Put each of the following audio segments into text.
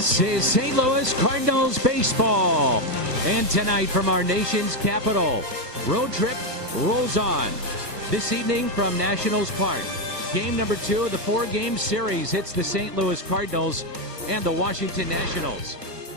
This is St. Louis Cardinals baseball. And tonight from our nation's capital, road trip rolls on. This evening from Nationals Park, game number 2 of the 4-game series hits the St. Louis Cardinals and the Washington Nationals.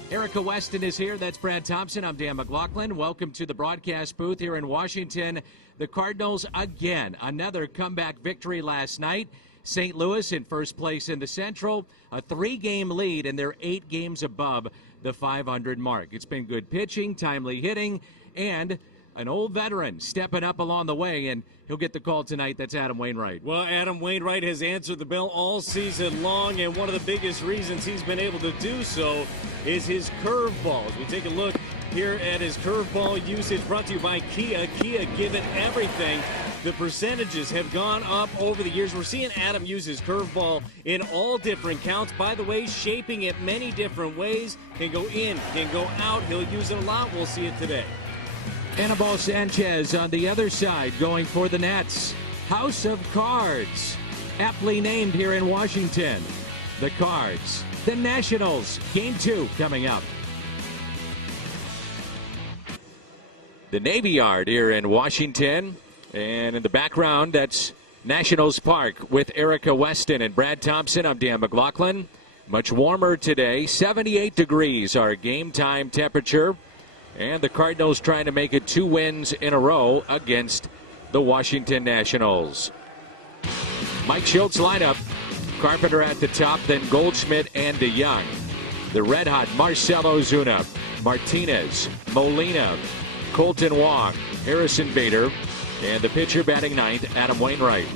Erica Weston is here. That's Brad Thompson. I'm Dan McLaughlin. Welcome to the broadcast booth here in Washington. The Cardinals again, another comeback victory last night. St. Louis in first place in the Central, a 3-game lead, and they're 8 games above the 500 mark. It's been good pitching, timely hitting, and an old veteran stepping up along the way, and he'll get the call tonight. That's Adam Wainwright. Well, Adam Wainwright has answered the bell all season long, and one of the biggest reasons he's been able to do so is his curveballs. We take a look here at his curveball usage, brought to you by Kia. Kia, give it everything. The percentages have gone up over the years. We're seeing Adam use his curveball in all different counts. By the way, shaping it many different ways. Can go in, can go out. He'll use it a lot. We'll see it today. Anibal Sanchez on the other side going for the Nats. House of Cards, aptly named here in Washington. The Cards, the Nationals, game 2 coming up. The Navy Yard here in Washington. And in the background, that's Nationals Park with Erica Weston and Brad Thompson. I'm Dan McLaughlin. Much warmer today, 78 degrees our game time temperature. And the Cardinals trying to make it 2 wins in a row against the Washington Nationals. Mike Schultz lineup. Carpenter at the top, then Goldschmidt and DeYoung. The red-hot Marcell Ozuna, Martinez, Molina, Colton Wong, Harrison Bader, and the pitcher batting ninth, Adam Wainwright.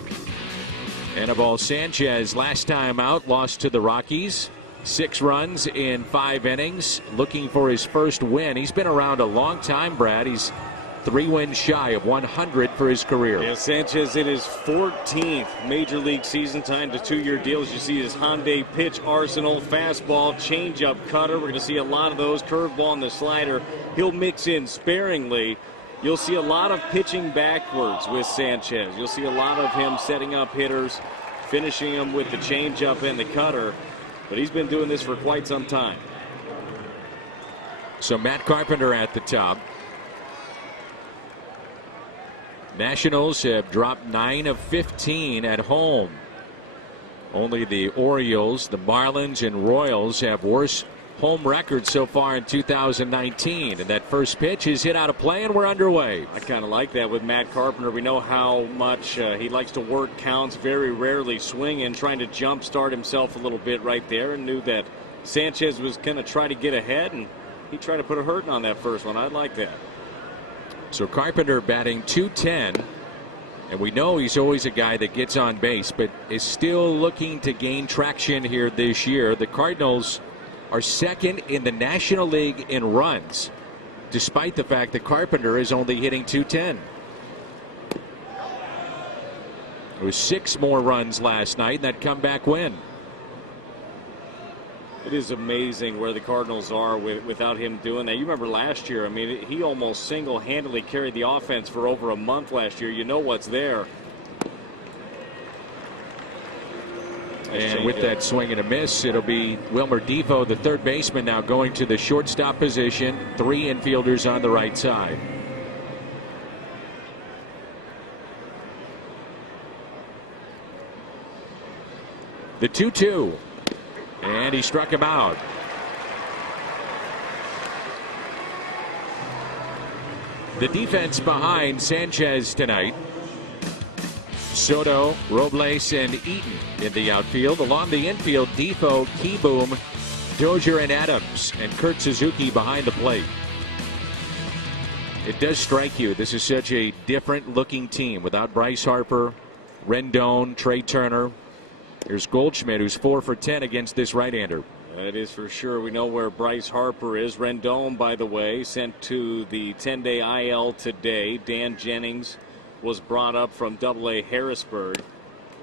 Anibal Sanchez, last time out, lost to the Rockies. 6 runs in 5 innings, looking for his first win. He's been around a long time, Brad. He's 3 wins shy of 100 for his career. Yeah, Sanchez in his 14th Major League season, signed to 2-year deals. You see his Hyundai pitch arsenal, fastball, changeup, cutter. We're going to see a lot of those, curveball and the slider. He'll mix in sparingly. You'll see a lot of pitching backwards with Sanchez. You'll see a lot of him setting up hitters, finishing them with the changeup and the cutter. But he's been doing this for quite some time. So Matt Carpenter at the top. Nationals have dropped 9 of 15 at home. Only the Orioles, the Marlins, and Royals have worse home records so far in 2019. And that first pitch is hit out of play, and we're underway. I kind of like that with Matt Carpenter. We know how much he likes to work counts, very rarely swinging, trying to jump start himself a little bit right there, and knew that Sanchez was going to try to get ahead, and he tried to put a hurting on that first one. I like that. So Carpenter batting .210, and we know he's always a guy that gets on base, but is still looking to gain traction here this year. The Cardinals are second in the National League in runs, despite the fact that Carpenter is only hitting .210. It was 6 more runs last night in that comeback win. It is amazing where the Cardinals are without him doing that. You remember last year, I mean, he almost single-handedly carried the offense for over a month last year. You know what's there. And with that swing and a miss, it'll be Wilmer Defoe, the third baseman, now going to the shortstop position. 3 infielders on the right side. The 2-2. And he struck him out. The defense behind Sanchez tonight. Soto, Robles, and Eaton in the outfield. Along the infield, Defoe, Keyboom, Dozier, and Adams, and Kurt Suzuki behind the plate. It does strike you, this is such a different-looking team without Bryce Harper, Rendon, Trey Turner. Here's Goldschmidt, who's 4 for 10 against this right-hander. That is for sure. We know where Bryce Harper is. Rendon, by the way, sent to the 10-day IL today. Dan Jennings was brought up from AA Harrisburg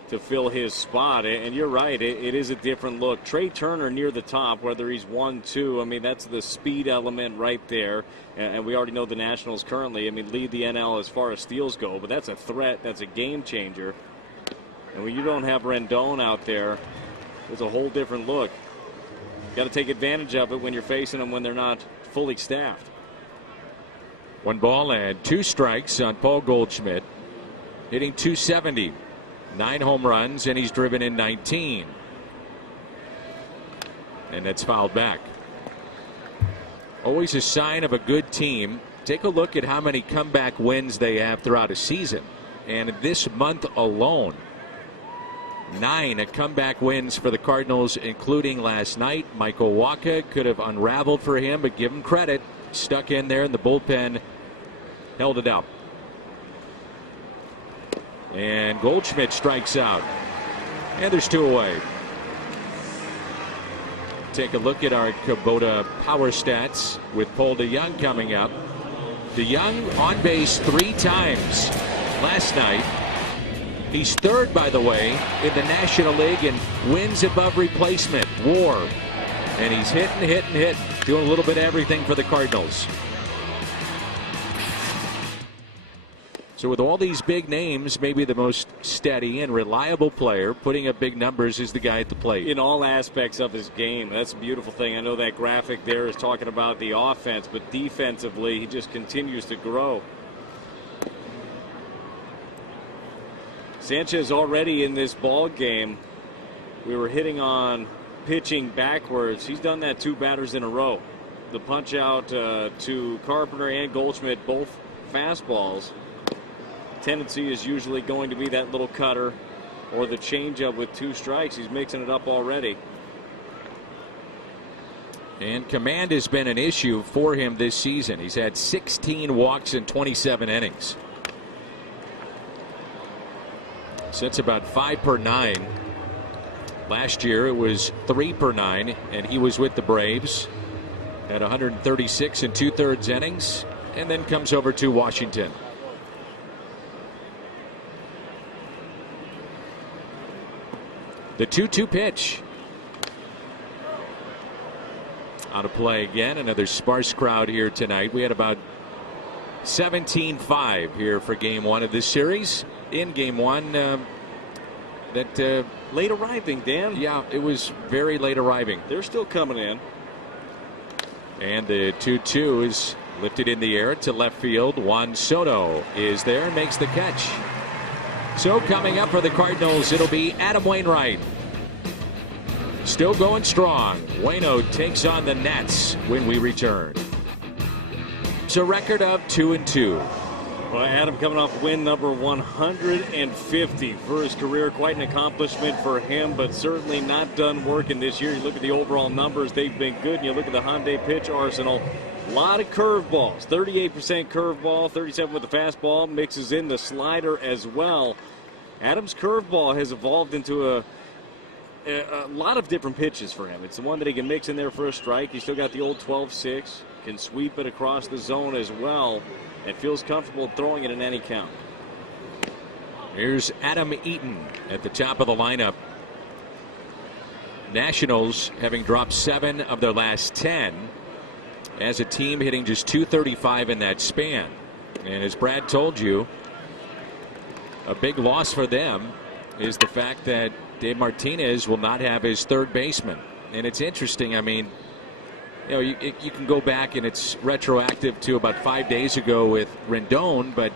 to fill his spot. And you're right, it is a different look. Trey Turner near the top, whether he's 1-2, I mean, that's the speed element right there. And we already know the Nationals currently, I mean, lead the NL as far as steals go, but that's a threat. That's a game changer. And when you don't have Rendon out there, it's a whole different look. got to take advantage of it when you're facing them when they're not fully staffed. 1 ball and 2 strikes on Paul Goldschmidt, hitting .270, 9 home runs, and he's driven in 19. And that's fouled back. Always a sign of a good team. Take a look at how many comeback wins they have throughout a season. And this month alone, 9 comeback wins for the Cardinals, including last night. Michael Wacha could have unraveled for him, but give him credit. Stuck in there, and the bullpen held it up. And Goldschmidt strikes out. And there's 2 away. Take a look at our Kubota power stats with Paul DeJong coming up. DeJong on base 3 times last night. He's 3rd, by the way, in the National League in wins above replacement, WAR. And he's hitting, doing a little bit of everything for the Cardinals. So with all these big names, maybe the most steady and reliable player putting up big numbers is the guy at the plate. In all aspects of his game. That's a beautiful thing. I know that graphic there is talking about the offense, but defensively, he just continues to grow. Sanchez already in this ball game. We were hitting on pitching backwards. He's done that 2 batters in a row. The punch out to Carpenter and Goldschmidt, both fastballs. Tendency is usually going to be that little cutter or the changeup with 2 strikes. He's mixing it up already. And command has been an issue for him this season. He's had 16 walks in 27 innings. So it's about 5 per 9. Last year it was 3 per 9, and he was with the Braves at 136 2/3 innings, and then comes over to Washington. The 2-2 pitch. Out of play again. Another sparse crowd here tonight. We had about 17-5 here for game 1 of this series. In game 1, late arriving, Dan. Yeah, it was very late arriving. They're still coming in. And the 2-2 is lifted in the air to left field. Juan Soto is there and makes the catch. So coming up for the Cardinals, it'll be Adam Wainwright. Still going strong. Waino takes on the Nats when we return. It's a record of 2-2. Well, Adam coming off win number 150 for his career. Quite an accomplishment for him, but certainly not done working this year. You look at the overall numbers, they've been good. And you look at the Hyundai pitch arsenal. A lot of curveballs, 38% curveball, 37% with the fastball, mixes in the slider as well. Adam's curveball has evolved into a lot of different pitches for him. It's the one that he can mix in there for a strike. He's still got the old 12-6, can sweep it across the zone as well, and feels comfortable throwing it in any count. Here's Adam Eaton at the top of the lineup. Nationals having dropped 7 of their last 10. As a team hitting just .235 in that span. And as Brad told you, a big loss for them is the fact that Dave Martinez will not have his 3rd baseman. And it's interesting. I mean, you know, you can go back and it's retroactive to about 5 days ago with Rendon, but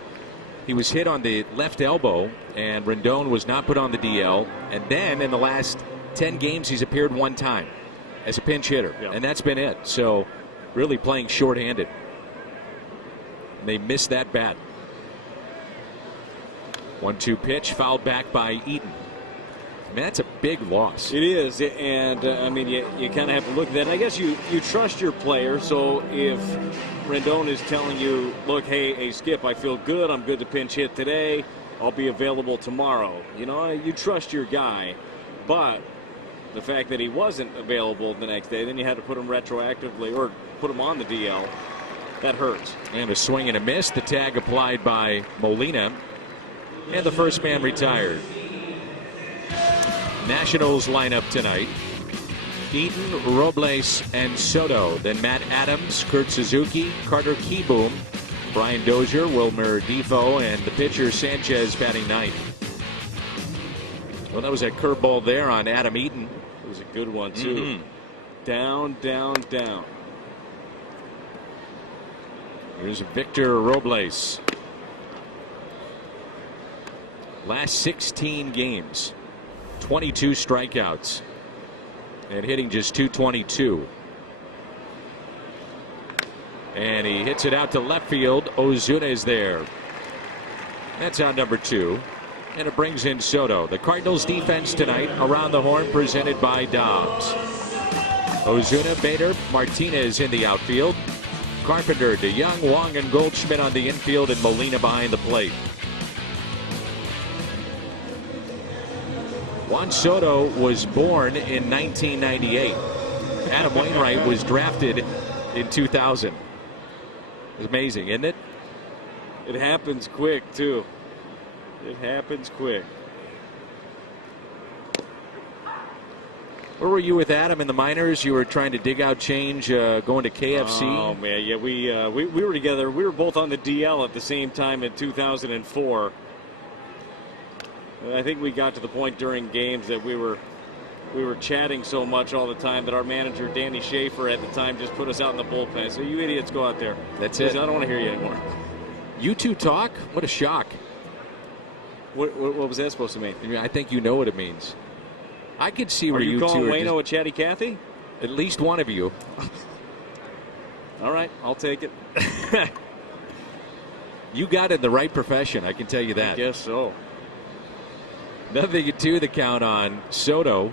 he was hit on the left elbow and Rendon was not put on the DL. And then in the last 10 games, he's appeared 1 time as a pinch hitter. Yeah. And that's been it. So really playing shorthanded. They missed that bat. 1-2 pitch fouled back by Eaton. I mean, that's a big loss. It is, and I mean, you kind of have to look at that. And I guess you trust your player, so if Rendon is telling you, look, hey, Skip, I feel good. I'm good to pinch hit today. I'll be available tomorrow. You know, you trust your guy, but the fact that he wasn't available the next day, then you had to put him retroactively or put him on the DL. That hurts. And a swing and a miss. The tag applied by Molina. And the first man retired. Nationals lineup tonight. Eaton, Robles, and Soto. Then Matt Adams, Kurt Suzuki, Carter Kieboom, Brian Dozier, Wilmer Defoe, and the pitcher Sanchez batting 9th. Well, that was a curveball there on Adam Eaton. It was a good one, too. Down, down, down. Here's Victor Robles. Last 16 games, 22 strikeouts, and hitting just .222. And he hits it out to left field. Ozuna is there. That's out number 2. And it brings in Soto. The Cardinals defense tonight around the horn presented by Dobbs. Ozuna, Bader, Martinez in the outfield. Carpenter, DeYoung, Wong, and Goldschmidt on the infield, and Molina behind the plate. Juan Soto was born in 1998. Adam Wainwright was drafted in 2000. It's amazing, isn't it? It happens quick, too. It happens quick. Where were you with Adam in the minors? You were trying to dig out change, going to KFC. Oh man, yeah, we were together. We were both on the DL at the same time in 2004. I think we got to the point during games that we were chatting so much all the time that our manager Danny Schaefer at the time just put us out in the bullpen. So you idiots go out there. That's it. I don't want to hear you anymore. You two talk? What a shock. What was that supposed to mean? I think you know what it means. I could see where you two calling are. Waino a chatty Cathy? At least one of you. All right, I'll take it. You got in the right profession, I can tell you that. I guess so. 0-2 the count on Soto.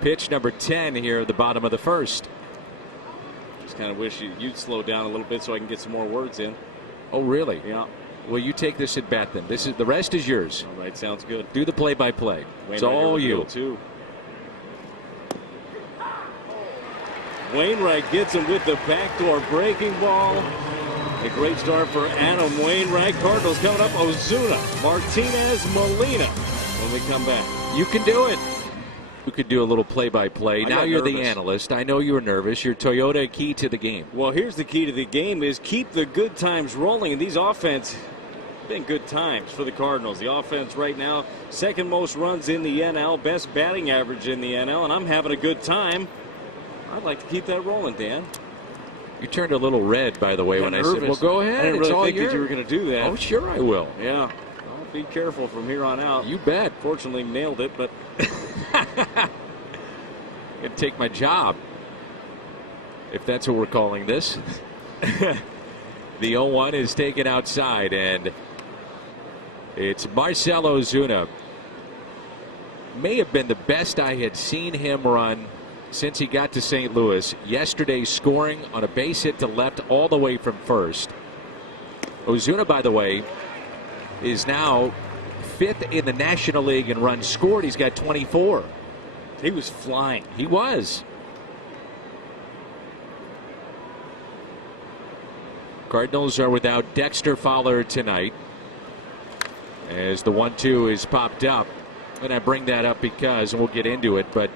Pitch number 10 here at the bottom of the first. Just kind of wish you'd slow down a little bit so I can get some more words in. Oh, really? Yeah. Well, you take this at bat then. The rest is yours. All right, sounds good. Do the play-by-play. It's all you. Too. Wainwright gets him with the backdoor breaking ball. A great start for Adam Wainwright. Cardinals coming up. Ozuna, Martinez, Molina when we come back. You can do it. You could do a little play-by-play. Now you're nervous. the analyst. I know you were nervous. Your Toyota key to the game. Well, here's the key to the game is keep the good times rolling. And these offense been good times for the Cardinals. The offense right now, second most runs in the NL, best batting average in the NL, and I'm having a good time. I'd like to keep that rolling, Dan. You turned a little red, by the way, when nervous. I said, well, go ahead. I didn't it's really all think yours. that you were going to do that. Oh, sure I will. Yeah. I'll be careful from here on out. You bet. Fortunately, nailed it, but I'm going to take my job, if that's what we're calling this. The 0-1 is taken outside, and it's Marcell Ozuna. May have been the best I had seen him run since he got to St. Louis. Yesterday, scoring on a base hit to left all the way from first. Ozuna, by the way, is now 5th in the National League in runs scored. He's got 24. he was flying. He was. Cardinals are without Dexter Fowler tonight, as the 1-2 is popped up. And I bring that up because, and we'll get into it, but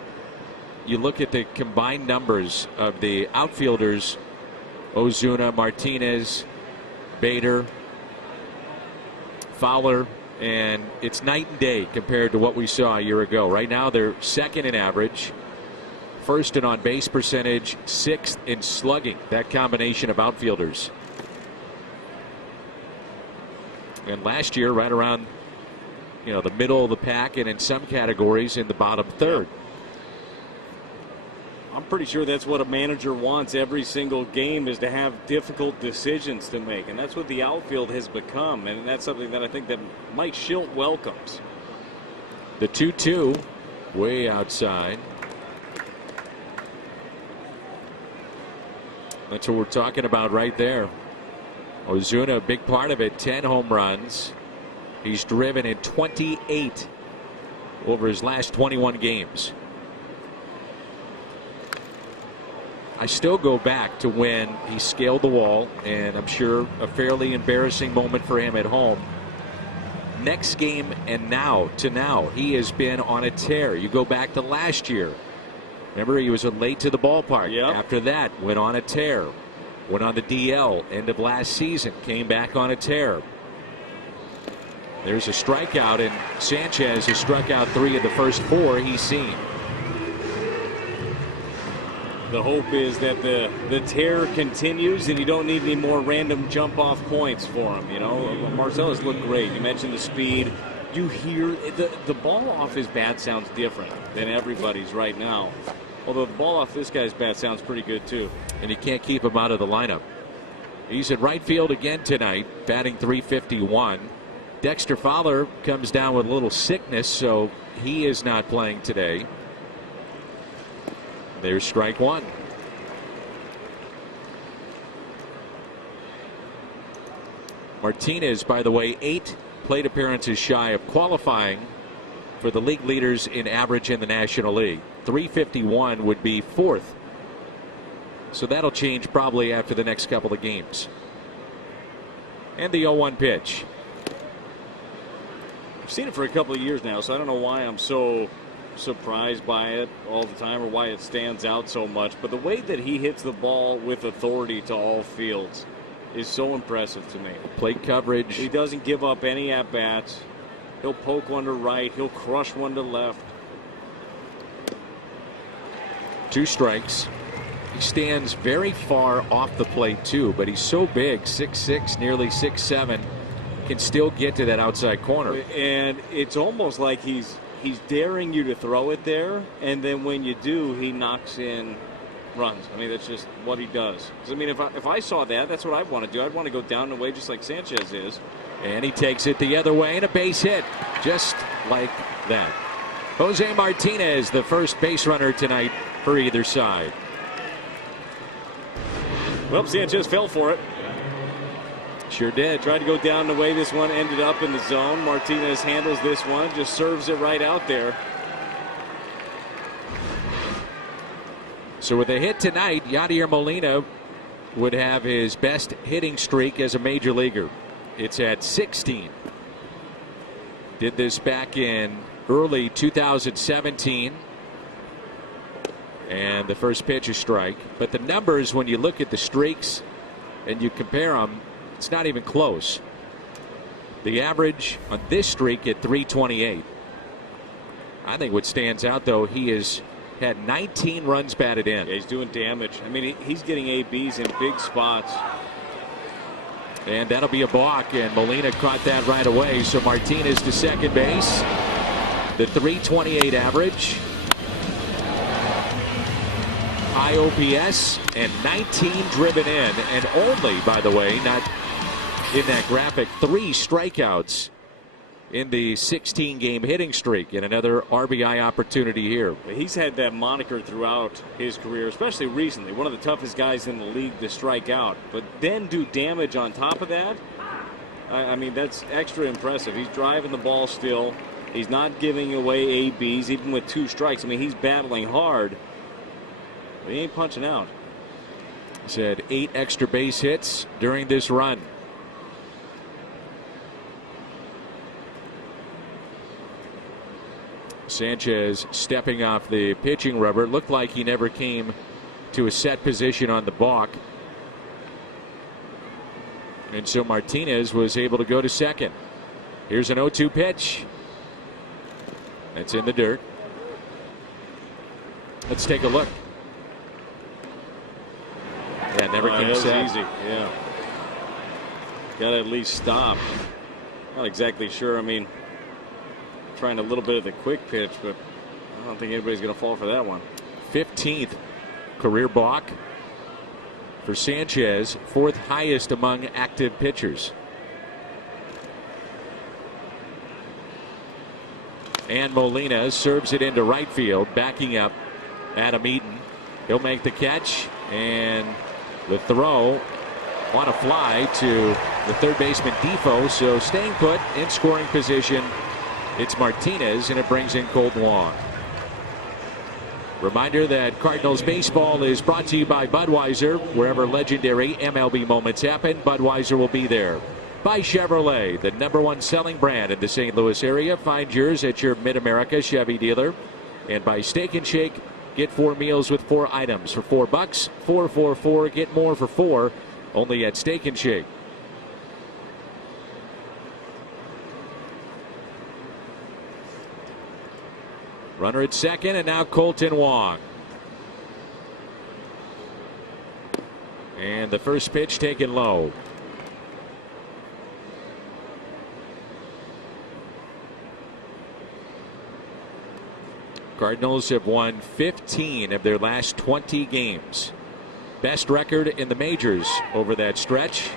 you look at the combined numbers of the outfielders, Ozuna, Martinez, Bader, Fowler, and it's night and day compared to what we saw a year ago. Right now they're second in average, first in on base percentage, 6th in slugging, that combination of outfielders. And last year right around the middle of the pack, and in some categories in the bottom third. I'm pretty sure that's what a manager wants every single game, is to have difficult decisions to make, and that's what the outfield has become, and that's something that I think that Mike Schilt welcomes. The 2-2 way outside. That's what we're talking about right there. Ozuna, a big part of it, 10 home runs. He's driven in 28 over his last 21 games. I still go back to when he scaled the wall, and I'm sure a fairly embarrassing moment for him at home. Next game and now, he has been on a tear. You go back to last year. Remember, he was late to the ballpark. Yep. After that, went on a tear. Went on the DL end of last season. Came back on a tear. There's a strikeout, and Sanchez has struck out 3 of the first 4 he's seen. The hope is that the tear continues and you don't need any more random jump-off points for him. You know, Marcellus looked great. You mentioned the speed. You hear the ball off his bat sounds different than everybody's right now. Although the ball off this guy's bat sounds pretty good too. And you can't keep him out of the lineup. He's in right field again tonight, batting .351. Dexter Fowler comes down with a little sickness, so he is not playing today. There's strike one. Martinez, by the way, 8 plate appearances shy of qualifying for the league leaders in average in the National League. .351 would be 4th. So that'll change probably after the next couple of games. And the 0-1 pitch. I've seen it for a couple of years now, so I don't know why I'm so surprised by it all the time or why it stands out so much. But the way that he hits the ball with authority to all fields is so impressive to me. Plate coverage. He doesn't give up any at-bats. He'll poke one to right. He'll crush one to left. 2 strikes. He stands very far off the plate too, but he's so big, 6'6", nearly 6'7", can still get to that outside corner. And it's almost like he's daring you to throw it there, and then when you do, he knocks in runs. I mean, that's just what he does. I mean, if I saw that, that's what I'd want to do. I'd want to go down and away just like Sanchez is. And he takes it the other way, and a base hit, just like that. Jose Martinez, the first base runner tonight for either side. Well, Sanchez fell for it. Sure did. Tried to go down the way. This one ended up in the zone. Martinez handles this one, just serves it right out there. So with a hit tonight, Yadier Molina would have his best hitting streak as a major leaguer. It's at 16. Did this back in early 2017. And the first pitch is strike. But the numbers, when you look at the streaks and you compare them, it's not even close. The average on this streak at .328. I think what stands out, though, he has had 19 runs batted in. Yeah, he's doing damage. I mean, he's getting ABs in big spots. And that'll be a balk, and Molina caught that right away. So Martinez to second base. The .328 average. High OPS and 19 driven in, and only, by the way, not in that graphic, 3 strikeouts in the 16-game hitting streak, and another RBI opportunity here. He's had that moniker throughout his career, especially recently. One of the toughest guys in the league to strike out, but then do damage on top of that. I mean, that's extra impressive. He's driving the ball still. He's not giving away ABs, even with 2 strikes. I mean, he's battling hard. But he ain't punching out. He's had 8 extra base hits during this run. Sanchez stepping off the pitching rubber. It looked like he never came to a set position on the balk. And so Martinez was able to go to second. Here's an 0-2 pitch. That's in the dirt. Let's take a look. Yeah, never came set. Easy. Yeah. Got to at least stop. Not exactly sure. I mean, trying a little bit of the quick pitch, but I don't think anybody's going to fall for that one. 15th career balk for Sanchez, 4th highest among active pitchers. And Molina serves it into right field, backing up Adam Eaton. He'll make the catch, and the throw on a fly to the third baseman Defoe. So staying put in scoring position, it's Martinez, and it brings in Colt Long. Reminder that Cardinals baseball is brought to you by Budweiser. Wherever legendary MLB moments happen, Budweiser will be there. By Chevrolet, the #1 selling brand in the St. Louis area. Find yours at your Mid-America Chevy dealer. And by Steak and Shake, get 4 meals with 4 items for $4. 4 for 4, get more for 4. Only at Steak and Shake. Runner at second, and now Colton Wong. And the first pitch taken low. Cardinals have won 15 of their last 20 games. Best record in the majors over that stretch.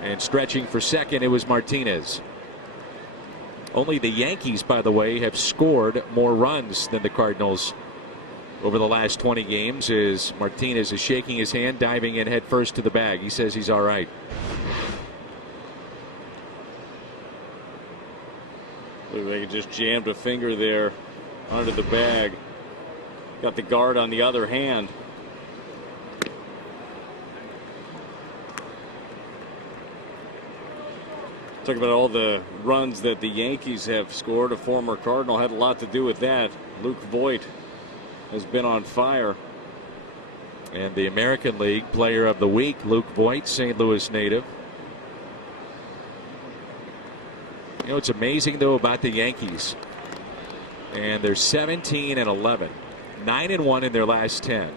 And stretching for second, it was Martinez. Only the Yankees, by the way, have scored more runs than the Cardinals over the last 20 games. As Martinez is shaking his hand, diving in head first to the bag. He says he's all right. Look like he just jammed a finger there under the bag. Got the guard on the other hand. Talking about all the runs that the Yankees have scored. A former Cardinal had a lot to do with that. Luke Voit has been on fire. And the American League Player of the Week, Luke Voit, St. Louis native. You know, it's amazing, though, about the Yankees. And they're 17-11. 9-1 in their last 10.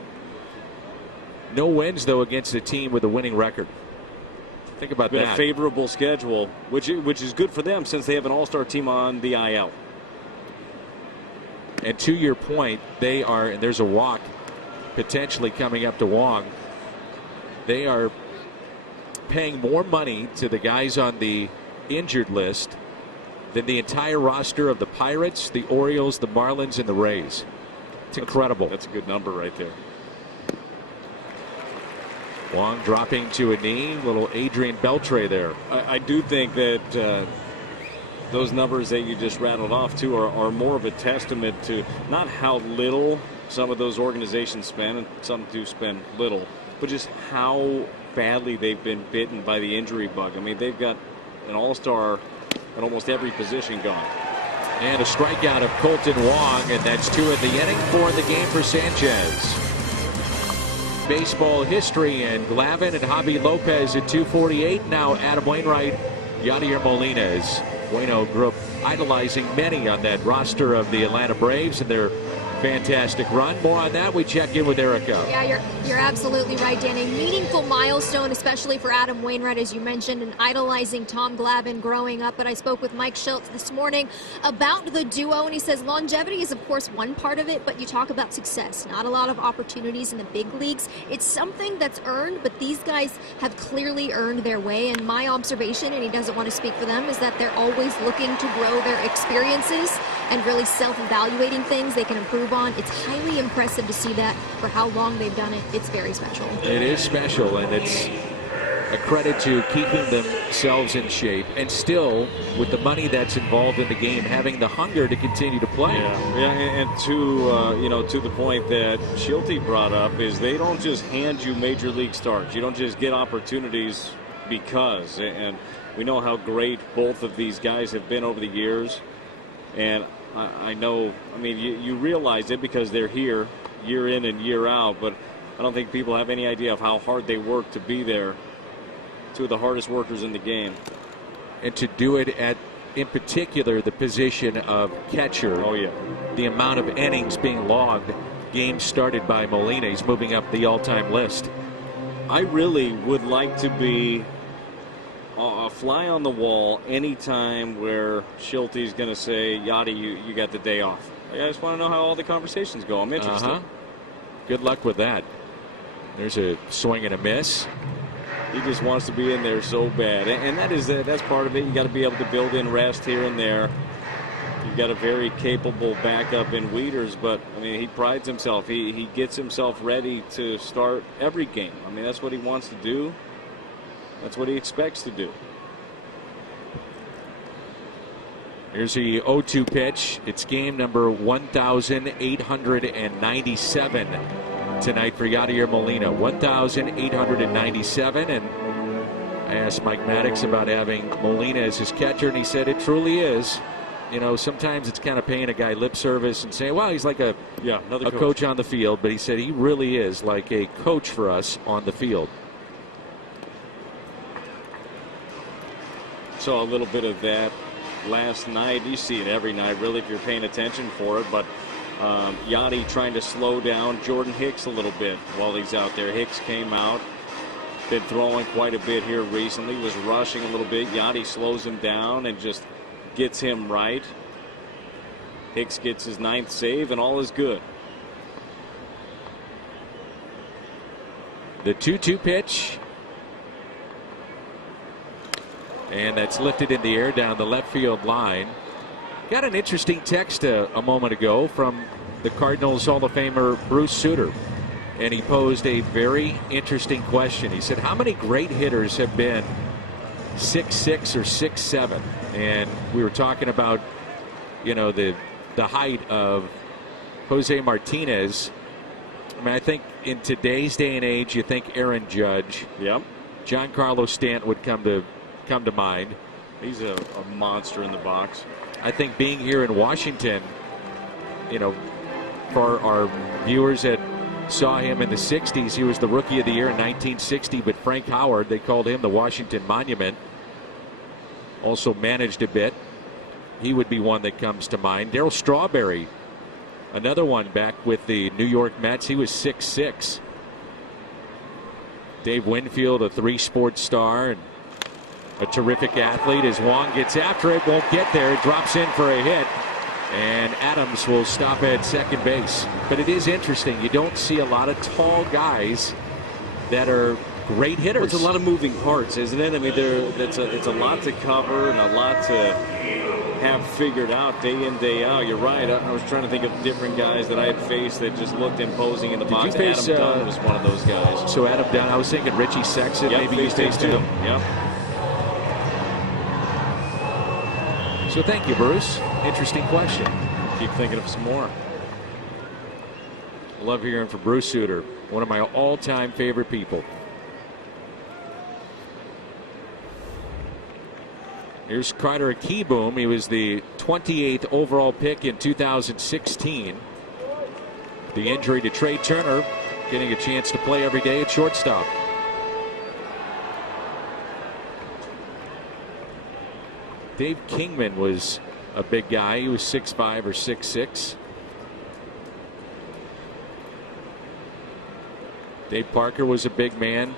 No wins, though, against a team with a winning record. Think about that. A favorable schedule, which is good for them since they have an all-star team on the IL. And to your point, they are, and there's a walk potentially coming up to Wong. They are paying more money to the guys on the injured list than the entire roster of the Pirates, the Orioles, the Marlins, and the Rays. It's incredible. That's a good number right there. Wong dropping to a knee, little Adrian Beltre there. I do think that those numbers that you just rattled off too are more of a testament to not how little some of those organizations spend, and some do spend little, but just how badly they've been bitten by the injury bug. I mean, they've got an all-star at almost every position gone. And a strikeout of Colton Wong, and that's 2 in the inning, 4 in the game for Sanchez. Baseball history, and Glavine and Javi Lopez at 248. Now Adam Wainwright, Yadier Molina. As Bueno grew up idolizing many on that roster of the Atlanta Braves and their fantastic run. More on that. We check in with Erica. Yeah, you're absolutely right, Dan. A meaningful milestone, especially for Adam Wainwright, as you mentioned, and idolizing Tom Glavine growing up. But I spoke with Mike Schultz this morning about the duo, and he says longevity is, of course, one part of it, but you talk about success. Not a lot of opportunities in the big leagues. It's something that's earned, but these guys have clearly earned their way. And my observation, and he doesn't want to speak for them, is that they're always looking to grow their experiences and really self-evaluating things they can improve on. It's highly impressive to see that for how long they've done it. It's very special. It is special, and it's a credit to keeping themselves in shape and still, with the money that's involved in the game, having the hunger to continue to play. Yeah, and to the point that Schulte brought up, is they don't just hand you major league starts. You don't just get opportunities because, and we know how great both of these guys have been over the years. And I know, I mean, you realize it because they're here year in and year out, but I don't think people have any idea of how hard they work to be there. 2 of the hardest workers in the game. And to do it at, in particular, the position of catcher. Oh, yeah. The amount of innings being logged, games started by Molina. He's moving up the all-time list. I really would like to be a fly on the wall anytime where Schulte's going to say, Yachty, you got the day off. I just want to know how all the conversations go. I'm interested. Good luck with that. There's a swing and a miss. He just wants to be in there so bad. And that's part of it. You got to be able to build in rest here and there. You've got a very capable backup in Wieters, but I mean, he prides himself. He gets himself ready to start every game. I mean, that's what he wants to do. That's what he expects to do. Here's the 0-2 pitch. It's game number 1,897 tonight for Yadier Molina. 1,897. And I asked Mike Maddox about having Molina as his catcher, and he said it truly is. You know, sometimes it's kind of paying a guy lip service and saying, well, he's like a coach on the field. But he said he really is like a coach for us on the field. Saw a little bit of that last night. You see it every night, really, if you're paying attention for it. But Yachty trying to slow down Jordan Hicks a little bit while he's out there. Hicks came out, Been throwing quite a bit here recently. Was rushing a little bit. Yachty slows him down and just gets him right. Hicks gets his 9th save, and all is good. The 2-2 pitch. And that's lifted in the air down the left field line. Got an interesting text a moment ago from the Cardinals Hall of Famer Bruce Sutter. And he posed a very interesting question. He said, how many great hitters have been 6'6" or 6'7"? And we were talking about, the height of Jose Martinez. I mean, I think in today's day and age, you think Aaron Judge. Yep. Giancarlo Stanton would come to mind. He's a monster in the box. I think being here in Washington, for our viewers that saw him in the 60s, he was the Rookie of the Year in 1960, but Frank Howard, they called him the Washington Monument. Also managed a bit. He would be one that comes to mind. Darryl Strawberry, another one back with the New York Mets. He was 6'6". Dave Winfield, a 3-sport star and a terrific athlete. As Wong gets after it, won't get there, drops in for a hit, and Adams will stop at second base. But it is interesting. You don't see a lot of tall guys that are great hitters. Well, it's a lot of moving parts, isn't it? I mean, it's a lot to cover and a lot to have figured out day in, day out. You're right. I was trying to think of different guys that I had faced that just looked imposing in the box. Adam Dunn was one of those guys. So Adam Dunn, I was thinking Richie Sexton. Yep, maybe you faced him. Yep. So thank you, Bruce. Interesting question. Keep thinking of some more. Love hearing from Bruce Sutter, one of my all-time favorite people. Here's Carter Keyboom. He was the 28th overall pick in 2016. The injury to Trey Turner, getting a chance to play every day at shortstop. Dave Kingman was a big guy. He was 6'5" or 6'6". Dave Parker was a big man.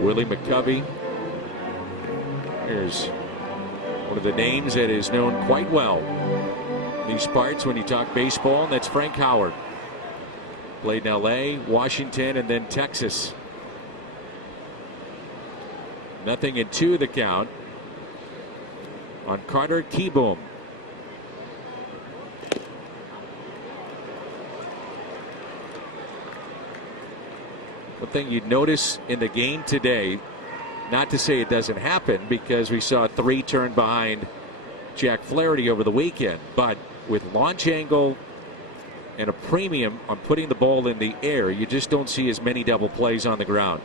Willie McCovey. Here's one of the names that is known quite well in these parts when you talk baseball, and that's Frank Howard. Played in L.A., Washington, and then Texas. 0-2 the count on Carter Keyboom. One thing you'd notice in the game today, not to say it doesn't happen, because we saw 3 turn behind Jack Flaherty over the weekend, but with launch angle and a premium on putting the ball in the air, you just don't see as many double plays on the ground.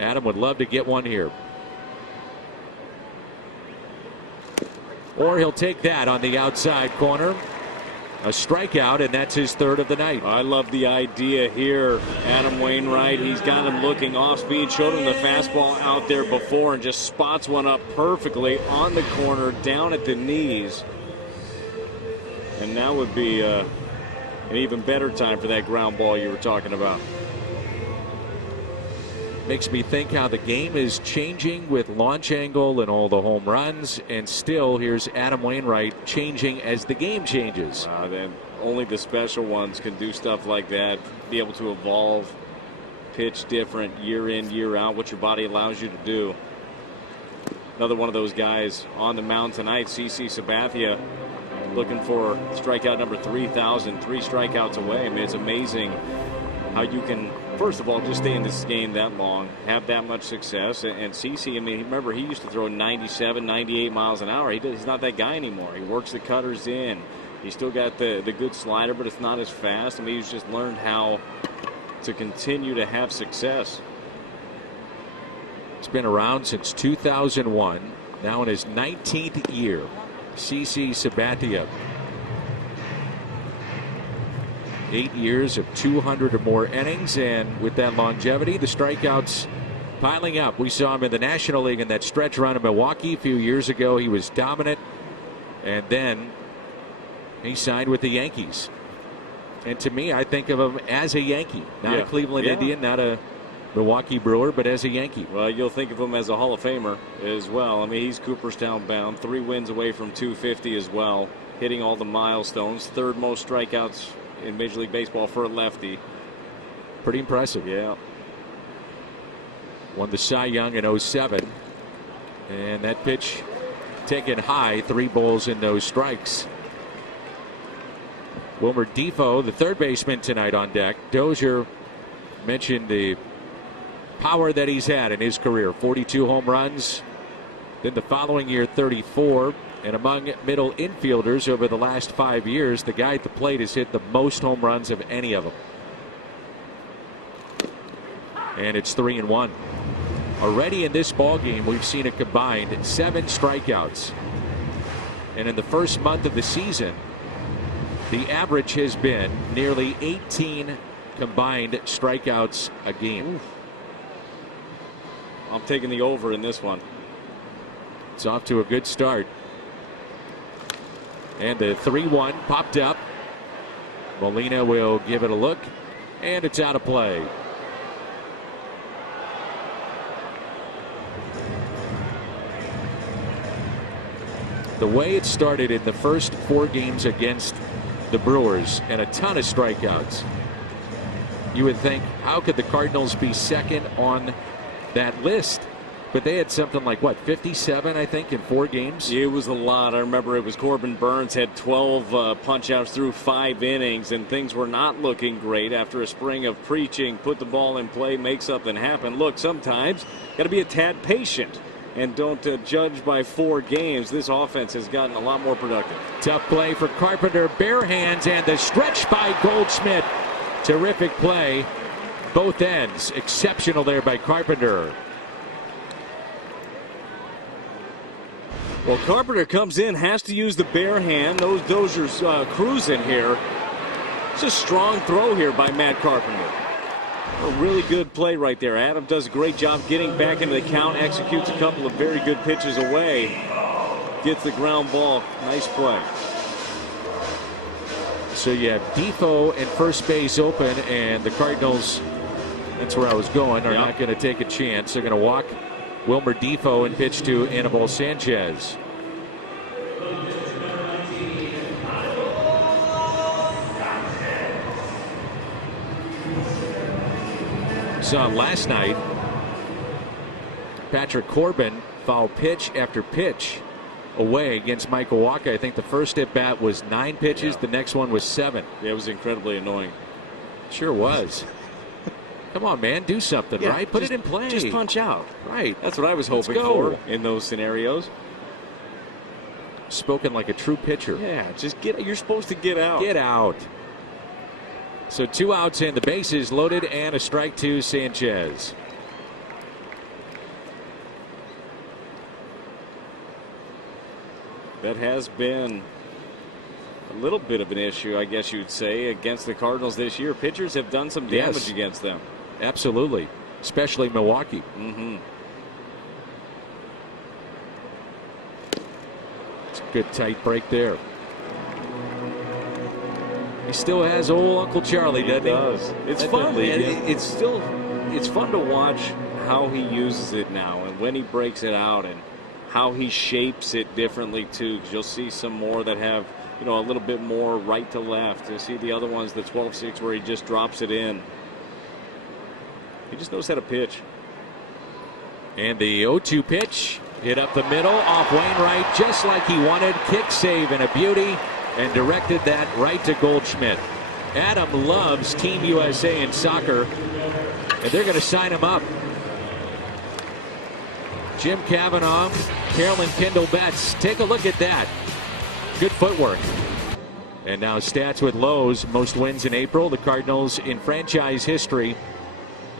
Adam would love to get one here. Or he'll take that on the outside corner. A strikeout, and that's his 3rd of the night. I love the idea here. Adam Wainwright, he's got him looking off speed, showed him the fastball out there before, and just spots one up perfectly on the corner, down at the knees. And now would be an even better time for that ground ball you were talking about. Makes me think how the game is changing with launch angle and all the home runs, and still here's Adam Wainwright changing as the game changes. Then only the special ones can do stuff like that, be able to evolve, pitch different year in, year out, what your body allows you to do. Another one of those guys on the mound tonight, CC Sabathia, looking for strikeout number 3,000, 3 strikeouts away. I mean, it's amazing how you can, first of all, just stay in this game that long, have that much success. And CC, I mean, remember, he used to throw 97, 98 miles an hour. He's not that guy anymore. He works the cutters in. He's still got the good slider, but it's not as fast. I mean, he's just learned how to continue to have success. He's been around since 2001, now in his 19th year. CC Sabathia. 8 years of 200 or more innings, and with that longevity, the strikeouts piling up. We saw him in the National League in that stretch run in Milwaukee a few years ago. He was dominant, and then He signed with the Yankees. And to me, I think of him as a Yankee, not a Cleveland Indian, not a Milwaukee Brewer, but as a Yankee. Well, you'll think of him as a Hall of Famer as well. I mean, he's Cooperstown bound, 3 wins away from 250 as well, hitting all the milestones, 3rd most strikeouts in Major League Baseball for a lefty. Pretty impressive. Yeah. Won the Cy Young in 07. And that pitch taken high, 3 balls and no strikes. Wilmer Defoe, the third baseman tonight on deck. Dozier mentioned the power that he's had in his career. 42 home runs. Then the following year, 34. And among middle infielders over the last 5 years, the guy at the plate has hit the most home runs of any of them. And it's 3-1. Already in this ball game, we've seen a combined 7 strikeouts. And in the first month of the season, the average has been nearly 18 combined strikeouts a game. I'm taking the over in this one. It's off to a good start. And the 3-1 popped up. Molina will give it a look, and it's out of play. The way it started in the first 4 games against the Brewers and a ton of strikeouts, you would think, how could the Cardinals be second on that list? But they had something like, what, 57, I think, in 4 games? It was a lot. I remember it was Corbin Burns had 12 punch-outs through 5 innings, and things were not looking great after a spring of preaching, put the ball in play, make something happen. Look, sometimes got to be a tad patient. And don't judge by 4 games. This offense has gotten a lot more productive. Tough play for Carpenter. Bare hands and the stretch by Goldschmidt. Terrific play. Both ends. Exceptional there by Carpenter. Well, Carpenter comes in, has to use the bare hand. Those Dozier's cruising here. It's a strong throw here by Matt Carpenter. A really good play right there. Adam does a great job getting back into the count, executes a couple of very good pitches away, gets the ground ball. Nice play. So you have Defoe and first base open, and the Cardinals, that's where I was going, are not going to take a chance. They're going to walk Wilmer Defoe and pitch to Anibal Sanchez. Saw last night Patrick Corbin foul pitch after pitch away against Michael Wacha. I think the first at bat was 9 pitches, the next one was 7. Yeah, it was incredibly annoying. Sure was. Come on, man, do something, right? Put it in play. Just punch out. Right. That's what I was hoping for in those scenarios. Spoken like a true pitcher. Yeah, just get. You're supposed to get out. Get out. So 2 outs and the bases loaded and a strike to Sanchez. That has been a little bit of an issue, I guess you'd say, against the Cardinals this year. Pitchers have done some damage against them. Absolutely. Especially Milwaukee. It's a good tight break there. He still has old Uncle Charlie, doesn't he? He does. It's fun. It's fun to watch how he uses it now and when he breaks it out and how he shapes it differently too. Because you'll see some more that have, a little bit more right to left. You see the other ones, the 12-6, where he just drops it in. He just knows how to pitch. And the 0-2 pitch hit up the middle off Wainwright just like he wanted. Kick save and a beauty. And directed that right to Goldschmidt. Adam loves Team USA in soccer, and they're going to sign him up. Jim Cavanaugh, Carolyn Kendall Betts. Take a look at that. Good footwork. And now stats with Lowe's. Most wins in April. The Cardinals in franchise history.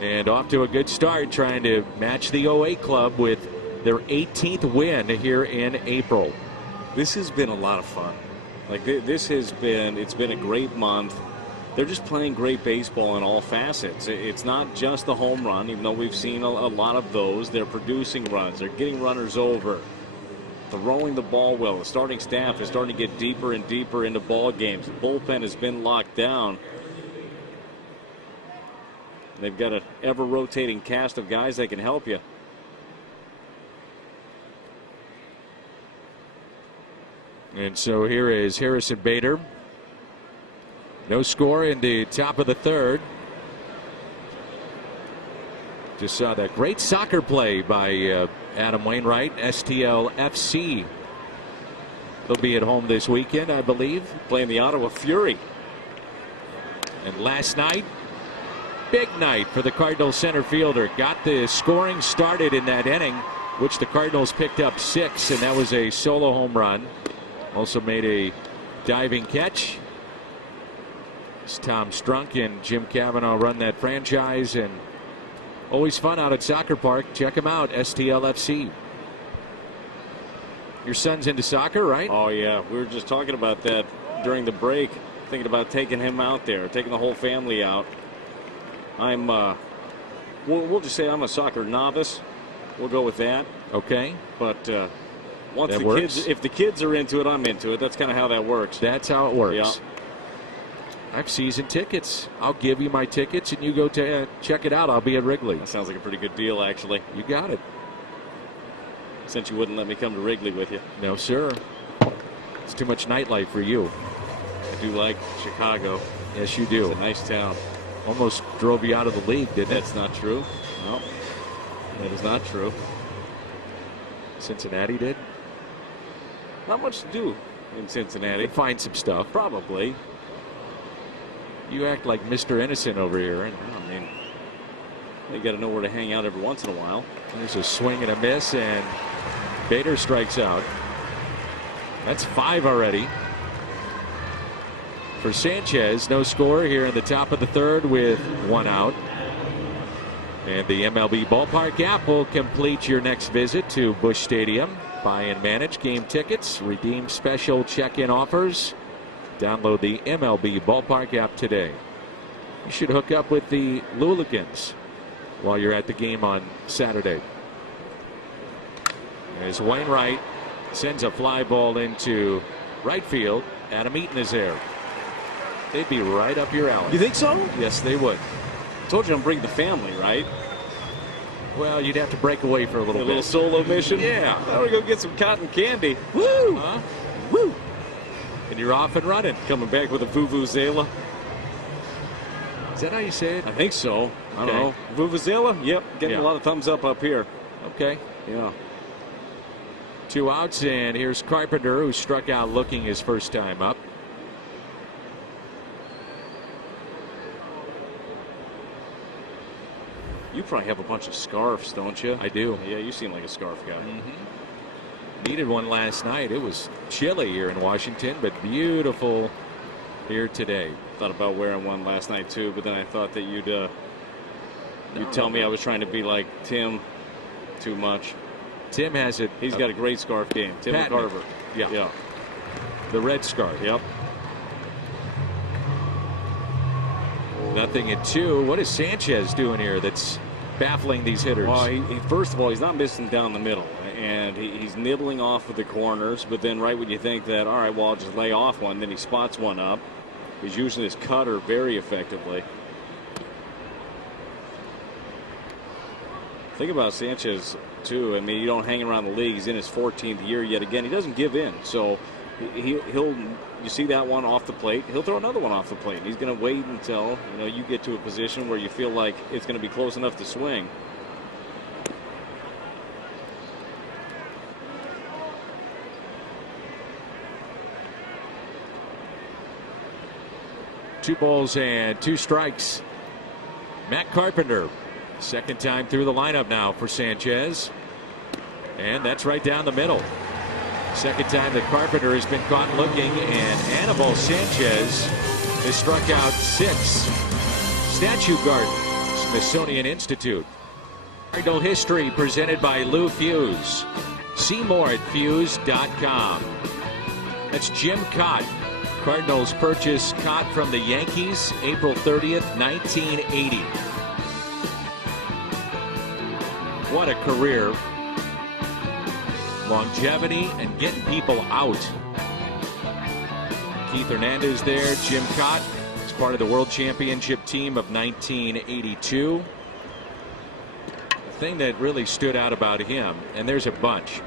And off to a good start, trying to match the 08 club with their 18th win here in April. This has been a lot of fun. Like, it's been a great month. They're just playing great baseball in all facets. It's not just the home run, even though we've seen a lot of those. They're producing runs. They're getting runners over. throwing the ball well. The starting staff is starting to get deeper and deeper into ball games. The bullpen has been locked down. They've got an ever-rotating cast of guys that can help you. And so here is Harrison Bader. No score in the top of the third. Just saw that great soccer play by Adam Wainwright, STLFC. They'll be at home this weekend, I believe, playing the Ottawa Fury. And last night, big night for the Cardinals center fielder. Got the scoring started in that inning, which the Cardinals picked up 6, and that was a solo home run. Also made a diving catch. It's Tom Strunk and Jim Cavanaugh run that franchise, and always fun out at Soccer Park. Check them out, STLFC. Your son's into soccer, right? Oh, yeah. We were just talking about that during the break, thinking about taking him out there, taking the whole family out. I'm, we'll just say I'm a soccer novice. We'll go with that. Okay. But once the kids, if the kids are into it, I'm into it. That's kind of how that works. That's how it works. Yeah. I have season tickets. I'll give you my tickets and you go check it out. I'll be at Wrigley. That sounds like a pretty good deal, actually. You got it. Since you wouldn't let me come to Wrigley with you. No, sir. It's too much nightlife for you. I do like Chicago. Yes, you do. It's a nice town. Almost drove you out of the league, didn't it? That's not true. No, that is not true. Cincinnati did? Not much to do in Cincinnati. You'll find some stuff. Probably. You act like Mr. Innocent over here. I mean, you got to know where to hang out every once in a while. There's a swing and a miss, and Bader strikes out. That's 5 already. For Sanchez, no score here in the top of the third with 1 out. And the MLB Ballpark app will complete your next visit to Busch Stadium. Buy and manage game tickets, redeem special check-in offers. Download the MLB Ballpark app today. You should hook up with the Luligans while you're at the game on Saturday. As Wainwright sends a fly ball into right field, Adam Eaton is there. They'd be right up your alley. You think so? Yes, they would. I told you I'm bringing the family, right? Well, you'd have to break away for a little bit. A little solo mission? Yeah. I want to go get some cotton candy. Woo! Huh? Woo! And you're off and running. Coming back with a Vuvuzela. Is that how you say it? I think so. I don't know. Vuvuzela? Yep. Getting a lot of thumbs up here. Okay. Yeah. 2 outs, and here's Carpenter, who struck out looking his first time up. You probably have a bunch of scarves, don't you? I do. Yeah, you seem like a scarf guy. Needed one last night. It was chilly here in Washington, but beautiful here today. Thought about wearing one last night too, but then I thought that you'd tell me I was trying to be like Tim too much. Tim has it. He's got a great scarf game. Tim McCarver. Yeah. Yeah. The red scarf. Yep. 0-2. What is Sanchez doing here that's baffling these hitters? Well, first of all, he's not missing down the middle, and he's nibbling off of the corners, but then right when you think that, all right, well, I'll just lay off one, then he spots one up. He's using his cutter very effectively. Think about Sanchez, too. I mean, you don't hang around the league. He's in his 14th year yet again. He doesn't give in, so he'll you see that one off the plate, he'll throw another one off the plate. He's going to wait until you get to a position where you feel like it's going to be close enough to swing. Two balls and 2 strikes. Matt Carpenter, second time through the lineup now for Sanchez, and that's right down the middle. Second time that Carpenter has been caught looking, and Anibal Sanchez has struck out 6. Statue Garden, Smithsonian Institute. Cardinal History presented by Lou Fuse. See more at Fuse.com. That's Jim Cott. Cardinals purchased Cott from the Yankees April 30th, 1980. What a career longevity and getting people out. Keith Hernandez there. Jim Cott is part of the World Championship team of 1982. The thing that really stood out about him, and there's a bunch.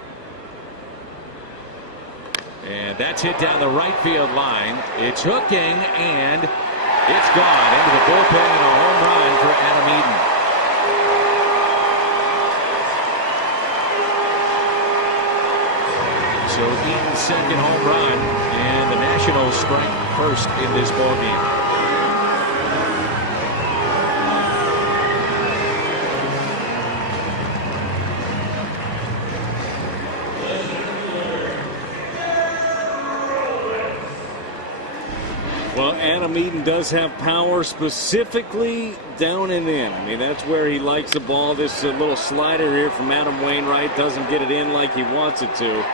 And that's hit down the right field line. It's hooking, and it's gone into the bullpen, and a home run for Adam Eaton. So Eaton's second home run, and the Nationals strike first in this ballgame. Well, Adam Eaton does have power, specifically down and in. I mean, that's where he likes the ball. This little slider here from Adam Wainwright doesn't get it in like he wants it to.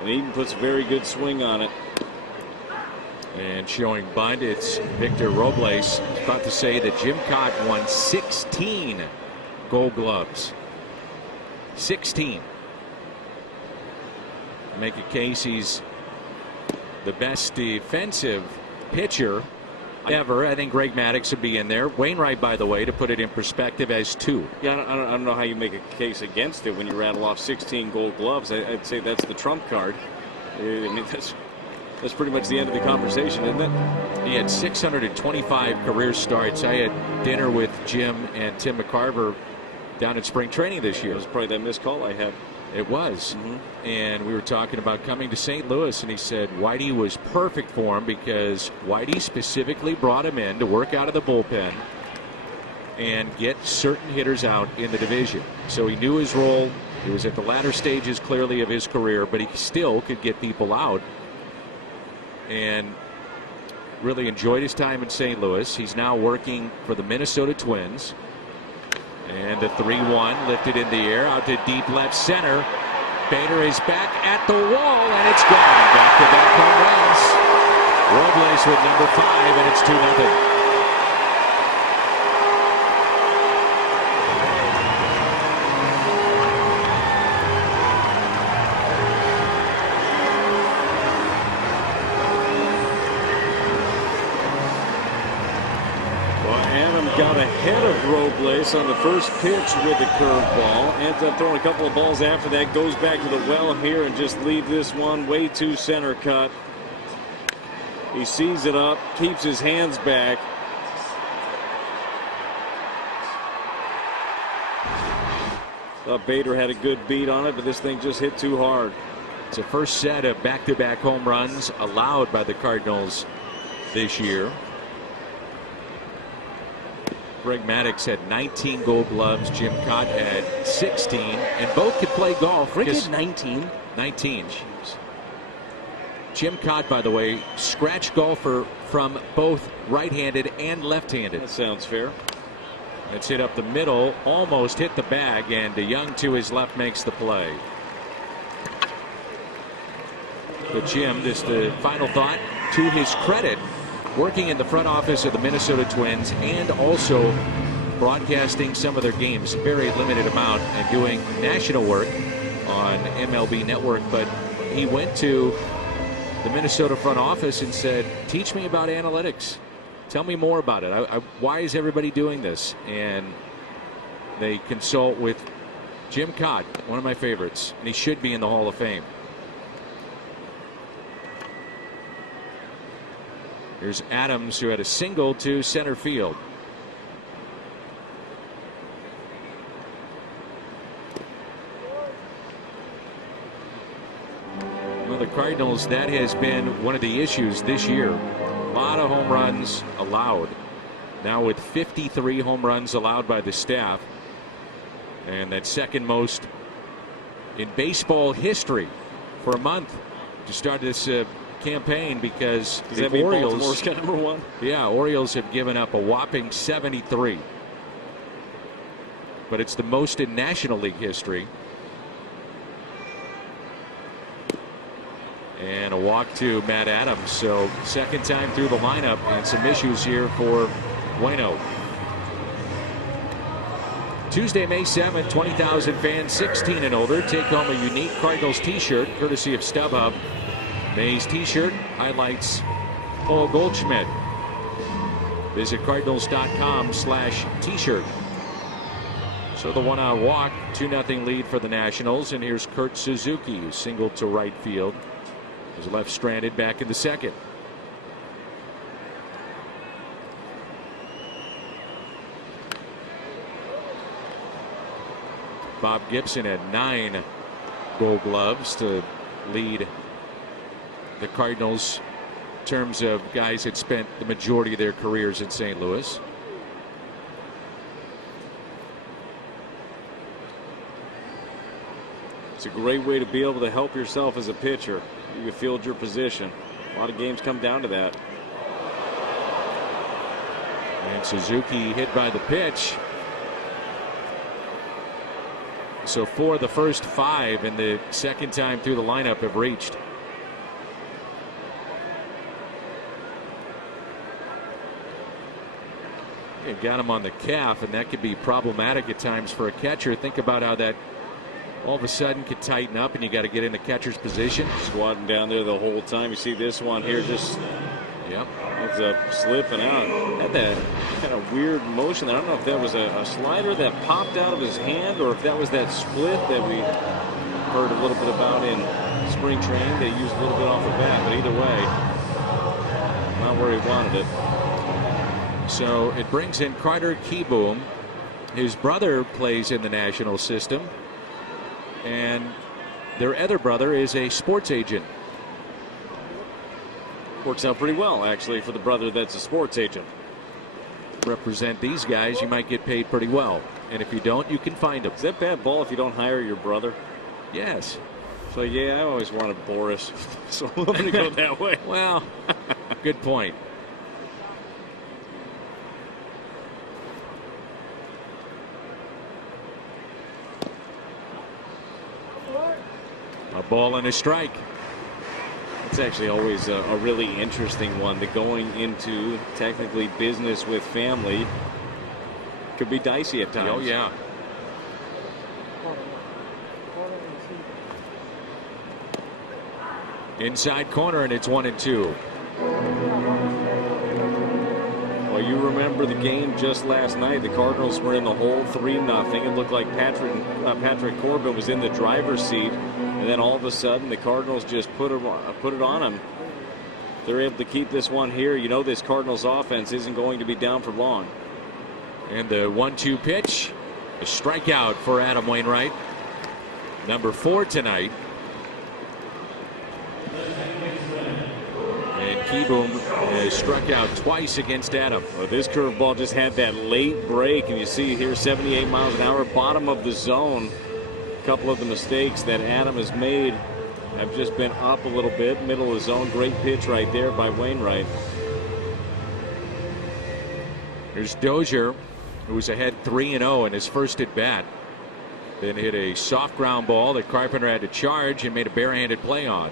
And Eaton puts a very good swing on it. And showing bunt, it's Victor Robles. About to say that Jim Cott won 16 Gold Gloves. 16. Make a case he's the best defensive pitcher ever. I think Greg Maddux would be in there. Wainwright, by the way, to put it in perspective, as 2. Yeah, I don't know how you make a case against it when you rattle off 16 Gold Gloves. I'd say that's the trump card. I mean, that's pretty much the end of the conversation, isn't it? He had 625 career starts. I had dinner with Jim and Tim McCarver down at spring training this year. It was probably that missed call I had. It was. And we were talking about coming to St. Louis, and he said Whitey was perfect for him because Whitey specifically brought him in to work out of the bullpen and get certain hitters out in the division. So he knew his role. He was at the latter stages clearly of his career, but he still could get people out and really enjoyed his time in St. Louis. He's now working for the Minnesota Twins. And the 3-1 lifted in the air out to deep left center. Bader is back at the wall, and it's gone. Back-to-back home runs. Robles with number 5, and it's 2-0. Got ahead of Robles on the first pitch with the curveball. Ends up throwing a couple of balls after that. Goes back to the well here and just leave this one way too center cut. He sees it up, keeps his hands back. Thought Bader had a good beat on it, but this thing just hit too hard. It's the first set of back-to-back home runs allowed by the Cardinals this year. Greg Maddux had 19 Gold Gloves. Jim Cott had 16, and both could play golf. Rick had 19. 19. Jeez. Jim Cott, by the way, scratch golfer from both right-handed and left-handed. That sounds fair. It's hit up the middle, almost hit the bag, and DeYoung to his left makes the play. But Jim, just the final thought, to his credit, working in the front office of the Minnesota Twins and also broadcasting some of their games, very limited amount, and doing national work on MLB Network. But he went to the Minnesota front office and said, teach me about analytics. Tell me more about it. Why is everybody doing this? And they consult with Jim Cott, one of my favorites, and he should be in the Hall of Fame. Here's Adams, who had a single to center field. Well, the Cardinals, that has been one of the issues this year. A lot of home runs allowed. Now with 53 home runs allowed by the staff. And that's second most in baseball history for a month to start this campaign, because the Orioles got number 1. Yeah, Orioles have given up a whopping 73. But it's the most in National League history. And a walk to Matt Adams. So second time through the lineup, and some issues here for Bueno. Tuesday, May 7th, 20,000 fans 16 and older take home a unique Cardinals t-shirt courtesy of StubHub. May's t-shirt highlights Paul Goldschmidt. Visit cardinals.com/t-shirt. So the one-out walk, 2-0 lead for the Nationals, and here's Kurt Suzuki, who singled to right field. Was left stranded back in the second. Bob Gibson had 9 Gold Gloves to lead the Cardinals in terms of guys that spent the majority of their careers in St. Louis. It's a great way to be able to help yourself as a pitcher. You field your position. A lot of games come down to that. And Suzuki hit by the pitch. So 4 of the first 5 in the second time through the lineup have reached. It got him on the calf, and that could be problematic at times for a catcher. Think about how that all of a sudden could tighten up, and you got to get in the catcher's position. Squatting down there the whole time. You see this one here, just it's a slipping out. Had that kind of weird motion. I don't know if that was a slider that popped out of his hand, or if that was that split that we heard a little bit about in spring training. They used a little bit off the bat, but either way, not where he wanted it. So it brings in Carter Kieboom. His brother plays in the National system, and their other brother is a sports agent. Works out pretty well, actually, for the brother that's a sports agent. Represent these guys, you might get paid pretty well, and if you don't, you can find them. Is that bad ball if you don't hire your brother? Yes. So yeah, I always wanted Boris, so I'm going to go that way. Well, good point. A ball and a strike. It's actually always a really interesting one. The going into technically business with family could be dicey at times. Oh yeah. Inside corner, and it's 1-2. Well, you remember the game just last night. The Cardinals were in the hole 3-0. It looked like Patrick Corbin was in the driver's seat. And then all of a sudden, the Cardinals just put it on him. They're able to keep this one here. You know this Cardinals offense isn't going to be down for long. And the 1-2 pitch, a strikeout for Adam Wainwright. Number 4 tonight. And Kieboom has struck out twice against Adam. Well, this curveball just had that late break, and you see here 78 miles an hour, bottom of the zone. A couple of the mistakes that Adam has made have just been up a little bit, middle of the zone. Great pitch right there by Wainwright. Here's Dozier, who was ahead 3-0 in his first at bat. Then hit a soft ground ball that Carpenter had to charge and made a barehanded play on.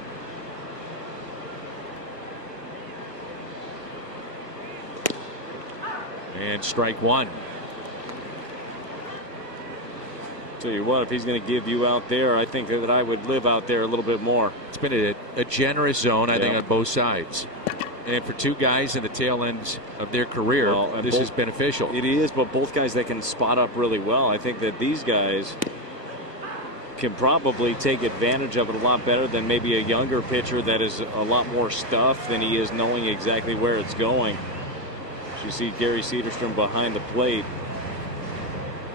And strike 1. Tell you what, if he's going to give you out there, I think that I would live out there a little bit more. It's been a generous zone, I think, on both sides. And for two guys in the tail ends of their career, this is beneficial. It is, but both guys that can spot up really well. I think that these guys can probably take advantage of it a lot better than maybe a younger pitcher that is a lot more stuffed than he is knowing exactly where it's going. As you see Gary Cederstrom behind the plate.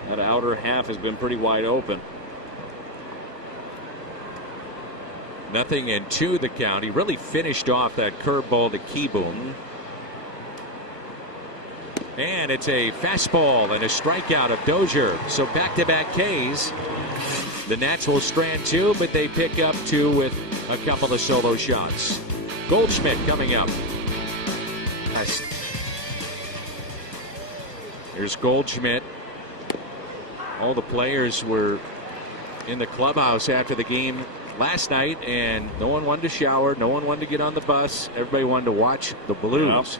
That outer half has been pretty wide open. 0-2 the count. He really finished off that curveball to Kieboom. And it's a fastball and a strikeout of Dozier. So back-to-back Ks. The Nats will strand 2, but they pick up 2 with a couple of solo shots. Goldschmidt coming up. Here's Goldschmidt. All the players were in the clubhouse after the game last night, and no one wanted to shower, no one wanted to get on the bus. Everybody wanted to watch the Blues.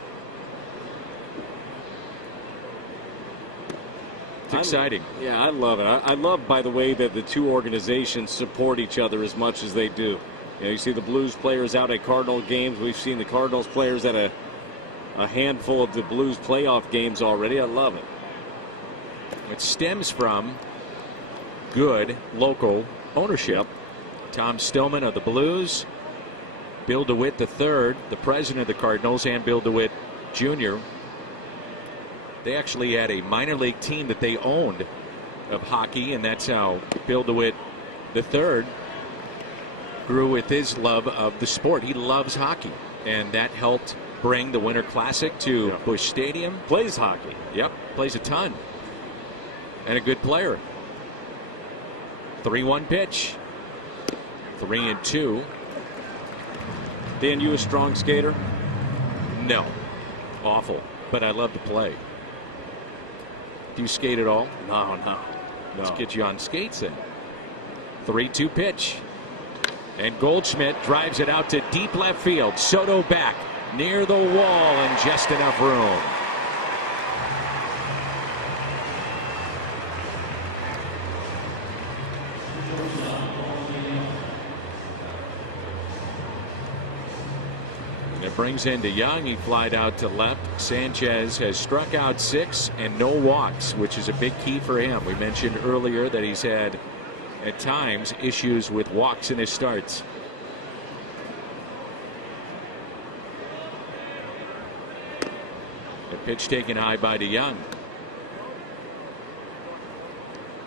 It's exciting. Yeah, I love it. I love, by the way, that the two organizations support each other as much as they do. You see the Blues players out at Cardinal games. We've seen the Cardinals players at a handful of the Blues playoff games already. I love it. It stems from good local ownership. Tom Stillman of the Blues, Bill DeWitt III, the president of the Cardinals, and Bill DeWitt Jr. They actually had a minor league team that they owned of hockey, and that's how Bill DeWitt III grew with his love of the sport. He loves hockey, and that helped bring the Winter Classic to Busch Stadium. Plays hockey. Yep, plays a ton. And a good player. 3-1 pitch. 3-2. Dan, you a strong skater? No. Awful. But I love to play. Do you skate at all? No. Let's get you on skates then. 3-2 pitch. And Goldschmidt drives it out to deep left field. Soto back near the wall and just enough room. It brings in DeYoung. He flied out to left. Sanchez has struck out 6 and no walks, which is a big key for him. We mentioned earlier that he's had at times issues with walks in his starts. A pitch taken high by DeYoung.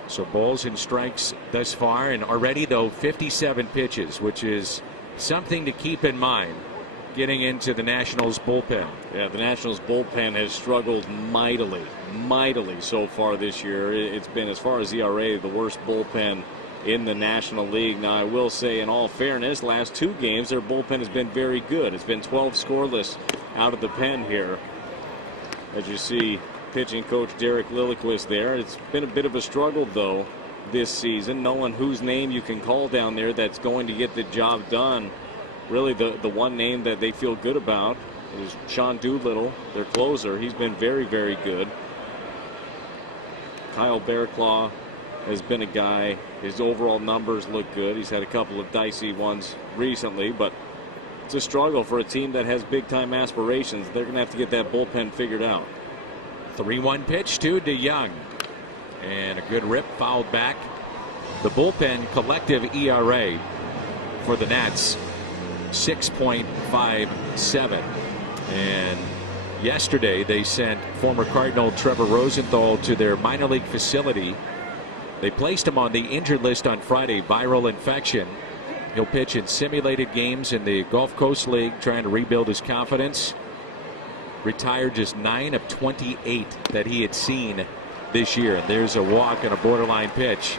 So balls and strikes thus far, and already though 57 pitches, which is something to keep in mind getting into the Nationals bullpen. Yeah, the Nationals bullpen has struggled mightily so far this year. It's been, as far as ERA, the worst bullpen in the National League. Now, I will say, in all fairness, last 2 games their bullpen has been very good. It's been 12 scoreless out of the pen here. As you see, pitching coach Derek Lilliquist there. It's been a bit of a struggle, though, this season, knowing whose name you can call down there that's going to get the job done. Really, the one name that they feel good about is Sean Doolittle, their closer. He's been very, very good. Kyle Bearclaw has been a guy. His overall numbers look good. He's had a couple of dicey ones recently, but it's a struggle for a team that has big-time aspirations. They're going to have to get that bullpen figured out. 3-1 pitch to DeYoung. And a good rip, fouled back. The bullpen collective ERA for the Nats, 6.57. And yesterday they sent former Cardinal Trevor Rosenthal to their minor league facility. They placed him on the injured list on Friday, viral infection. He'll pitch in simulated games in the Gulf Coast League, trying to rebuild his confidence. Retired just 9 of 28 that he had seen this year. And there's a walk and a borderline pitch.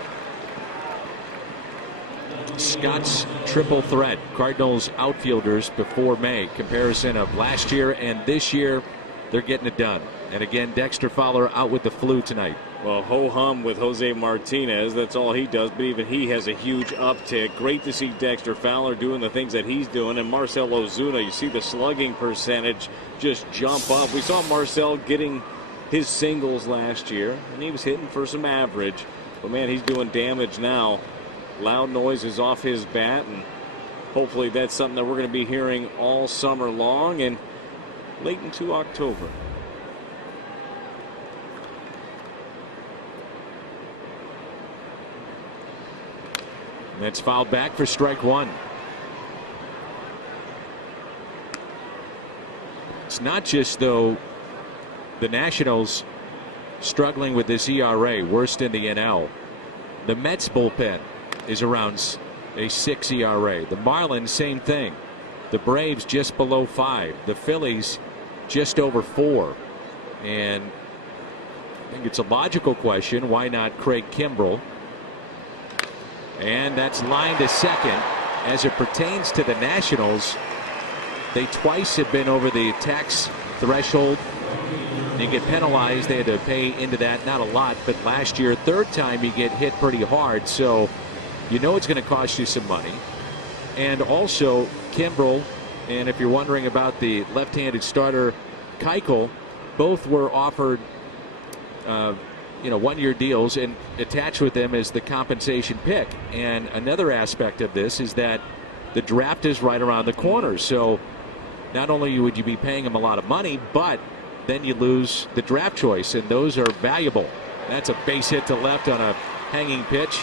Scott's triple threat. Cardinals outfielders before May. Comparison of last year and this year. They're getting it done. And again, Dexter Fowler out with the flu tonight. Well, ho-hum with Jose Martinez. That's all he does, but even he has a huge uptick. Great to see Dexter Fowler doing the things that he's doing. And Marcell Ozuna, you see the slugging percentage just jump up. We saw Marcell getting his singles last year, and he was hitting for some average. But, man, he's doing damage now. Loud noise is off his bat, and hopefully that's something that we're going to be hearing all summer long and late into October. That's fouled back for strike 1. It's not just, though, the Nationals struggling with this ERA, worst in the NL. The Mets bullpen is around a 6 ERA. The Marlins, same thing. The Braves just below 5. The Phillies just over 4. And I think it's a logical question. Why not Craig Kimbrell? And that's line to second. As it pertains to the Nationals, they twice have been over the tax threshold. You get penalized. They had to pay into that, not a lot, but last year, third time, you get hit pretty hard. So you know it's going to cost you some money. And also, Kimbrell, and if you're wondering about the left-handed starter, Keuchel, both were offered one-year deals, and attached with them is the compensation pick. And another aspect of this is that the draft is right around the corner. So not only would you be paying them a lot of money, but then you lose the draft choice, and those are valuable. That's a base hit to left on a hanging pitch.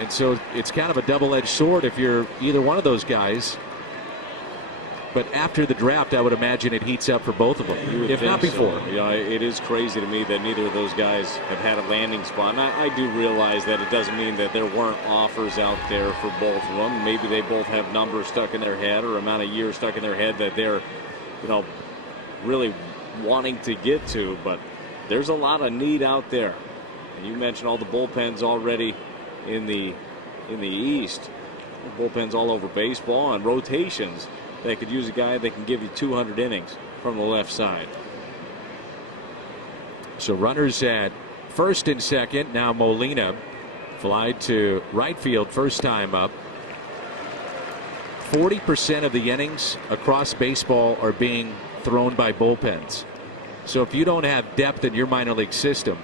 And so it's kind of a double-edged sword if you're either one of those guys. But after the draft, I would imagine it heats up for both of them, if not before. So. It is crazy to me that neither of those guys have had a landing spot. And I do realize that it doesn't mean that there weren't offers out there for both of them. Maybe they both have numbers stuck in their head or amount of years stuck in their head that they're, really wanting to get to. But there's a lot of need out there. And you mentioned all the bullpens already in the East. Bullpens all over baseball and rotations. They could use a guy that can give you 200 innings from the left side. So runners at first and second. Now Molina fly to right field first time up. 40% of the innings across baseball are being thrown by bullpens. So if you don't have depth in your minor league system,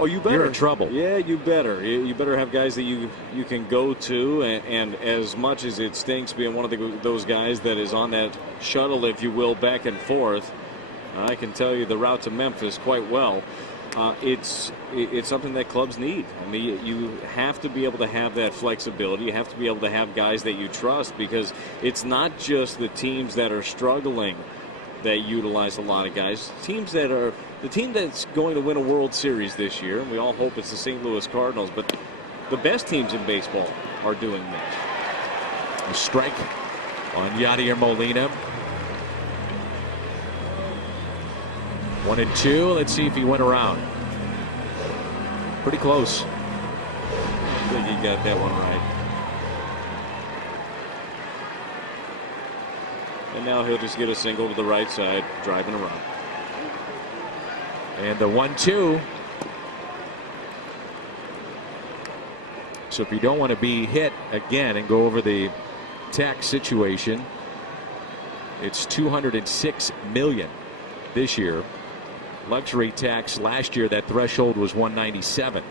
you better. You're in trouble. Yeah, you better. You better have guys that you can go to, and as much as it stinks being one of those guys that is on that shuttle, if you will, back and forth, I can tell you the route to Memphis quite well. It's something that clubs need. I mean, you have to be able to have that flexibility. You have to be able to have guys that you trust, because it's not just the teams that are struggling that utilize a lot of guys. The team that's going to win a World Series this year, and we all hope it's the St. Louis Cardinals, but the best teams in baseball are doing this. A strike on Yadier Molina. 1-2. Let's see if he went around. Pretty close. I think he got that one right. And now he'll just get a single to the right side, driving around. And the 1-2. So if you don't want to be hit again and go over the tax situation, it's $206 million this year. Luxury tax last year, that threshold was $197.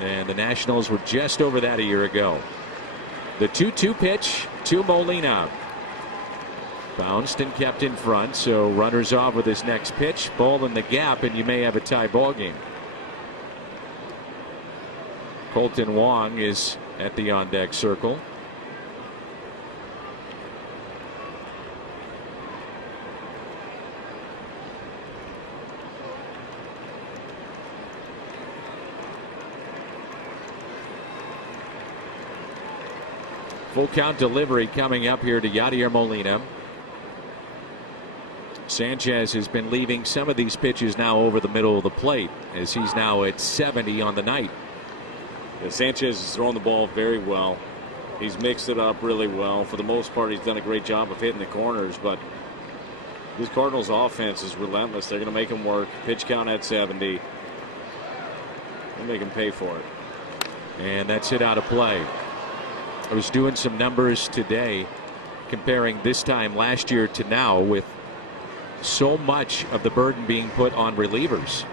And the Nationals were just over that a year ago. The 2-2 pitch to Molina. Bounced and kept in front, so runners off with this next pitch. Ball in the gap, and you may have a tie ball game. Colton Wong is at the on-deck circle. Full count delivery coming up here to Yadier Molina. Sanchez has been leaving some of these pitches now over the middle of the plate, as he's now at 70 on the night. Yeah, Sanchez is throwing the ball very well. He's mixed it up really well. For the most part, he's done a great job of hitting the corners, but this Cardinals offense is relentless. They're going to make him work. Pitch count at 70. They'll make him pay for it. And that's hit out of play. I was doing some numbers today comparing this time last year to now, with so much of the burden being put on relievers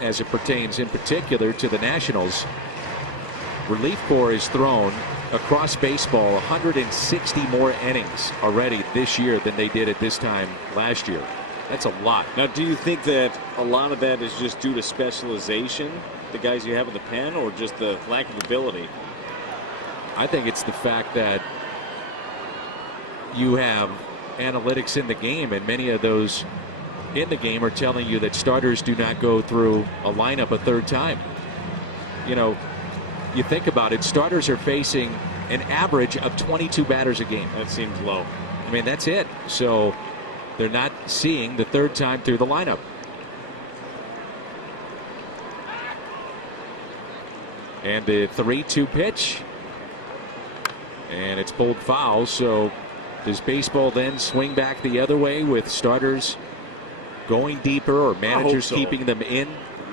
as it pertains in particular to the Nationals. Relief Corps has thrown across baseball 160 more innings already this year than they did at this time last year. That's a lot. Now, do you think that a lot of that is just due to specialization, the guys you have in the pen, or just the lack of ability? I think it's the fact that you have analytics in the game, and many of those in the game are telling you that starters do not go through a lineup a third time. You think about it, starters are facing an average of 22 batters a game. That seems low. I mean, that's it. So they're not seeing the third time through the lineup. And the 3-2 pitch. And it's pulled foul. So does baseball then swing back the other way with starters going deeper, or managers keeping them in?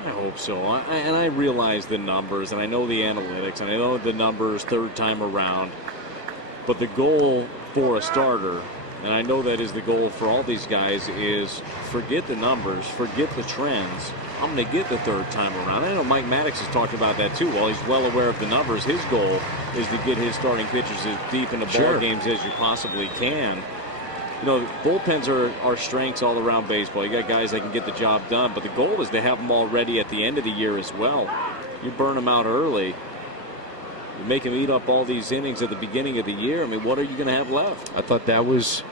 I hope so. And I realize the numbers, and I know the analytics, and I know the numbers third time around. But the goal for a starter And I know that is the goal for all these guys, is forget the numbers, forget the trends. I'm going to get the third time around. I know Mike Maddox has talked about that too. While he's well aware of the numbers, his goal is to get his starting pitchers as deep into ball games as you possibly can. You know, bullpens are strengths all around baseball. You got guys that can get the job done, but the goal is to have them all ready at the end of the year as well. You burn them out early, you make them eat up all these innings at the beginning of the year. I mean, what are you going to have left? I thought that was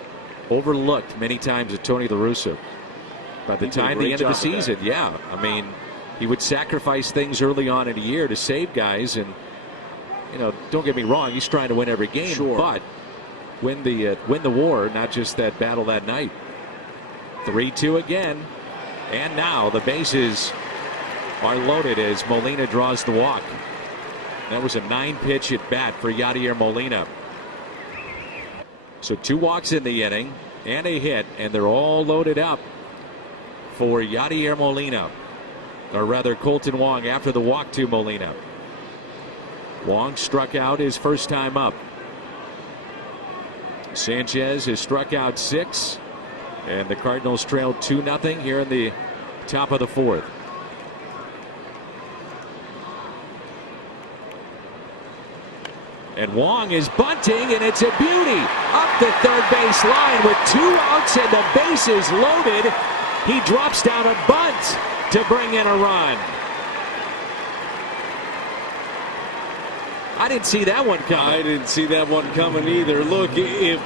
overlooked many times at Tony La Russa. By the time the end of the season, yeah. I mean, he would sacrifice things early on in the year to save guys, and you know, don't get me wrong, he's trying to win every game, but win the war, not just that battle that night. 3-2 again, and now the bases are loaded as Molina draws the walk. That was a 9-pitch at bat for Yadier Molina. So 2 walks in the inning and a hit, and they're all loaded up for Yadier Molina, or rather Colton Wong after the walk to Molina. Wong struck out his first time up. Sanchez has struck out 6, and the Cardinals trail 2-0 here in the top of the 4th. And Wong is bunting, and it's a beauty up the third base line with 2 outs and the bases loaded. He drops down a bunt to bring in a run. I didn't see that one coming. I didn't see that one coming either. Look, if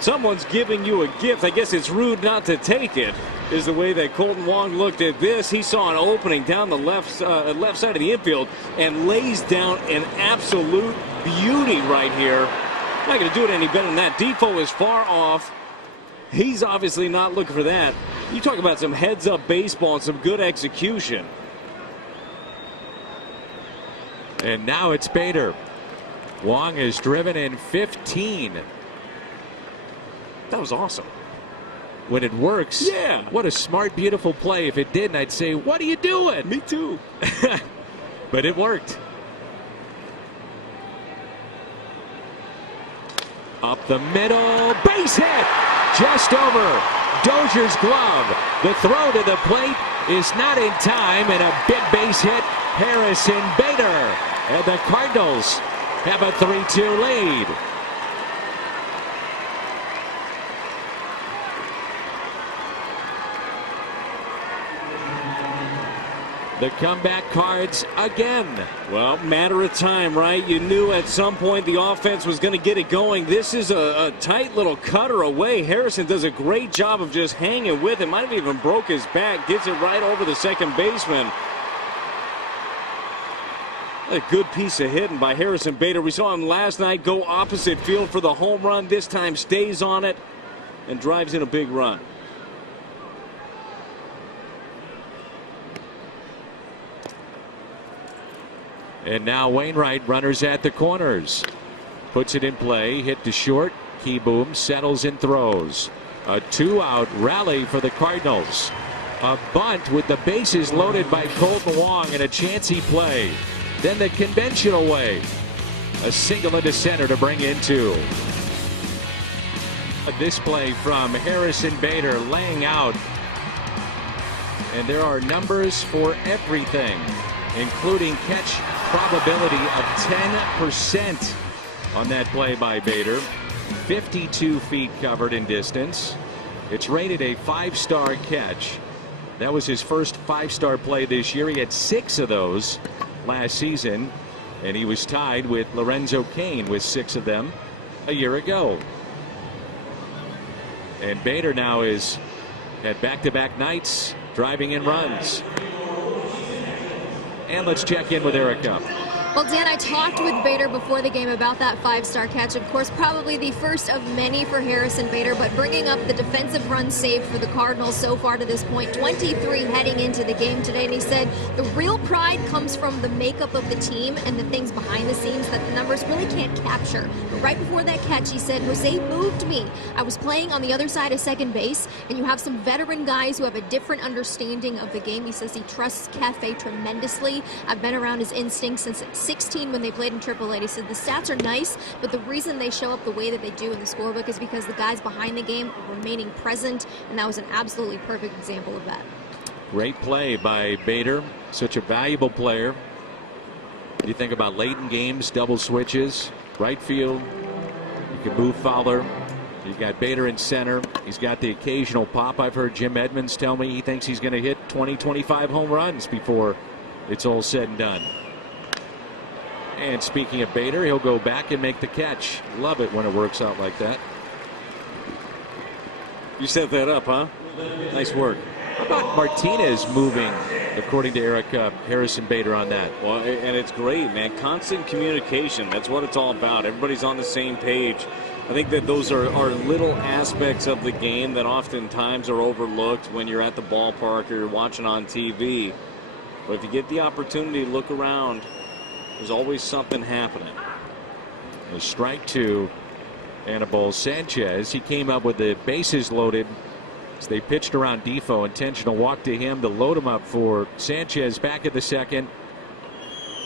someone's giving you a gift, I guess it's rude not to take it, is the way that Colton Wong looked at this. He saw an opening down the left side of the infield and lays down an absolute beauty right here. Not going to do it any better than that. Defoe is far off. He's obviously not looking for that. You talk about some heads-up baseball and some good execution. And now it's Bader. Wong is driven in 15. That was awesome. When it works, yeah. What a smart, beautiful play. If it didn't, I'd say, what are you doing? Me too. But it worked. Up the middle, base hit, just over Dozier's glove. The throw to the plate is not in time, and a big base hit, Harrison Bader. And the Cardinals have a 3-2 lead. The comeback Cards again. Well, matter of time, right? You knew at some point the offense was going to get it going. This is a tight little cutter away. Harrison does a great job of just hanging with it. Might have even broke his back. Gets it right over the second baseman. A good piece of hitting by Harrison Bader. We saw him last night go opposite field for the home run. This time stays on it and drives in a big run. And now Wainwright, runners at the corners. Puts it in play, hit to short. Keyboom settles and throws. A 2-out rally for the Cardinals. A bunt with the bases loaded by Colton Wong and a chancy play. Then the conventional way. A single into center to bring in 2. A display from Harrison Bader laying out. And there are numbers for everything, including catch probability of 10% on that play by Bader. 52 feet covered in distance. It's rated a 5-star catch. That was his first 5-star play this year. He had 6 of those last season, and he was tied with Lorenzo Cain with 6 of them a year ago. And Bader now is at back-to-back nights driving in runs. And let's check in with Erica. Well, Dan, I talked with Bader before the game about that 5-star catch. Of course, probably the first of many for Harrison Bader, but bringing up the defensive runs saved for the Cardinals so far to this point, 23 heading into the game today. And he said the real pride comes from the makeup of the team and the things behind the scenes that the numbers really can't capture. But right before that catch, he said, Jose moved me. I was playing on the other side of second base, and you have some veteran guys who have a different understanding of the game. He says he trusts Cafe tremendously. I've been around his instincts since 16 when they played in AAA. He said the stats are nice, but the reason they show up the way that they do in the scorebook is because the guys behind the game are remaining present, and that was an absolutely perfect example of that. Great play by Bader, such a valuable player. You think about late in games, double switches, right field. You can move Fowler. You've got Bader in center. He's got the occasional pop. I've heard Jim Edmonds tell me he thinks he's going to hit 20, 25 home runs before it's all said and done. And speaking of Bader, he'll go back and make the catch. Love it when it works out like that. You set that up, huh? Nice work. How about Martinez moving, according to Eric Harrison Bader on that? Well, and it's great, man. Constant communication. That's what it's all about. Everybody's on the same page. I think that those are little aspects of the game that oftentimes are overlooked when you're at the ballpark or you're watching on TV. But if you get the opportunity to look around, there's always something happening. A strike to Anibal Sanchez. He came up with the bases loaded. So they pitched around Defoe. Intentional walk to him to load him up for Sanchez back at the second.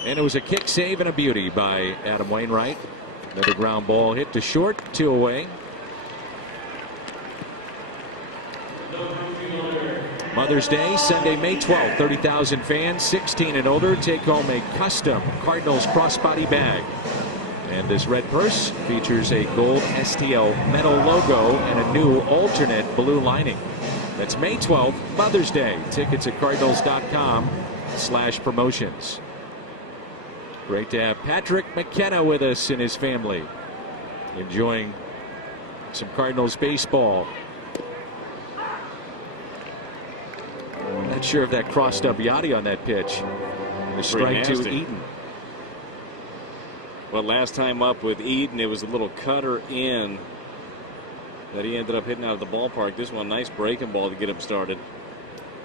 And it was a kick save and a beauty by Adam Wainwright. Another ground ball hit to short, 2 away. Mother's Day, Sunday, May 12th. 30,000 fans, 16 and older, take home a custom Cardinals crossbody bag. And this red purse features a gold STL metal logo and a new alternate blue lining. That's May 12th, Mother's Day. Tickets at cardinals.com/promotions. Great to have Patrick McKenna with us and his family, enjoying some Cardinals baseball. Not sure if that crossed up Yachty on that pitch. A strike to Eaton. Well, last time up with Eaton, it was a little cutter in that he ended up hitting out of the ballpark. This one, nice breaking ball to get him started.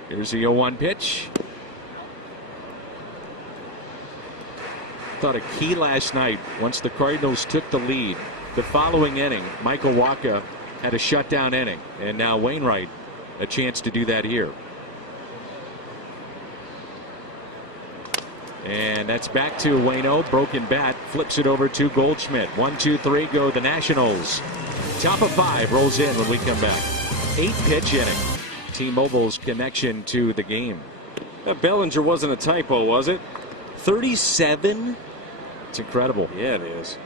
Here's the 0-1 pitch. Thought a key last night, once the Cardinals took the lead, the following inning, Michael Wacha had a shutdown inning, and now Wainwright a chance to do that here. And that's back to Waino. Broken bat, flips it over to Goldschmidt. 1, 2, 3 go the Nationals. Top of 5 rolls in when we come back. 8-pitch inning. T-Mobile's connection to the game. That Bellinger wasn't a typo, was it? 37? It's incredible. Yeah, it is.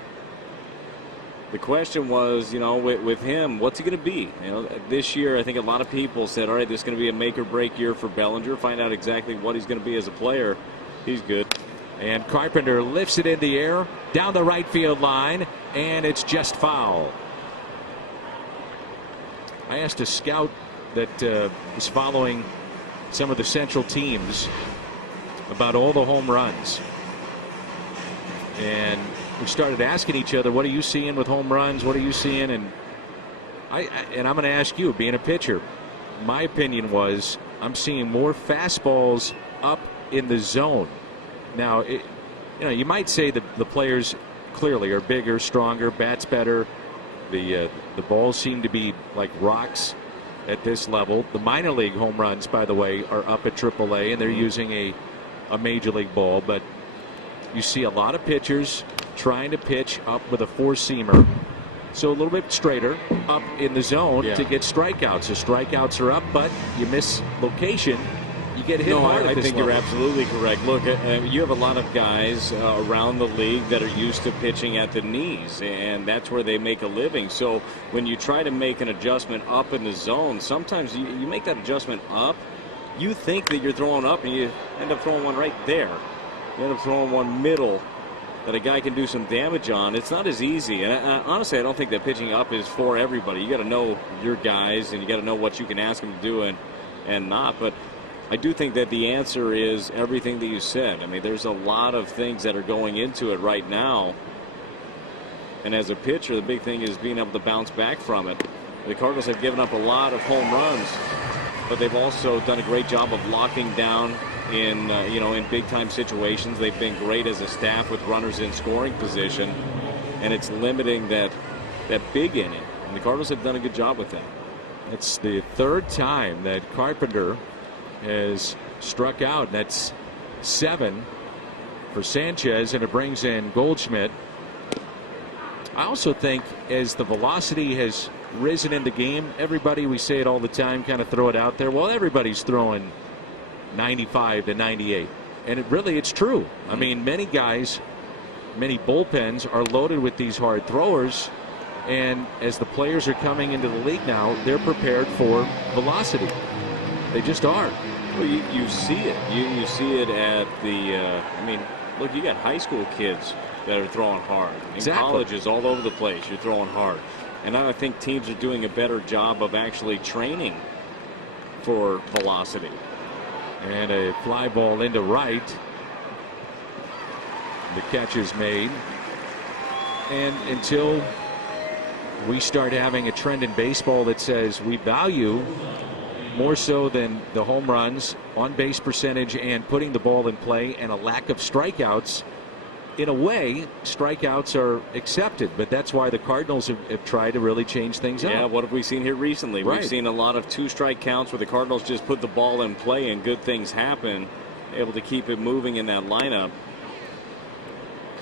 The question was, you know, with him, what's he going to be? You know, this year, I think a lot of people said, all right, this is going to be a make or break year for Bellinger. Find out exactly what he's going to be as a player. He's good. And Carpenter lifts it in the air down the right field line, and it's just foul. I asked a scout that was following some of the Central teams about all the home runs, and we started asking each other, what are you seeing with home runs? What are you seeing? And I'm going to ask you, being a pitcher, my opinion was I'm seeing more fastballs up in the zone. Now, you might say that the players clearly are bigger, stronger, bats better. The balls seem to be like rocks at this level. The minor league home runs, by the way, are up at AAA, and they're using a major league ball. But you see a lot of pitchers trying to pitch up with a four-seamer, so a little bit straighter up in the zone to get strikeouts. The strikeouts are up, but you miss location. You get hit hard. I think you're absolutely correct. Look, you have a lot of guys around the league that are used to pitching at the knees, and that's where they make a living. So when you try to make an adjustment up in the zone, sometimes you make that adjustment up. You think that you're throwing up, and you end up throwing one right there. You end up throwing one middle that a guy can do some damage on. It's not as easy. And honestly, I don't think that pitching up is for everybody. You got to know your guys, and you got to know what you can ask them to do and not. But I do think that the answer is everything that you said. I mean, there's a lot of things that are going into it right now. And as a pitcher, the big thing is being able to bounce back from it. The Cardinals have given up a lot of home runs, but they've also done a great job of locking down in big time situations. They've been great as a staff with runners in scoring position, and it's limiting that big inning. And the Cardinals have done a good job with that. It's the third time that Carpenter has struck out. That's 7 for Sanchez, and it brings in Goldschmidt. I also think as the velocity has risen in the game, everybody, we say it all the time, kind of throw it out there. Well, everybody's throwing 95 to 98. And it's true. I mean, many guys, many bullpens are loaded with these hard throwers. And as the players are coming into the league now, they're prepared for velocity. They just are. Well, you see it. You see it at the, I mean, look, you got high school kids that are throwing hard. In colleges all over the place, you're throwing hard. And I think teams are doing a better job of actually training for velocity. And a fly ball into right. The catch is made. And until we start having a trend in baseball that says we value more so than the home runs, on base percentage, and putting the ball in play, and a lack of strikeouts, in a way, strikeouts are accepted, but that's why the Cardinals have tried to really change things up. Yeah, what have we seen here recently? Right. We've seen a lot of 2-strike counts where the Cardinals just put the ball in play and good things happen, able to keep it moving in that lineup.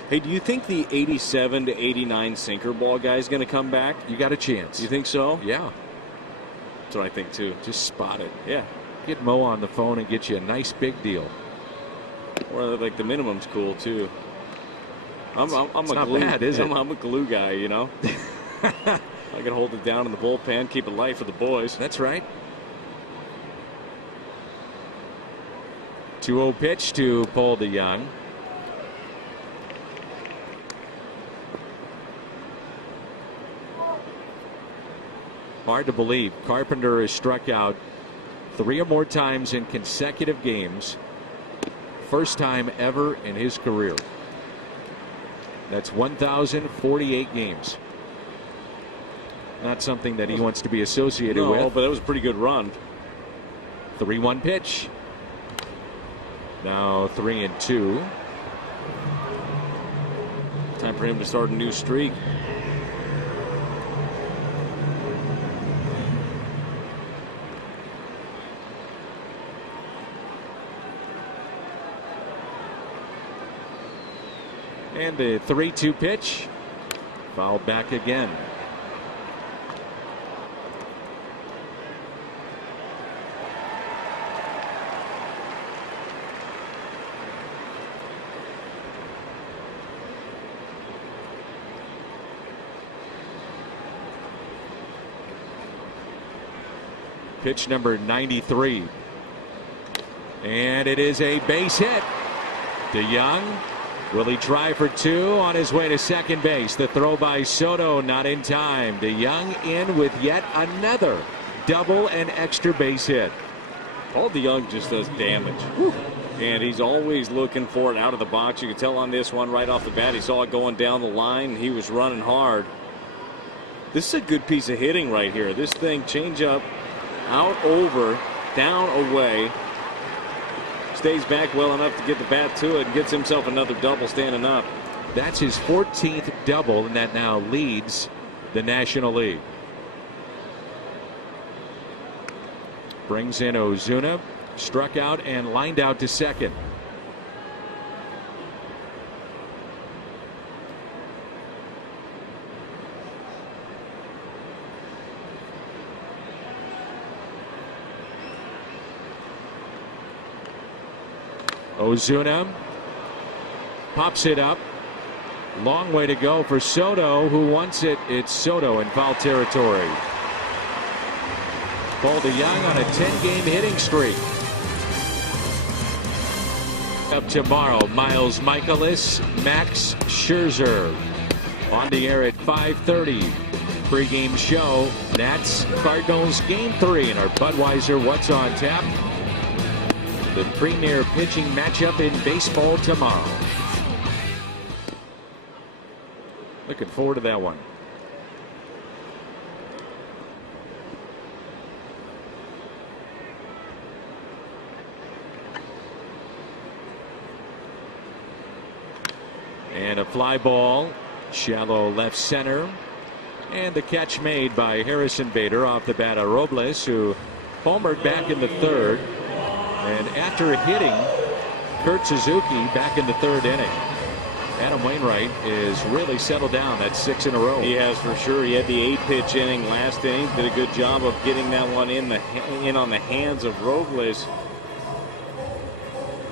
Hey, do you think the 87 to 89 sinker ball guy is going to come back? You got a chance. You think so? Yeah. That's what I think, too. Just spot it. Yeah. Get Mo on the phone and get you a nice big deal. Or like the minimum's cool, too. I'm it's a not glue. bad, is it? I'm a glue guy, you know. I can hold it down in the bullpen, keep it light for the boys. That's right. 2-0 pitch to Paul DeJong. Hard to believe Carpenter has struck out 3 or more times in consecutive games. First time ever in his career. That's 1,048 games. Not something that he wants to be associated with. No, but that was a pretty good run. 3-1 pitch. Now 3-2. Time for him to start a new streak. And the 3-2 pitch. Fouled back again. Pitch number 93. And it is a base hit. DeJong. Will he try for 2 on his way to second base? The throw by Soto not in time. DeJong in with yet another double and extra base hit. Paul DeJong just does damage. Whew. And he's always looking for it out of the box. You can tell on this one right off the bat. He saw it going down the line. He was running hard. This is a good piece of hitting right here. This thing, change up, out, over, down, away. Stays back well enough to get the bat to it and gets himself another double standing up. That's his 14th double, and that now leads the National League. Brings in Ozuna, struck out and lined out to second. Ozuna pops it up. Long way to go for Soto, who wants it. It's Soto in foul territory. Paul DeJong on a 10-game hitting streak. Up tomorrow, Miles Michaelis, Max Scherzer. On the air at 5:30. Pre-game show. Nats Cardinals Game 3 in our Budweiser What's on Tap. The premier pitching matchup in baseball tomorrow. Looking forward to that one. And a fly ball, shallow left center. And the catch made by Harrison Bader off the bat of Robles, who homered back in the third. And after hitting Kurt Suzuki back in the third inning. Adam Wainwright is really settled down. That's 6 in a row. He has for sure. He had the 8-pitch inning last inning. Did a good job of getting that one in on the hands of Robles.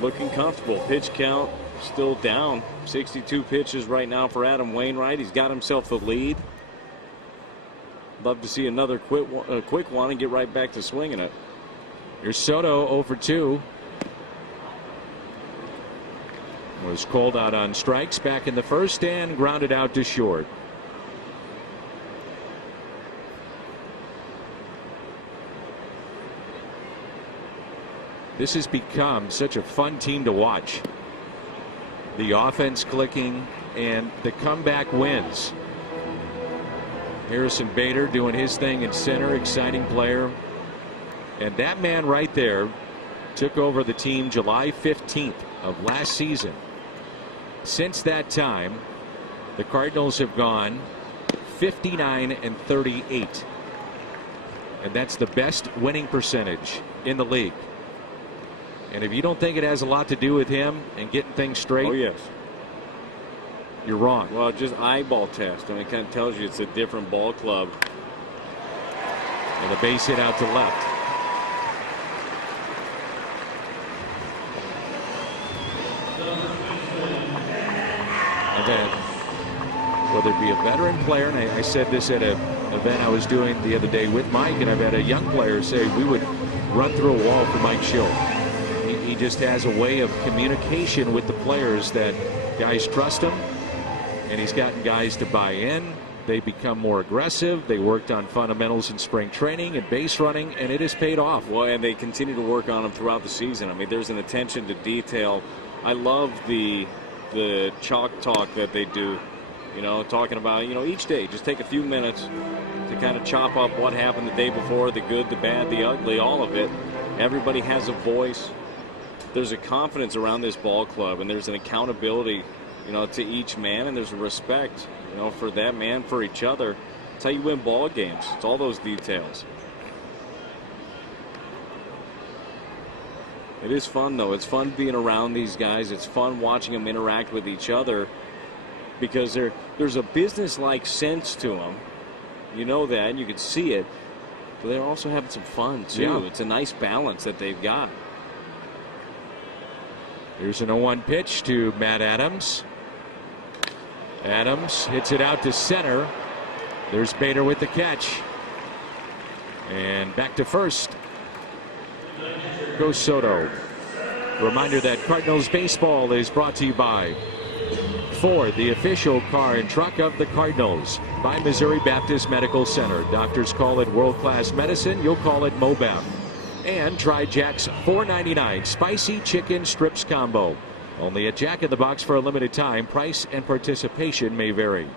Looking comfortable. Pitch count still down. 62 pitches right now for Adam Wainwright. He's got himself the lead. Love to see another quick one and get right back to swinging it. Here's Soto 0 for 2. Was called out on strikes back in the first and grounded out to short. This has become such a fun team to watch. The offense clicking and the comeback wins. Harrison Bader doing his thing in center, exciting player. And that man right there took over the team July 15th of last season. Since that time, the Cardinals have gone 59-38. And that's the best winning percentage in the league. And if you don't think it has a lot to do with him and getting things straight, oh yes, you're wrong. Well, just eyeball test. I mean, it kind of tells you it's a different ball club. And a base hit out to left. And then, whether it be a veteran player, and I said this at an event I was doing the other day with Mike, and I've had a young player say we would run through a wall for Mike Schill. He just has a way of communication with the players that guys trust him, and he's gotten guys to buy in. They become more aggressive. They worked on fundamentals in spring training and base running, and it has paid off. Well, and they continue to work on them throughout the season. I mean, there's an attention to detail. I love the chalk talk that they do, you know, talking about, you know, each day. Just take a few minutes to kind of chop up what happened the day before, the good, the bad, the ugly, all of it. Everybody has a voice. There's a confidence around this ball club, and there's an accountability, you know, to each man, and there's a respect, you know, for that man, for each other. It's how you win ball games. It's all those details. It is fun, though. It's fun being around these guys. It's fun watching them interact with each other because there's a business-like sense to them. You know that, and you can see it. But they're also having some fun, too. Yeah. It's a nice balance that they've got. Here's an 0-1 pitch to Matt Adams. Adams hits it out to center. There's Bader with the catch. And back to first goes Soto. Reminder that Cardinals baseball is brought to you by Ford, the official car and truck of the Cardinals. By Missouri Baptist Medical Center. Doctors call it world-class medicine. You'll call it Mobap. And try Jack's $4.99 spicy chicken strips combo. Only at Jack in the Box for a limited time. Price and participation may vary.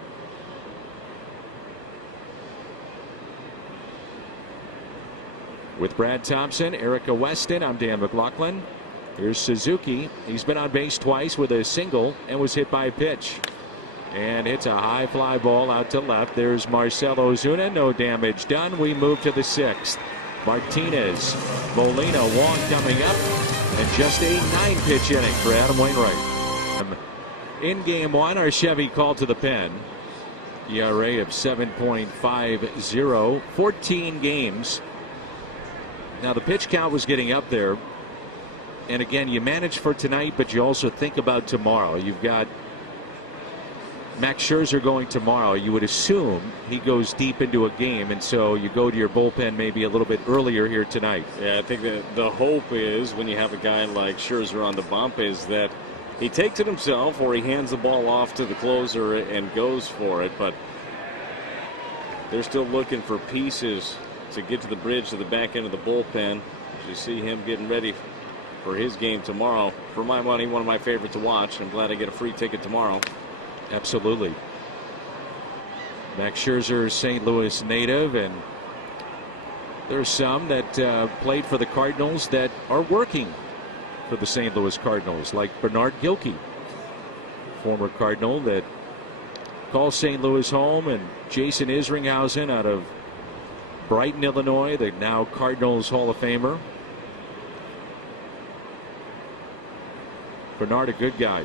With Brad Thompson, Erica Weston, I'm Dan McLaughlin. Here's Suzuki. He's been on base twice with a single and was hit by a pitch. And hits a high fly ball out to left. There's Marcell Ozuna. No damage done. We move to the 6th. Martinez, Molina, Wong coming up, and just a 9-pitch inning for Adam Wainwright. In game 1, our Chevy called to the pen. ERA of 7.50, 14 games. Now the pitch count was getting up there, and again, you manage for tonight, but you also think about tomorrow. You've got Max Scherzer going tomorrow. You would assume he goes deep into a game, and so you go to your bullpen maybe a little bit earlier here tonight. Yeah, I think that the hope is when you have a guy like Scherzer on the bump is that he takes it himself or he hands the ball off to the closer and goes for it. But they're still looking for pieces to get to the bridge to the back end of the bullpen. As you see him getting ready for his game tomorrow. For my money, one of my favorites to watch. I'm glad I get a free ticket tomorrow. Absolutely. Max Scherzer, St. Louis native, and there's some that played for the Cardinals that are working for the St. Louis Cardinals, like Bernard Gilkey, former Cardinal that calls St. Louis home, and Jason Isringhausen out of Brighton, Illinois, the now Cardinals Hall of Famer. Bernard, a good guy.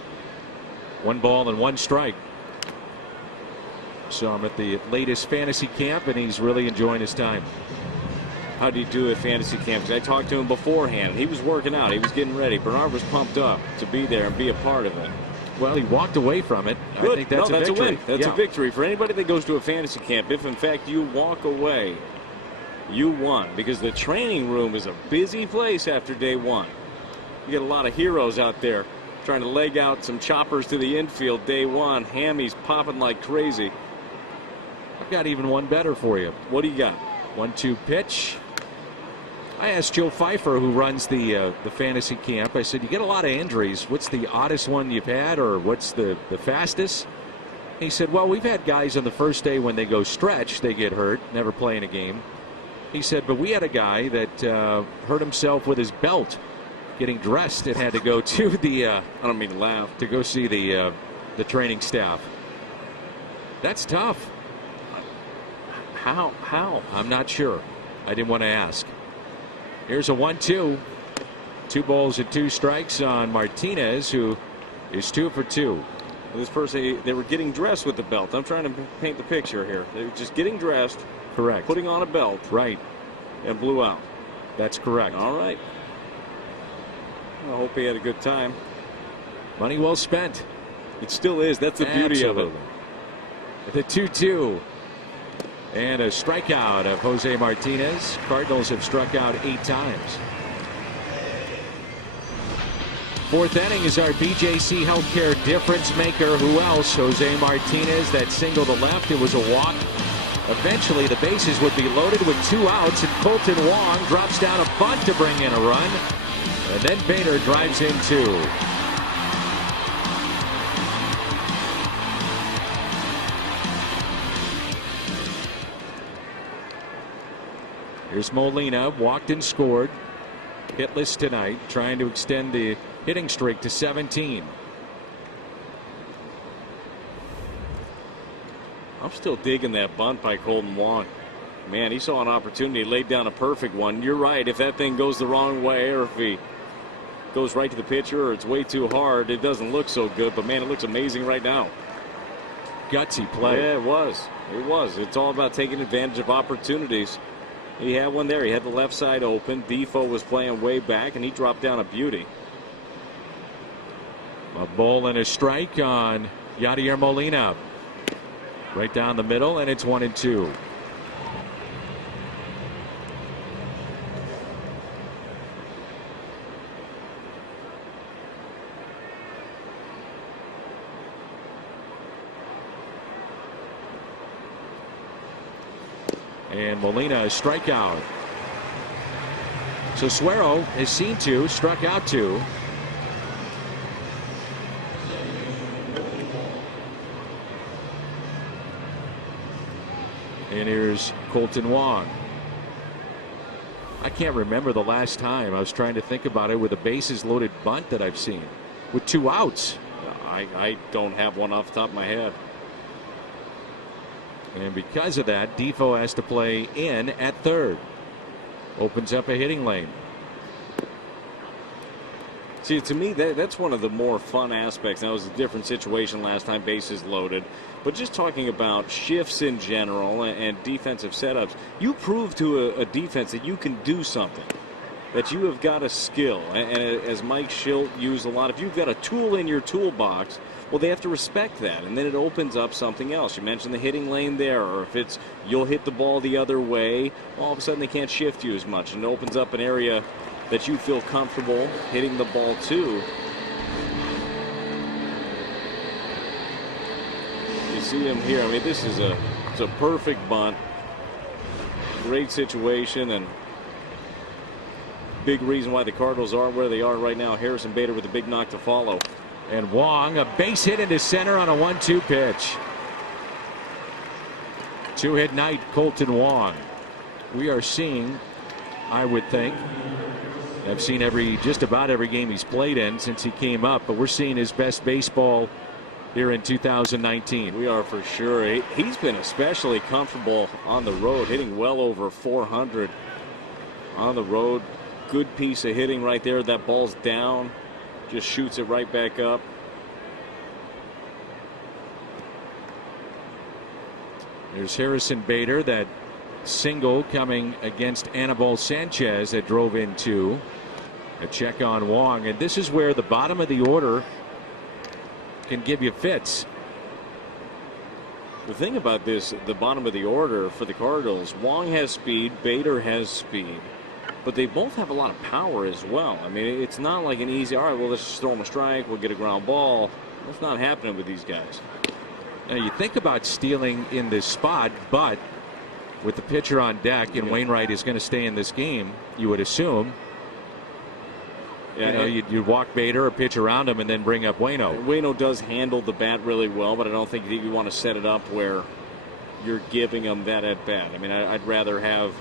1 ball and 1 strike. Saw him at the latest fantasy camp, and he's really enjoying his time. How do you do at fantasy camp? 'Cause I talked to him beforehand. He was working out. He was getting ready. Bernard was pumped up to be there and be a part of it. Well, he walked away from it. Good. I think that's a victory. win. That's a victory for anybody that goes to a fantasy camp. If, in fact, you walk away, you won. Because the training room is a busy place after day 1. You get a lot of heroes out there trying to leg out some choppers to the infield day 1. Hammies popping like crazy. I've got even one better for you. What do you got? 1-2 pitch. I asked Joe Pfeiffer, who runs the fantasy camp, I said, you get a lot of injuries. What's the oddest one you've had, or what's the fastest? He said, well, we've had guys on the first day when they go stretch, they get hurt, never play in a game. He said, but we had a guy that hurt himself with his belt getting dressed and had to go to the I don't mean to laugh. to go see the training staff. That's tough. How? I'm not sure. I didn't want to ask. Here's a 1-2. 2 balls and 2 strikes on Martinez, who is 2 for 2. This person, they were getting dressed with the belt. I'm trying to paint the picture here. They were just getting dressed. Correct. Putting on a belt. Right. And blew out. That's correct. All right. I hope he had a good time. Money well spent. It still is. That's the beauty of it. The 2-2. And a strikeout of Jose Martinez. Cardinals have struck out 8 times. 4th inning is our BJC Healthcare difference maker. Who else? Jose Martinez. That single to left. It was a walk. Eventually the bases would be loaded with 2 outs, and Colton Wong drops down a bunt to bring in a run. And then Bader drives in 2. Here's Molina, walked and scored. Hitless tonight, trying to extend the hitting streak to 17. I'm still digging that bunt by Colton Wong. Man, he saw an opportunity, laid down a perfect one. You're right. If that thing goes the wrong way, or if he goes right to the pitcher, or it's way too hard, it doesn't look so good. But man, it looks amazing right now. Gutsy play. Yeah, it was. It was. It's all about taking advantage of opportunities. He had one there. He had the left side open. Defoe was playing way back, and he dropped down a beauty. A ball and a strike on Yadier Molina. Right down the middle, and it's 1-2. And Molina, a strikeout. So Suero has seen 2, struck out 2. And here's Colton Wong. I can't remember the last time. I was trying to think about it with a bases loaded bunt that I've seen with 2 outs. I don't have one off the top of my head. And because of that, Defoe has to play in at 3rd. Opens up a hitting lane. See, to me, that's one of the more fun aspects. That was a different situation last time, bases loaded. But just talking about shifts in general and defensive setups, you prove to a defense that you can do something, that you have got a skill. And as Mike Schilt used a lot, if you've got a tool in your toolbox, well, they have to respect that, and then it opens up something else. You mentioned the hitting lane there, or if it's you'll hit the ball the other way, all of a sudden they can't shift you as much, and it opens up an area that you feel comfortable hitting the ball to. You see him here. I mean, this is it's a perfect bunt. Great situation, and big reason why the Cardinals are where they are right now. Harrison Bader with a big knock to follow. And Wong, a base hit into center on a 1-2 pitch. 2-hit night, Colton Wong. We are seeing, I would think, I've seen just about every game he's played in since he came up, but we're seeing his best baseball here in 2019. We are for sure. He's been especially comfortable on the road, hitting well over 400 on the road. Good piece of hitting right there. That ball's down just shoots it right back up. There's Harrison Bader, that single coming against Anibal Sanchez that drove in 2. A check on Wong, and this is where the bottom of the order can give you fits. The thing about this, the bottom of the order for the Cardinals, Wong has speed, Bader has speed, but they both have a lot of power as well. I mean, it's not like an easy, all right, well, let's just throw him a strike, we'll get a ground ball. That's not happening with these guys. Now, you think about stealing in this spot, but with the pitcher on deck and Wainwright is going to stay in this game, you would assume. Yeah, you'd walk Bader or pitch around him and then bring up Waino. Waino does handle the bat really well, but I don't think you want to set it up where you're giving him that at bat. I mean, I'd rather have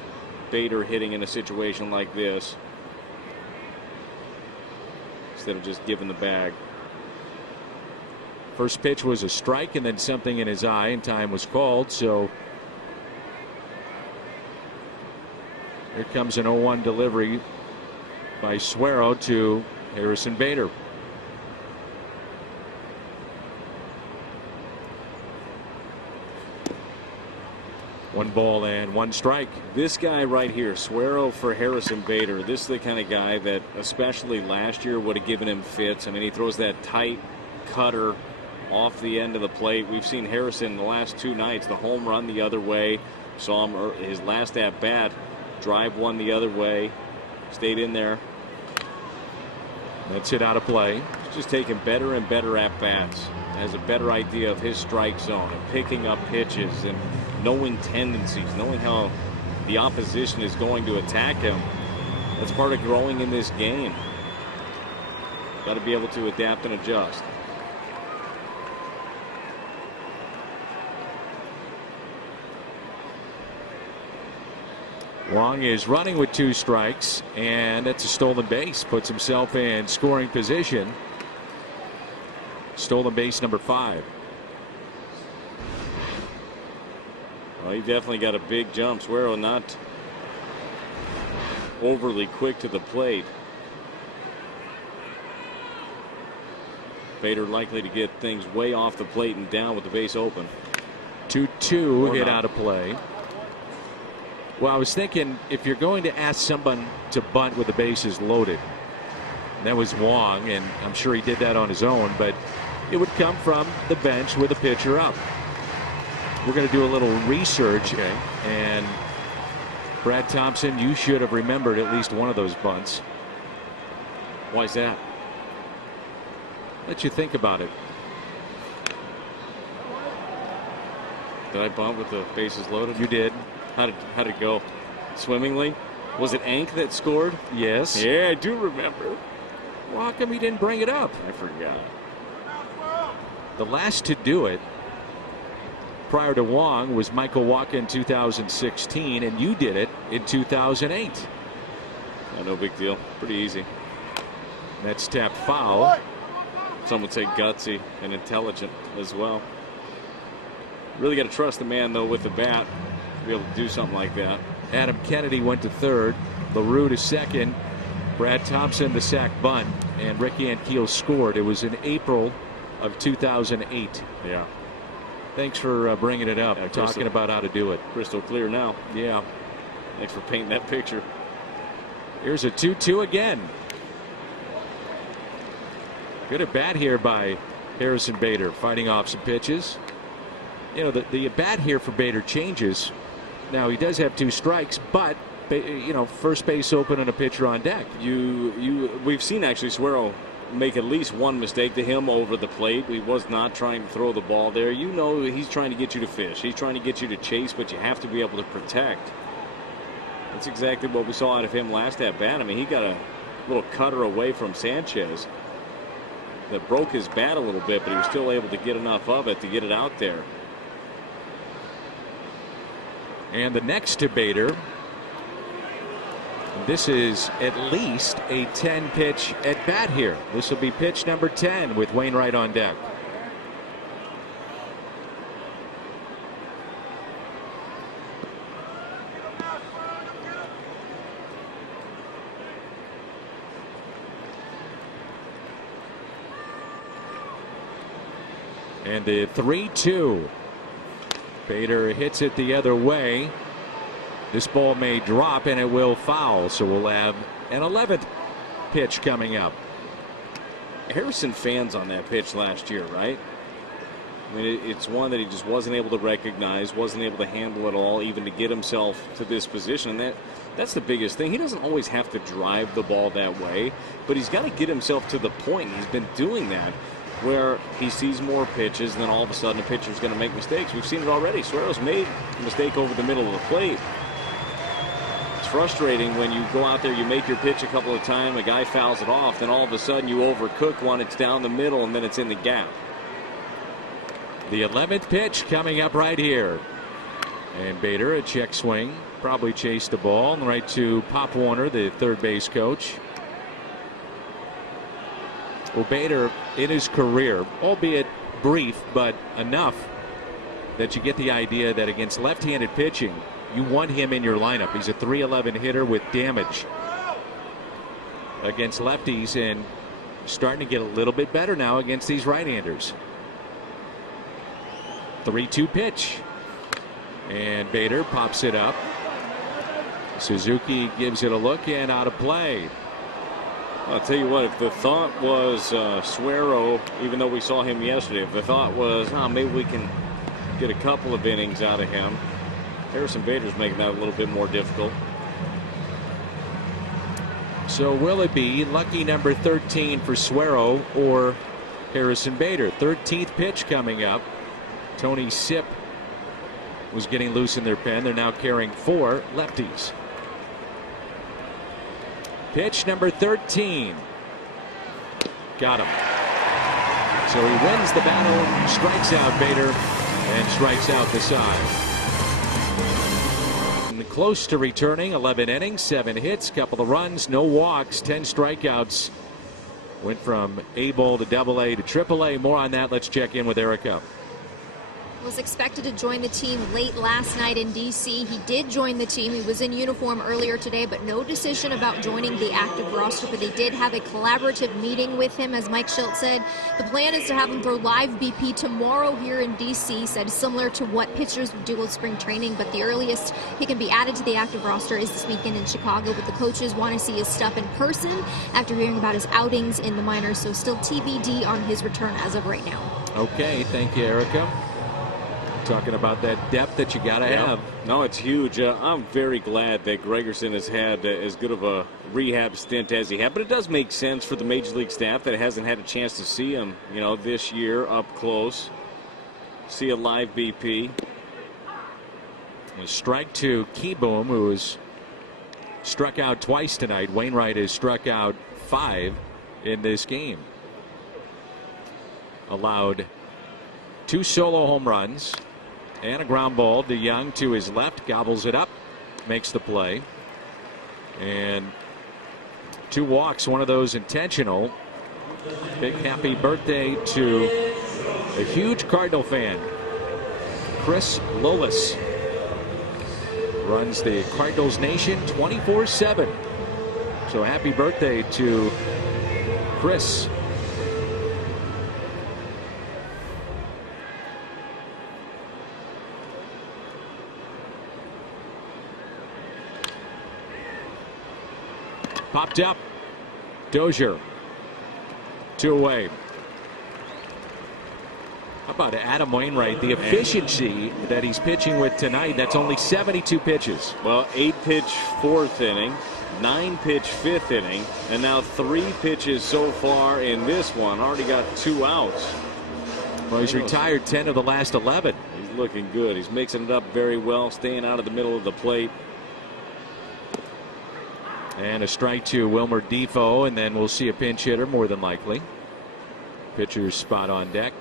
Bader hitting in a situation like this instead of just giving the bag. First pitch was a strike and then something in his eye, and time was called. So here comes an 0-1 delivery by Suero to Harrison Bader. One ball and one strike. This guy right here, Suero for Harrison Bader, this is the kind of guy that especially last year would have given him fits. I mean, he throws that tight cutter off the end of the plate. We've seen Harrison the last 2 nights, the home run the other way. Saw him his last at bat, drive one the other way, stayed in there. That's it out of play. He's just taking better and better at bats. Has a better idea of his strike zone and picking up pitches and knowing tendencies, knowing how the opposition is going to attack him. That's part of growing in this game. Got to be able to adapt and adjust. Wong is running with 2 strikes, and it's a stolen base. Puts himself in scoring position. Stolen base number 5. Well, he definitely got a big jump. Suero not overly quick to the plate. Bader likely to get things way off the plate and down with the base open. 2-2 hit out of play. Well, I was thinking if you're going to ask someone to bunt with the bases loaded, and that was Wong, and I'm sure he did that on his own, but it would come from the bench with a pitcher up. We're going to do a little research, and Brad Thompson, you should have remembered at least one of those bunts. Why is that? Let you think about it. Did I bunt with the bases loaded? You did. How did it go? Swimmingly? Was it Ank that scored? Yes. Yeah, I do remember. Well, how come he didn't bring it up? I forgot. The last to do it prior to Wong was Michael Wacha in 2016, and you did it in 2008. No big deal. Pretty easy. That's tapped foul. Some would say gutsy and intelligent as well. Really got to trust the man, though, with the bat to be able to do something like that. Adam Kennedy went to third. LaRue to second. Brad Thompson the sac bunt, and Rick Ankiel scored. It was in April of 2008. Yeah. Thanks for bringing it up. Yeah, talking about how to do it. Crystal clear now. Yeah. Thanks for painting that picture. Here's a 2-2 again. Good at bat here by Harrison Bader, fighting off some pitches. You know, the at bat here for Bader changes. Now he does have 2 strikes, but you know, first base open and a pitcher on deck. We've seen actually Suero make at least one mistake to him over the plate. He was not trying to throw the ball there. You know, he's trying to get you to fish. He's trying to get you to chase, but you have to be able to protect. That's exactly what we saw out of him last at bat. I mean, he got a little cutter away from Sanchez that broke his bat a little bit, but he was still able to get enough of it to get it out there. And the next to Bader, this is at least a 10-pitch at bat here. This will be pitch number 10 with Wainwright on deck. And the 3-2. Bader hits it the other way. This ball may drop and it will foul, so we'll have an 11th pitch coming up. Harrison fans on that pitch last year, right? I mean, it's one that he just wasn't able to recognize, wasn't able to handle at all, even to get himself to this position. And that's the biggest thing. He doesn't always have to drive the ball that way, but he's got to get himself to the point. He's been doing that where he sees more pitches, and then all of a sudden a pitcher's going to make mistakes. We've seen it already. Suero's made a mistake over the middle of the plate. It's frustrating when you go out there, you make your pitch a couple of times, a guy fouls it off, then all of a sudden you overcook one, it's down the middle, and then it's in the gap. The 11th pitch coming up right here. And Bader, a check swing, probably chased the ball right to Pop Warner, the third base coach. Well, Bader, in his career, albeit brief, but enough that you get the idea that against left-handed pitching, you want him in your lineup. He's a .311 hitter with damage against lefties, and starting to get a little bit better now against these right-handers. 3-2 pitch. And Bader pops it up. Suzuki gives it a look and out of play. I'll tell you what, if the thought was Suero, even though we saw him yesterday, if the thought was, oh, maybe we can get a couple of innings out of him, Harrison Bader's making that a little bit more difficult. So will it be lucky number 13 for Suero or Harrison Bader? 13th pitch coming up. Tony Sipp was getting loose in their pen. They're now carrying 4 lefties. Pitch number 13. Got him. So he wins the battle, strikes out Bader, and strikes out the side. And close to returning, 11 innings, 7 hits, couple of runs, no walks, 10 strikeouts. Went from A ball to AA to AAA. More on that. Let's check in with Erica. Was expected to join the team late last night in D.C. He did join the team. He was in uniform earlier today, but no decision about joining the active roster. But they did have a collaborative meeting with him, as Mike Shildt said. The plan is to have him throw live BP tomorrow here in D.C., said similar to what pitchers would do with spring training. But the earliest he can be added to the active roster is this weekend in Chicago. But the coaches want to see his stuff in person after hearing about his outings in the minors. So still TBD on his return as of right now. Okay, thank you, Erica. Talking about that depth that you got to have. No, it's huge. I'm very glad that Gregerson has had as good of a rehab stint as he had. But it does make sense for the Major League staff that hasn't had a chance to see him, this year up close. See a live BP. A strike to Keyboom, who has struck out twice tonight. Wainwright has struck out 5 in this game. Allowed 2 solo home runs. And a ground ball to Young to his left, gobbles it up, makes the play. And 2 walks, one of those intentional. Big happy birthday to a huge Cardinal fan. Chris Lolis runs the Cardinals Nation 24/7. So happy birthday to Chris. Popped up. Dozier. 2 away. How about Adam Wainwright? The efficiency that he's pitching with tonight, that's only 72 pitches. Well, 8 pitch 4th inning, 9 pitch 5th inning, and now 3 pitches so far in this one. Already got 2 outs. Well, he's retired 10 of the last 11. He's looking good. He's mixing it up very well, staying out of the middle of the plate. And a strike to Wilmer Defoe, and then we'll see a pinch hitter more than likely. Pitcher's spot on deck.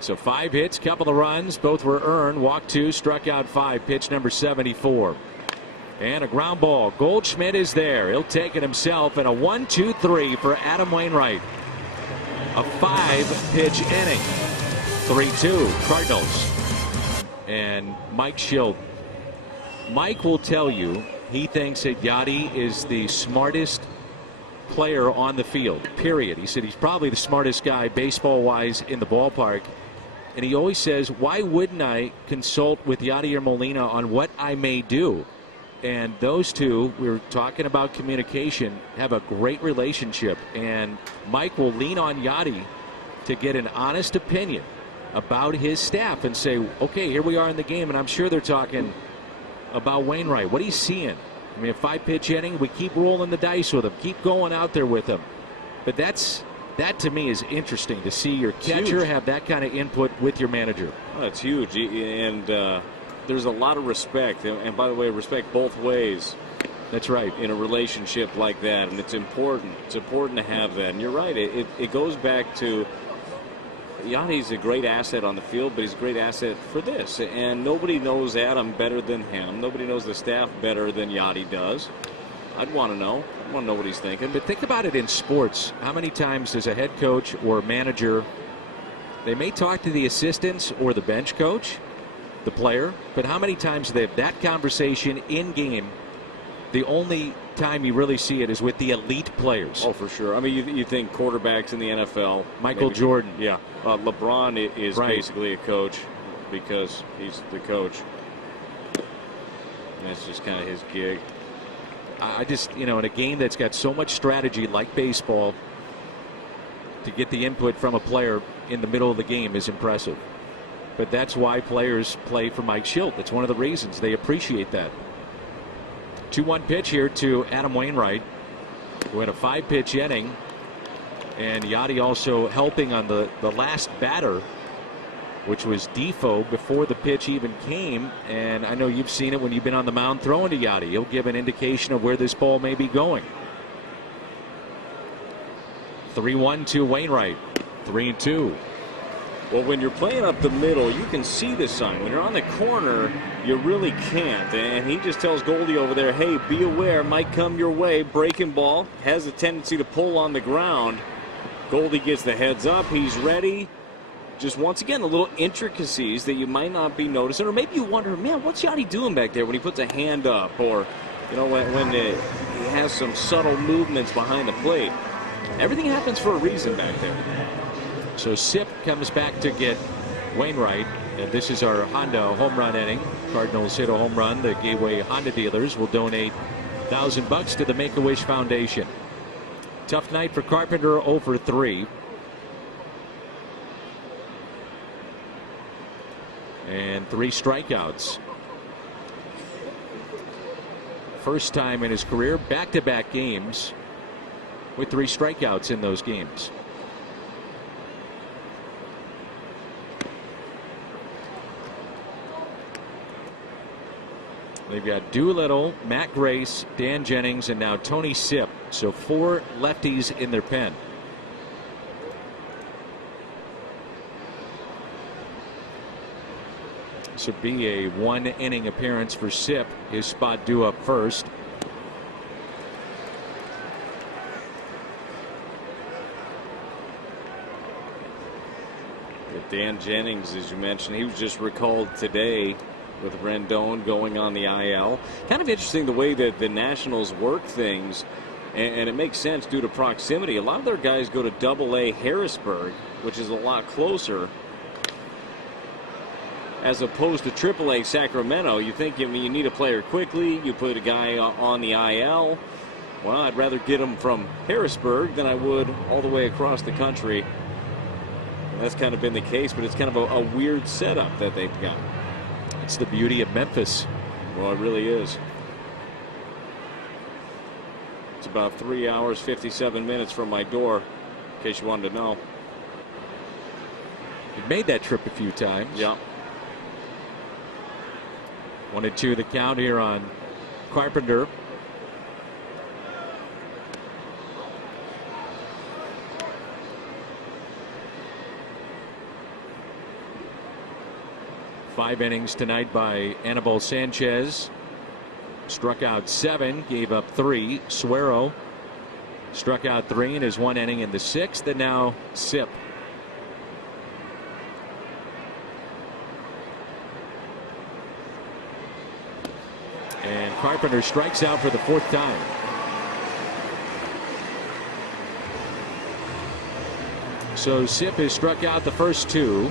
So 5 hits, couple of runs, both were earned. Walked 2, struck out 5. Pitch number 74. And a ground ball. Goldschmidt is there. He'll take it himself, and a 1-2-3 for Adam Wainwright. A 5-pitch inning. 3-2 Cardinals. And Mike Shildt. Mike will tell you he thinks that Yadi is the smartest player on the field, period. He said he's probably the smartest guy baseball-wise in the ballpark. And he always says, why wouldn't I consult with Yadier Molina on what I may do? And those two, we were talking about communication, have a great relationship. And Mike will lean on Yadi to get an honest opinion about his staff and say, okay, here we are in the game. And I'm sure they're talking about Wainwright. What he's seeing. I mean, a 5-pitch inning, we keep rolling the dice with him, keep going out there with him. But that to me is interesting to see your catcher have that kind of input with your manager. Oh, that's huge. And there's a lot of respect. And by the way, respect both ways. That's right. In a relationship like that. And it's important. It's important to have that. And you're right. It goes back to Yadi's a great asset on the field, but he's a great asset for this. And nobody knows Adam better than him. Nobody knows the staff better than Yadi does. I'd want to know. I want to know what he's thinking. But think about it in sports. How many times does a head coach or manager, they may talk to the assistants or the bench coach, the player, but how many times do they have that conversation in game? The only time you really see it is with the elite players. Oh, for sure. I mean, you think quarterbacks in the NFL. Michael Jordan. Yeah. LeBron is basically a coach because he's the coach. And that's just kind of his gig. I just, in a game that's got so much strategy like baseball, to get the input from a player in the middle of the game is impressive. But that's why players play for Mike Shildt. That's one of the reasons they appreciate that. 2-1 pitch here to Adam Wainwright, who had a 5-pitch inning. And Yadi also helping on the last batter, which was Defoe, before the pitch even came. And I know you've seen it when you've been on the mound throwing to Yadi. He'll give an indication of where this ball may be going. 3-1 to Wainwright. 3-2. Well, when you're playing up the middle, you can see the sign. When you're on the corner, you really can't. And he just tells Goldie over there, hey, be aware, might come your way. Breaking ball, has a tendency to pull on the ground. Goldie gets the heads up. He's ready. Just once again, the little intricacies that you might not be noticing. Or maybe you wonder, man, what's Yadi doing back there when he puts a hand up? Or, when he has some subtle movements behind the plate. Everything happens for a reason back there. So Sip comes back to get Wainwright. And this is our Honda home run inning. Cardinals hit a home run. The Gateway Honda dealers will donate $1,000 to the Make-A-Wish Foundation. Tough night for Carpenter, 0 for 3. And 3 strikeouts. First time in his career, back-to-back games with 3 strikeouts in those games. They've got Doolittle, Matt Grace, Dan Jennings, and now Tony Sip. So 4 lefties in their pen. This would be a 1-inning appearance for Sip. His spot due up first. Dan Jennings, as you mentioned, he was just recalled today with Rendon going on the IL. Kind of interesting the way that the Nationals work things, and it makes sense due to proximity. A lot of their guys go to AA Harrisburg, which is a lot closer, as opposed to AAA Sacramento. You think, you need a player quickly, you put a guy on the IL. Well, I'd rather get him from Harrisburg than I would all the way across the country. And that's kind of been the case, but it's kind of a weird setup that they've got. It's the beauty of Memphis. Well, it really is. It's about 3 hours, 57 minutes from my door, in case you wanted to know. You've made that trip a few times. Yeah. 1-2 the count here on Carpenter. Five innings tonight by Anibal Sanchez. Struck out 7, gave up 3. Suero struck out 3 in his 1 inning in the 6th, and now Sip. And Carpenter strikes out for the 4th time. So Sip has struck out the first 2.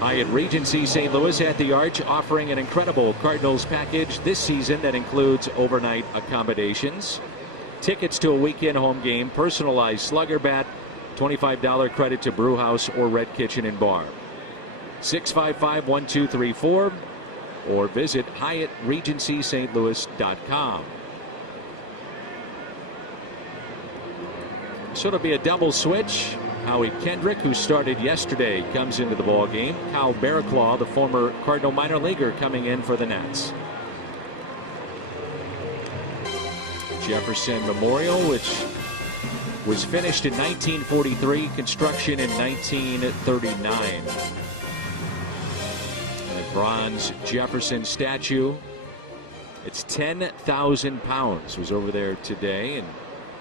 Hyatt Regency St. Louis at the Arch, offering an incredible Cardinals package this season that includes overnight accommodations, tickets to a weekend home game, personalized slugger bat, $25 credit to Brewhouse or Red Kitchen and Bar. 655-1234 or visit HyattRegencySt.Louis.com. So it'll be a double switch. Howie Kendrick, who started yesterday, comes into the ball game. Kyle Barraclough, the former Cardinal minor leaguer, coming in for the Nats. Jefferson Memorial, which was finished in 1943, construction in 1939. A bronze Jefferson statue. It's 10,000 pounds. Was over there today, and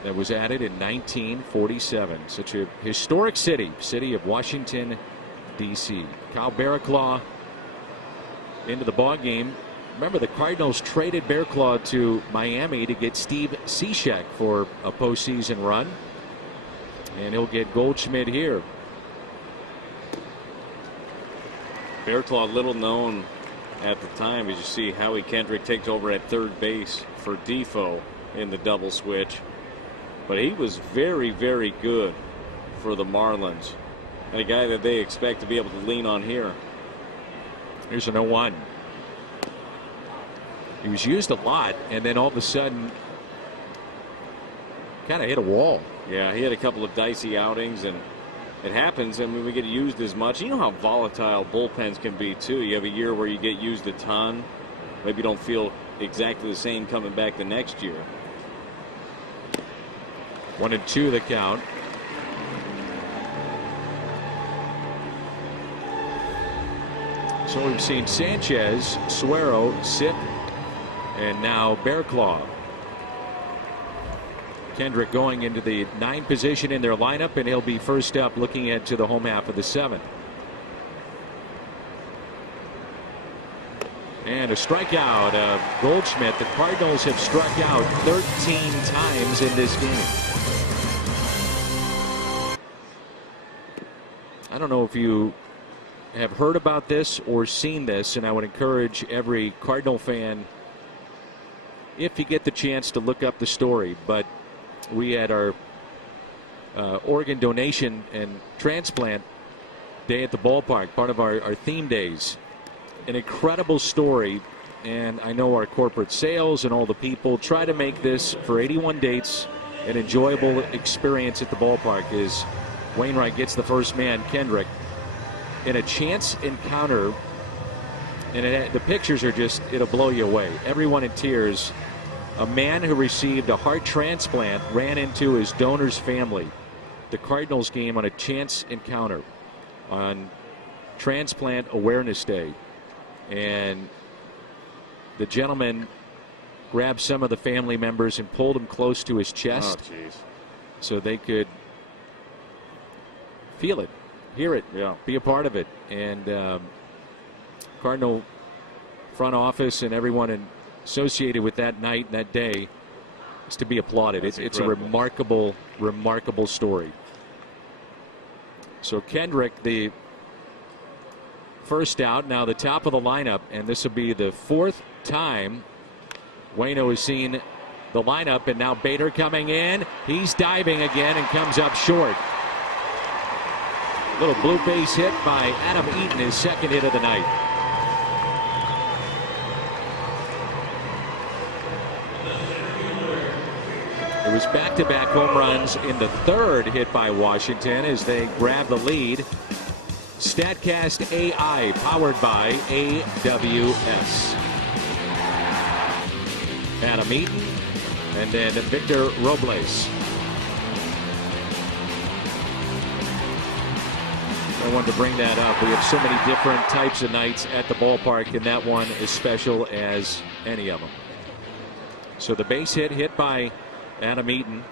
that was added in 1947. Such a historic city of Washington, D.C. Kyle Barraclough into the ball game. Remember, the Cardinals traded Barraclough to Miami to get Steve Cishek for a postseason run, and he'll get Goldschmidt here. Barraclough, little known at the time, as you see Howie Kendrick takes over at third base for Defoe in the double switch. But he was very, very good for the Marlins, and a guy that they expect to be able to lean on here. Here's an 0-1. He was used a lot, and then all of a sudden kind of hit a wall. Yeah, he had a couple of dicey outings, and it happens. I mean, we get used as much. You know how volatile bullpens can be, too. You have a year where you get used a ton. Maybe you don't feel exactly the same coming back the next year. 1-2 the count. So we've seen Sanchez, Suero, Sip, and now Barraclough. Kendrick going into the 9th position in their lineup, and he'll be first up looking at to the home half of the 7th. And a strikeout of Goldschmidt. The Cardinals have struck out 13 times in this game. I don't know if you have heard about this or seen this, and I would encourage every Cardinal fan, if you get the chance, to look up the story. But we had our organ donation and transplant day at the ballpark, part of our theme days. An incredible story, and I know our corporate sales and all the people try to make this, for 81 dates, an enjoyable experience at the ballpark. As Wainwright gets the first man, Kendrick, in a chance encounter, and the pictures are just, it'll blow you away. Everyone in tears. A man who received a heart transplant ran into his donor's family. The Cardinals game on a chance encounter on Transplant Awareness Day. And the gentleman grabbed some of the family members and pulled them close to his chest so they could feel it, hear it, be a part of it. And Cardinal front office and everyone associated with that night and that day is to be applauded. It's a remarkable, remarkable story. So Kendrick, the first out, now the top of the lineup, and this will be the 4th time Waino has seen the lineup, and now Bader coming in. He's diving again and comes up short. Little blue base hit by Adam Eaton, his second hit of the night. It was back-to-back home runs in the 3rd hit by Washington as they grab the lead. StatCast AI, powered by AWS. Adam Eaton, and then Victor Robles. I wanted to bring that up. We have so many different types of nights at the ballpark, and that one is special as any of them. So the base hit by Adam Eaton.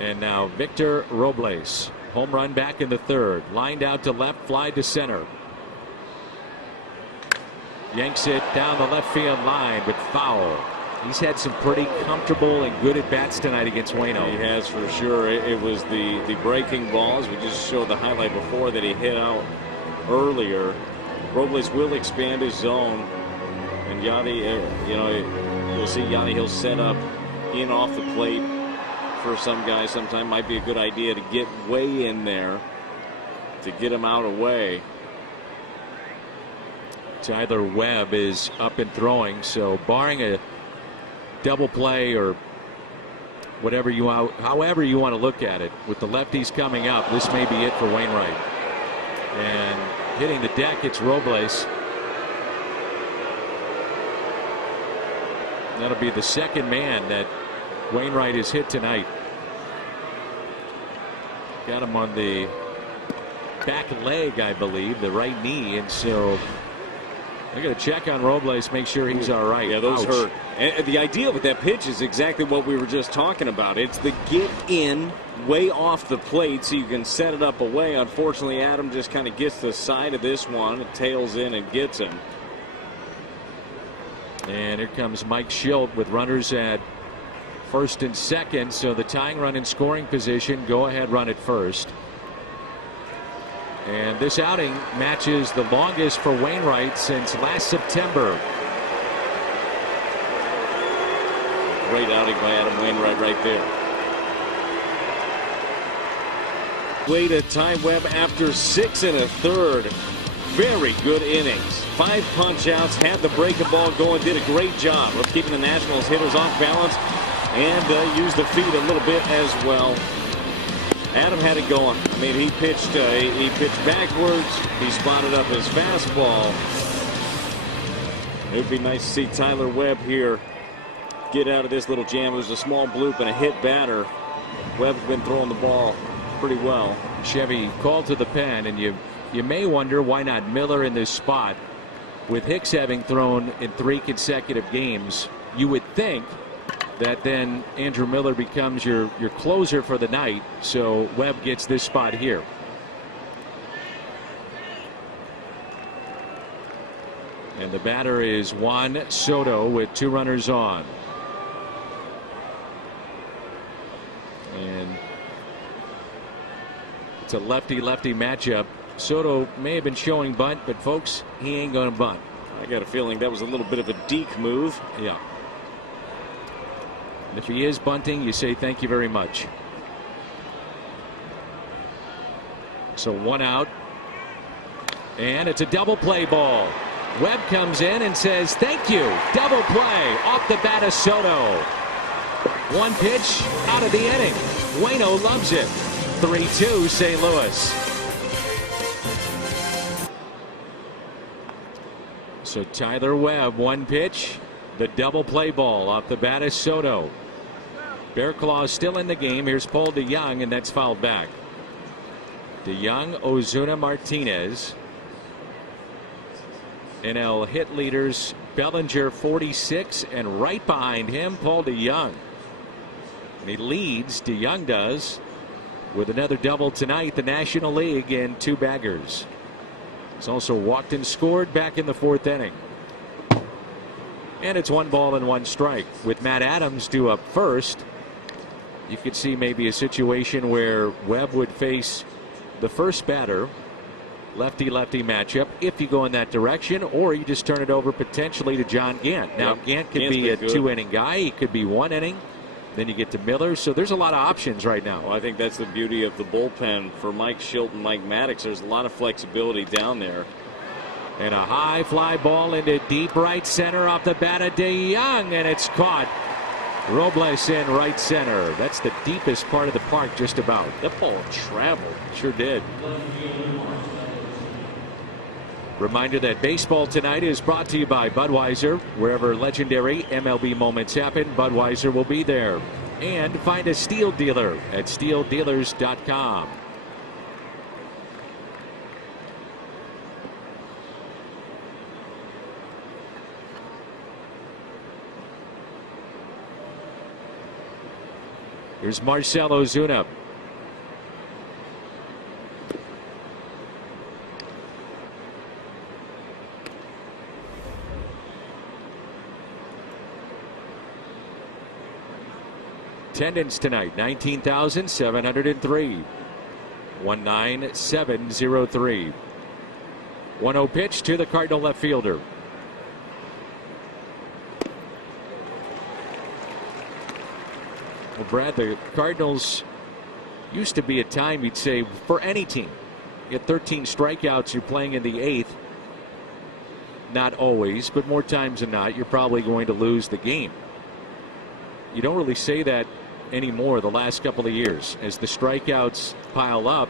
And now Victor Robles. Home run back in the 3rd. Lined out to left, fly to center. Yanks it down the left field line, but foul. He's had some pretty comfortable and good at-bats tonight against Waino. He has for sure. It was the breaking balls. We just showed the highlight before that he hit out earlier. Robles will expand his zone. And Yadi, you'll see Yadi, he'll set up in off the plate for some guys. Sometime might be a good idea to get way in there to get him out away. Tyler Webb is up and throwing, so barring a double play or whatever however you want to look at it, with the lefties coming up, this may be it for Wainwright. And hitting the deck, it's Robles. That'll be the second man that Wainwright has hit tonight. Got him on the back leg, I believe, the right knee, and so I got to check on Robles, make sure he's all right. Yeah, those Ouch. hurt. And the idea with that pitch is exactly what we were just talking about. It's the get in way off the plate so you can set it up away. Unfortunately, Adam just kind of gets the side of this one, it tails in and gets him. And here comes Mike Schilt with runners at first and second, so the tying run in scoring position, go ahead run at first. And this outing matches the longest for Wainwright since last September. Great outing by Adam Wainwright right there. Way to tie Webb after 6 1/3. Very good innings. 5 punch outs, had the breaking ball going, did a great job of keeping the Nationals hitters off balance and used the feet a little bit as well. Adam had it going. I mean, he pitched backwards. He spotted up his fastball. It would be nice to see Tyler Webb here get out of this little jam. It was a small bloop and a hit batter. Webb's been throwing the ball pretty well. Chevy called to the pen, and you may wonder why not Miller in this spot. With Hicks having thrown in 3 consecutive games, you would think that then Andrew Miller becomes your closer for the night, so Webb gets this spot here. And the batter is Juan Soto with 2 runners on. And it's a lefty-lefty matchup. Soto may have been showing bunt, but folks, he ain't going to bunt. I got a feeling that was a little bit of a deke move. Yeah. And if he is bunting, you say thank you very much. So 1 out. And it's a double play ball. Webb comes in and says thank you. Double play off the bat of Soto. 1 pitch out of the inning. Waino loves it. 3-2 St. Louis. So Tyler Webb, 1 pitch, the double play ball off the bat of Soto. Bear Claw still in the game. Here's Paul DeYoung, and that's fouled back. DeYoung, Ozuna, Martinez. NL hit leaders Bellinger 46, and right behind him Paul DeYoung. And he leads, DeYoung does, with another double tonight, the National League, and 2 baggers. He's also walked and scored back in the 4th inning. And it's 1 ball and 1 strike. With Matt Adams due up first, you could see maybe a situation where Webb would face the first batter. Lefty-lefty matchup if you go in that direction, or you just turn it over potentially to John Gant. Now, Gant could be a 2-inning guy. He could be 1 inning. Then you get to Miller. So there's a lot of options right now. Well, I think that's the beauty of the bullpen for Mike Schilt and Mike Maddox. There's a lot of flexibility down there. And a high fly ball into deep right center off the bat of DeYoung, and it's caught. Robles in right center. That's the deepest part of the park, just about. That ball traveled. Sure did. Reminder that baseball tonight is brought to you by Budweiser. Wherever legendary MLB moments happen, Budweiser will be there. And find a Steel dealer at steeldealers.com. Here's Marcell Ozuna. attendance tonight, 19,703. 19703. 1-0 pitch to the Cardinal left fielder. Well, Brad, the Cardinals used to be a time you'd say for any team, you had 13 strikeouts, you're playing in the 8th. Not always, but more times than not, you're probably going to lose the game. You don't really say that anymore the last couple of years. As the strikeouts pile up,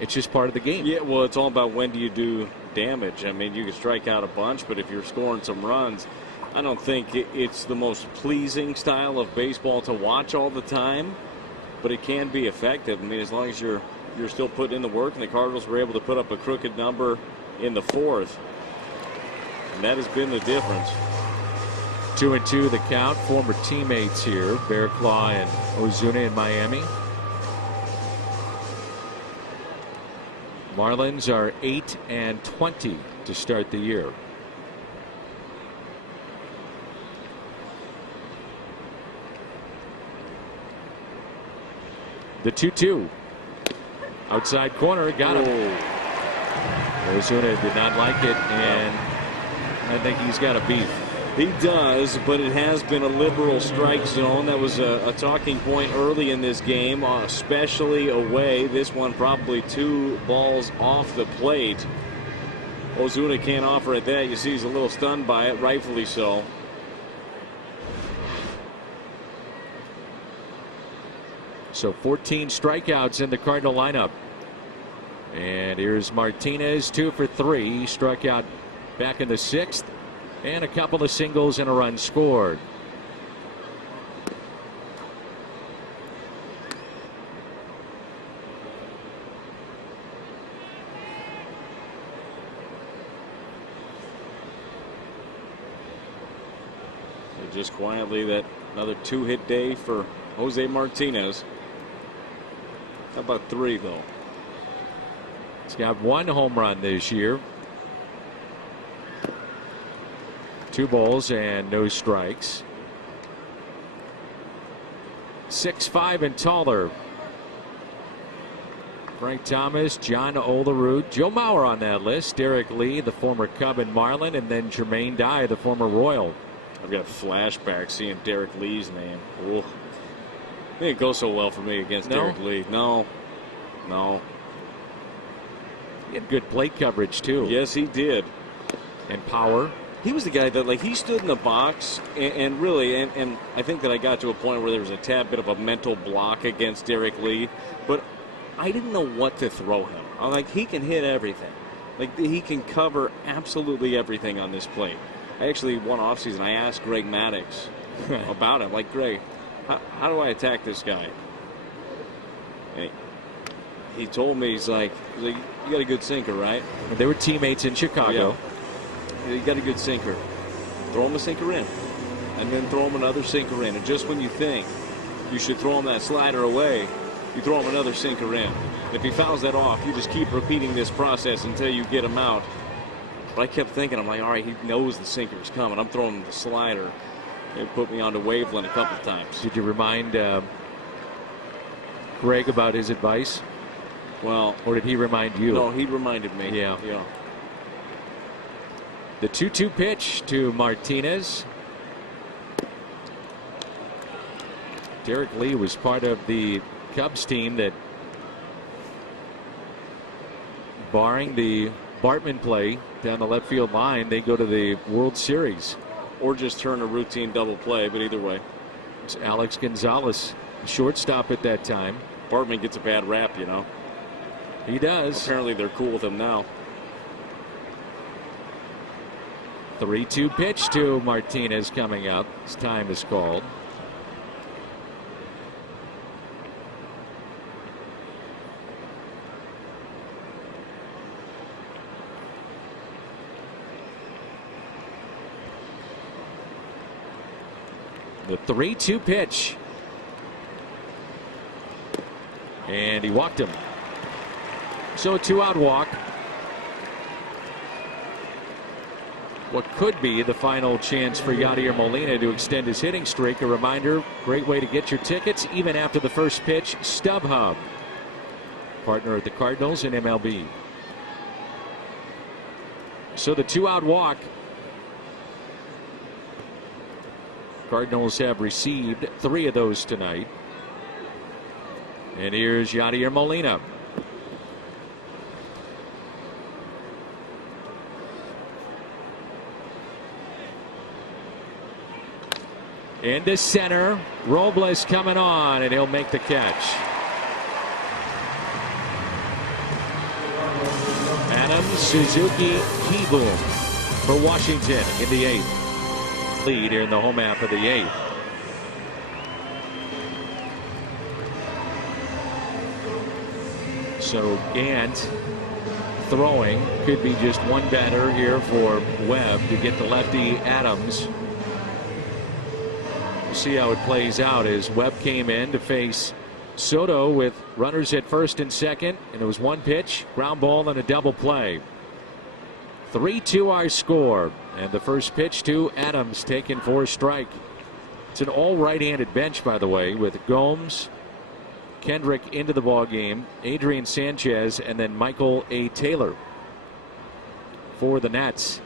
it's just part of the game. Yeah, well, it's all about when do you do damage. I mean, you can strike out a bunch, but if you're scoring some runs, I don't think it's the most pleasing style of baseball to watch all the time, but it can be effective. I mean, as long as you're still putting in the work, and the Cardinals were able to put up a crooked number in the 4th, and that has been the difference. 2-2 the count. Former teammates here, Bearclaw and Ozuna in Miami. Marlins are 8-20 to start the year. The 2-2. Outside corner, got him. Ozuna did not like it, and I think he's got a beef. He does, but it has been a liberal strike zone. That was a talking point early in this game, especially away. This one probably 2 balls off the plate. Ozuna can't offer it that. You see he's a little stunned by it, rightfully so. So 14 strikeouts in the Cardinal lineup. And here's Martinez, 2 for 3. He struck out back in the 6th. And a couple of singles and a run scored. And just quietly, that another 2-hit day for Jose Martinez. How about 3 though? He's got 1 home run this year. 2 balls and no strikes. 6'5" and taller. Frank Thomas, John Olerud, Joe Mauer on that list. Derek Lee, the former Cub and Marlin, and then Jermaine Dye, the former Royal. I've got flashbacks seeing Derek Lee's name. Ooh. It didn't go so well for me against Derek Lee. No. He had good plate coverage too. Yes, he did. And power. He was the guy that, like, he stood in the box and really, and I think that I got to a point where there was a tad bit of a mental block against Derek Lee, but I didn't know what to throw him. I'm like, he can hit everything. Like, he can cover absolutely everything on this plate. I actually, one offseason, I asked Greg Maddux about him. Like, Greg, how do I attack this guy? And he told me, he's like, you got a good sinker, right? They were teammates in Chicago. Yeah. You got a good sinker. Throw him a sinker in, and then throw him another sinker in. And just when you think you should throw him that slider away, you throw him another sinker in. If he fouls that off, you just keep repeating this process until you get him out. But I kept thinking, I'm like, all right, he knows the sinker's coming. I'm throwing him the slider. It put me onto Waveland a couple times. Did you remind Greg about his advice? Well, or did he remind you? No, he reminded me. Yeah. The 2-2 pitch to Martinez. Derek Lee was part of the Cubs team that, barring the Bartman play down the left field line, they go to the World Series. Or just turn a routine double play, but either way. It's Alex Gonzalez, shortstop at that time. Bartman gets a bad rap, you know. He does. Apparently they're cool with him now. 3-2 pitch to Martinez coming up. His time is called. The 3-2 pitch. And he walked him. So a 2-out walk. what could be the final chance for Yadier Molina to extend his hitting streak. A reminder, great way to get your tickets even after the first pitch. StubHub, partner at the Cardinals in MLB. So the 2-out walk. Cardinals have received 3 of those tonight. And here's Yadier Molina. Into center. Robles coming on, and he'll make the catch. Adam Suzuki Kieboom for Washington in the 8th. Lead here in the home half of the 8th. So Gant throwing could be just one batter here for Webb to get the lefty Adams. We'll see how it plays out as Webb came in to face Soto with runners at first and second, and it was one pitch, ground ball, and a double play. 3-2 our score, and the first pitch to Adams taken for a strike. It's an all right-handed bench, by the way, with Gomes, Kendrick into the ball game, Adrian Sanchez, and then Michael A. Taylor for the Nats.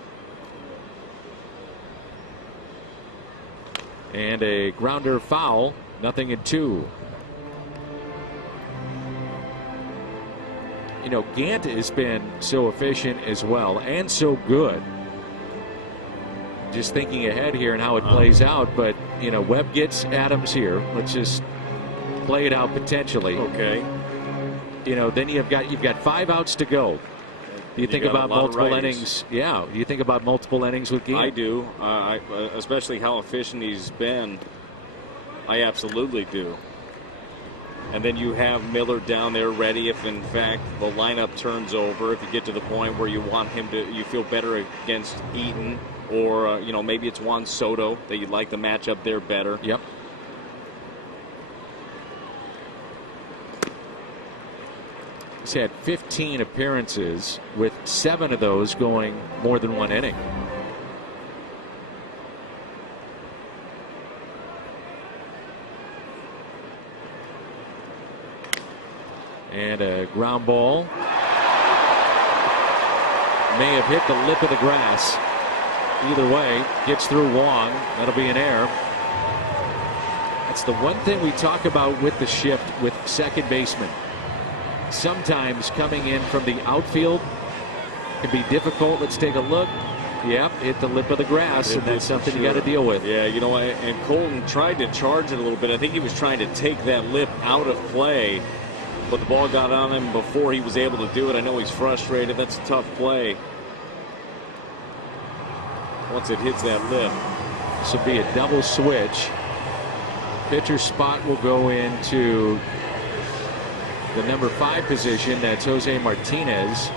And a grounder foul, 0-2. You know, Gant has been so efficient as well and so good. Just thinking ahead here and how it plays out, but you know, Webb gets Adams here. Let's just play it out potentially. Okay. You know, then you've got 5 outs to go. Do you think about multiple innings? Yeah. Do you think about multiple innings with Gant? I do. Especially how efficient he's been. I absolutely do. And then you have Miller down there ready if in fact the lineup turns over, if you get to the point where you want him to, you feel better against Eaton, or you know, maybe it's Juan Soto that you'd like the matchup there better. Yep. He's had 15 appearances, with 7 of those going more than 1 inning. And a ground ball. May have hit the lip of the grass. Either way, gets through Wong. That'll be an error. That's the one thing we talk about with the shift with second baseman. Sometimes coming in from the outfield can be difficult. Let's take a look. Yep, hit the lip of the grass, and that's something you got to deal with. Yeah, you know, and Colton tried to charge it a little bit. I think he was trying to take that lip out of play, but the ball got on him before he was able to do it. I know he's frustrated. That's a tough play once it hits that lip. This will be a double switch. Pitcher spot will go into the number 5 position. That's Jose Martinez.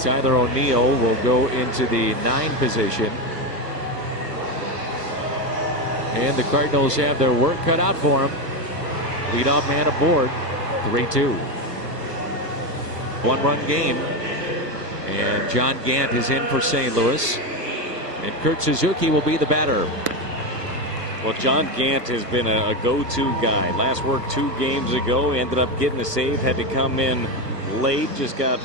Tyler O'Neill will go into the 9 position. And the Cardinals have their work cut out for them. Leadoff man aboard. 3-2. 1-run game. And John Gant is in for St. Louis. And Kurt Suzuki will be the batter. Well, John Gant has been a go-to guy. Last worked 2 games ago. Ended up getting a save. Had to come in late. Just got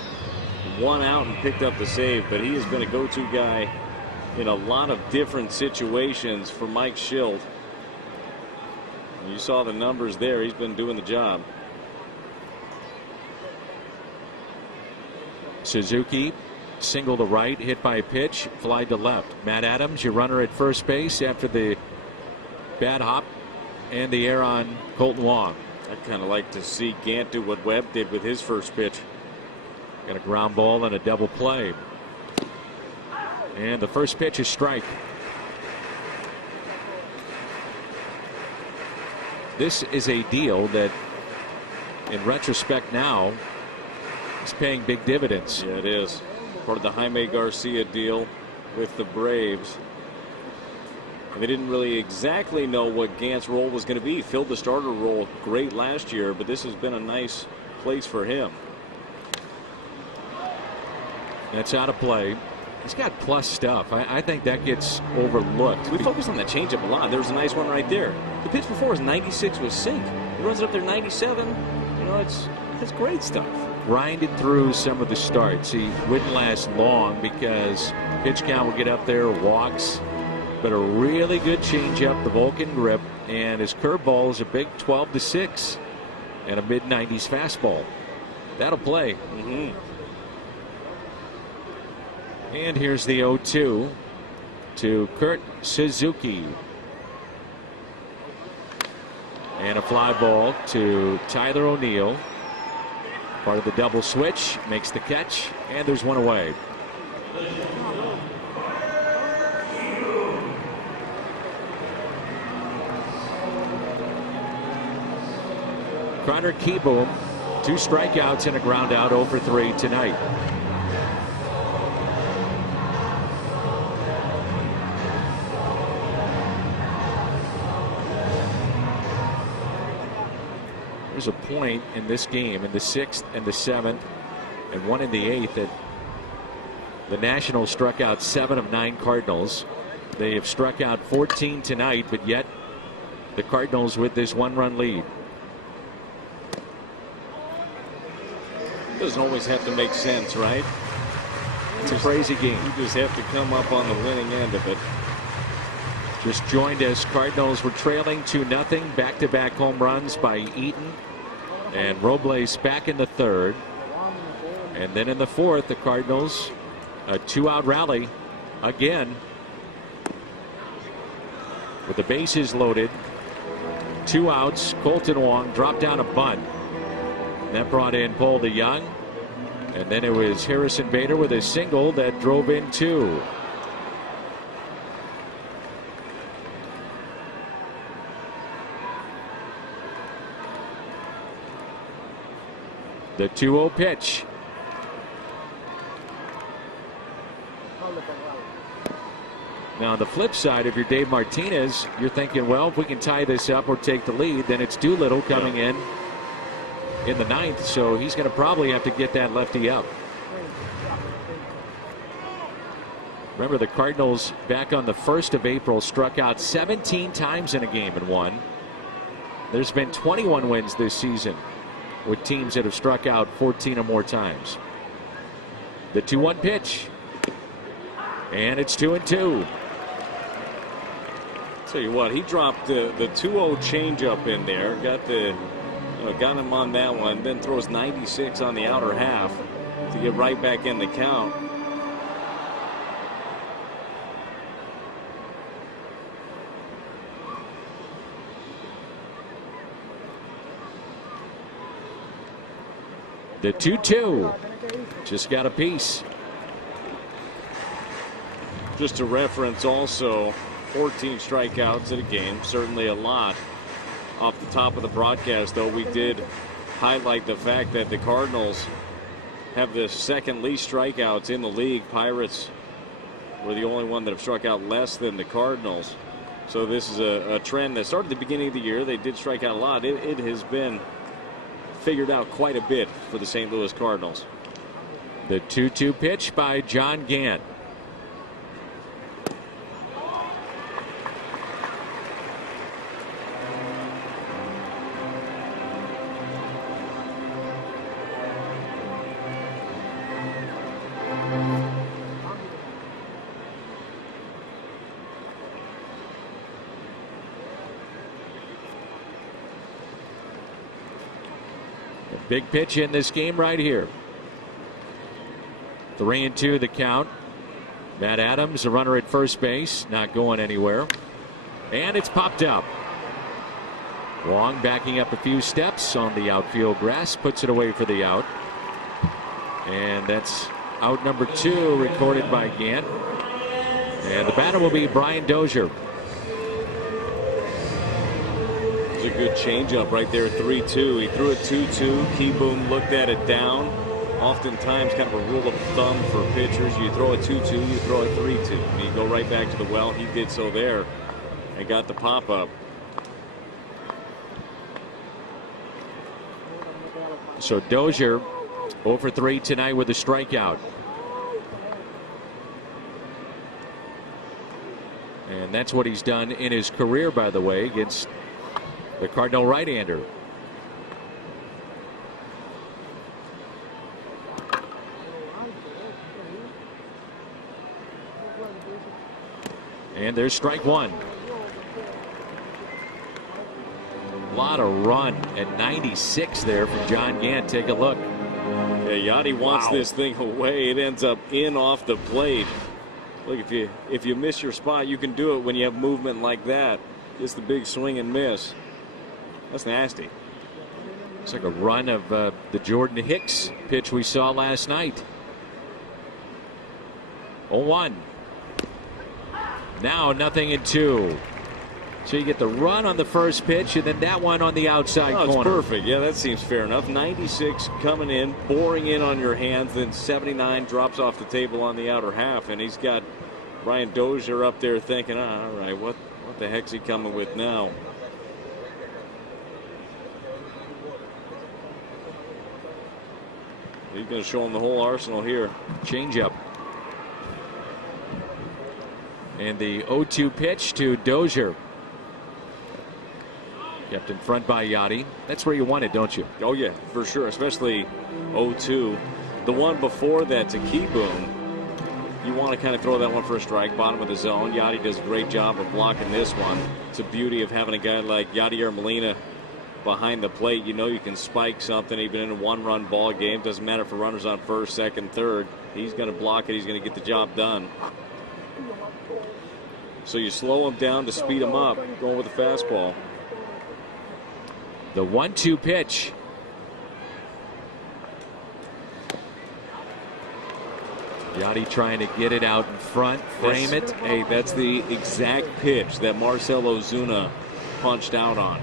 1 out and picked up the save. But he has been a go-to guy in a lot of different situations for Mike Schilt. You saw the numbers there. He's been doing the job. Suzuki single to right, hit by a pitch, fly to left. Matt Adams, your runner at first base after the bad hop and the error on Colton Wong. I'd kind of like to see Gant do what Webb did with his first pitch. Got a ground ball and a double play. And the first pitch is strike. This is a deal that, in retrospect now, is paying big dividends. Yeah, it is. Part of the Jaime Garcia deal with the Braves. And they didn't really exactly know what Gant's role was going to be. Filled the starter role great last year, but this has been a nice place for him. That's out of play. He's got plus stuff. I think that gets overlooked. We focus on the changeup a lot. There was a nice one right there. The pitch before was 96 with sink. He runs it up there 97. You know, it's great stuff. Grinded through some of the starts. He wouldn't last long because pitch count will get up there, walks. But a really good changeup, the Vulcan grip, and his curveball is a big 12-6 and a mid-90s fastball. That'll play. And here's the 0-2 to Kurt Suzuki. And a fly ball to Tyler O'Neill. Part of the double switch, makes the catch, and there's one away. Connor Kieboom, 2 strikeouts and a ground out, 0 for 3 tonight. There's a point in this game, in the 6th and the 7th, and one in the 8th, that the Nationals struck out 7 of 9 Cardinals. They have struck out 14 tonight, but yet the Cardinals with this 1-run lead. Doesn't always have to make sense, right? It's a crazy game. You just have to come up on the winning end of it. Just joined us. Cardinals were trailing 2-0. Back-to-back home runs by Eaton and Robles back in the 3rd. And then in the 4th, the Cardinals, a 2-out rally again with the bases loaded. 2 outs. Colton Wong dropped down a bunt. That brought in Paul DeYoung. And then it was Harrison Bader with a single that drove in 2. The 2-0 pitch. Now on the flip side, if you're Dave Martinez, you're thinking, well, if we can tie this up or take the lead, then it's Doolittle coming in the 9th, so he's going to probably have to get that lefty up. Remember, the Cardinals back on the 1st of April struck out 17 times in a game and won. There's been 21 wins this season with teams that have struck out 14 or more times. The 2-1 pitch, and it's 2-2. Tell you what, he dropped the 2-0 changeup in there, got him on that one, then throws 96 on the outer half to get right back in the count. The 2-2 just got a piece. Just to reference also, 14 strikeouts in a game, certainly a lot. Off the top of the broadcast, though, we did highlight the fact that the Cardinals have the 2nd least strikeouts in the league. Pirates were the only one that have struck out less than the Cardinals. So this is a trend that started at the beginning of the year. They did strike out a lot. It has been figured out quite a bit for the St. Louis Cardinals. The 2-2 pitch by John Gant. Big pitch in this game right here. 3-2 the count. Matt Adams, a runner at first base, not going anywhere. And it's popped up. Wong backing up a few steps on the outfield grass, puts it away for the out. And that's out number 2, recorded by Gant. And the batter will be Brian Dozier. A good changeup right there, 3-2. He threw it 2-2. Kieboom looked at it down. Oftentimes, kind of a rule of thumb for pitchers: you throw a 2-2, you throw a 3-2. And you go right back to the well. He did so there and got the pop up. So Dozier 0 for 3 tonight with a strikeout. And that's what he's done in his career, by the way, against the Cardinal right-hander. And there's strike one. A lot of run at 96 there from John Gant. Take a look. Yeah, Yachty wants this thing away. It ends up in off the plate. Look, if you miss your spot, you can do it when you have movement like that. Just the big swing and miss. That's nasty. It's like a run of the Jordan Hicks pitch we saw last night. 0-1. Now 0-2. So you get the run on the first pitch and then that one on the outside corner. It's perfect. Yeah, that seems fair enough. 96 coming in, boring in on your hands, then 79 drops off the table on the outer half, and he's got Brian Dozier up there thinking, all right, what the heck's he coming with now? He's going to show him the whole arsenal here. Changeup. And the 0-2 pitch to Dozier. Kept in front by Yachty. That's where you want it, don't you? Oh, yeah, for sure, especially 0-2. The one before that to Keyboom, you want to kind of throw that one for a strike, bottom of the zone. Yachty does a great job of blocking this one. It's a beauty of having a guy like Yachty or Molina behind the plate. You know you can spike something even in a one-run ball game. Doesn't matter for runners on first, second, third. He's going to block it. He's going to get the job done. So you slow him down to speed him up, going with the fastball. The 1-2 pitch. Yachty trying to get it out in front, frame it. Hey, that's the exact pitch that Marcell Ozuna punched out on.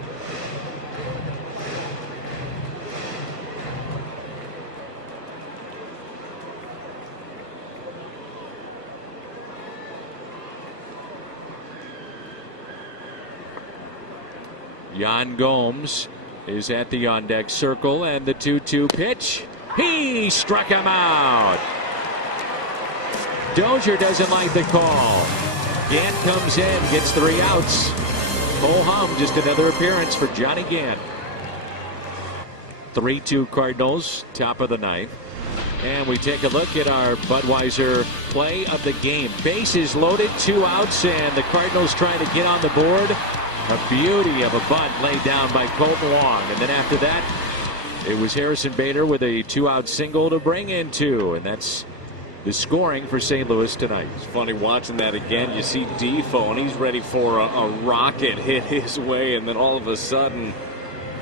Yan Gomes is at the on-deck circle, and the 2-2 pitch. He struck him out. Dozier doesn't like the call. Gant comes in, gets 3 outs. Ho hum, just another appearance for Johnny Gant. 3-2 Cardinals, top of the 9th. And we take a look at our Budweiser play of the game. Bases loaded, 2 outs, and the Cardinals trying to get on the board. A beauty of a bunt laid down by Colton Wong. And then after that, it was Harrison Bader with a 2-out single to bring in 2. And that's the scoring for St. Louis tonight. It's funny watching that again. You see Defoe, and he's ready for a rocket hit his way. And then all of a sudden,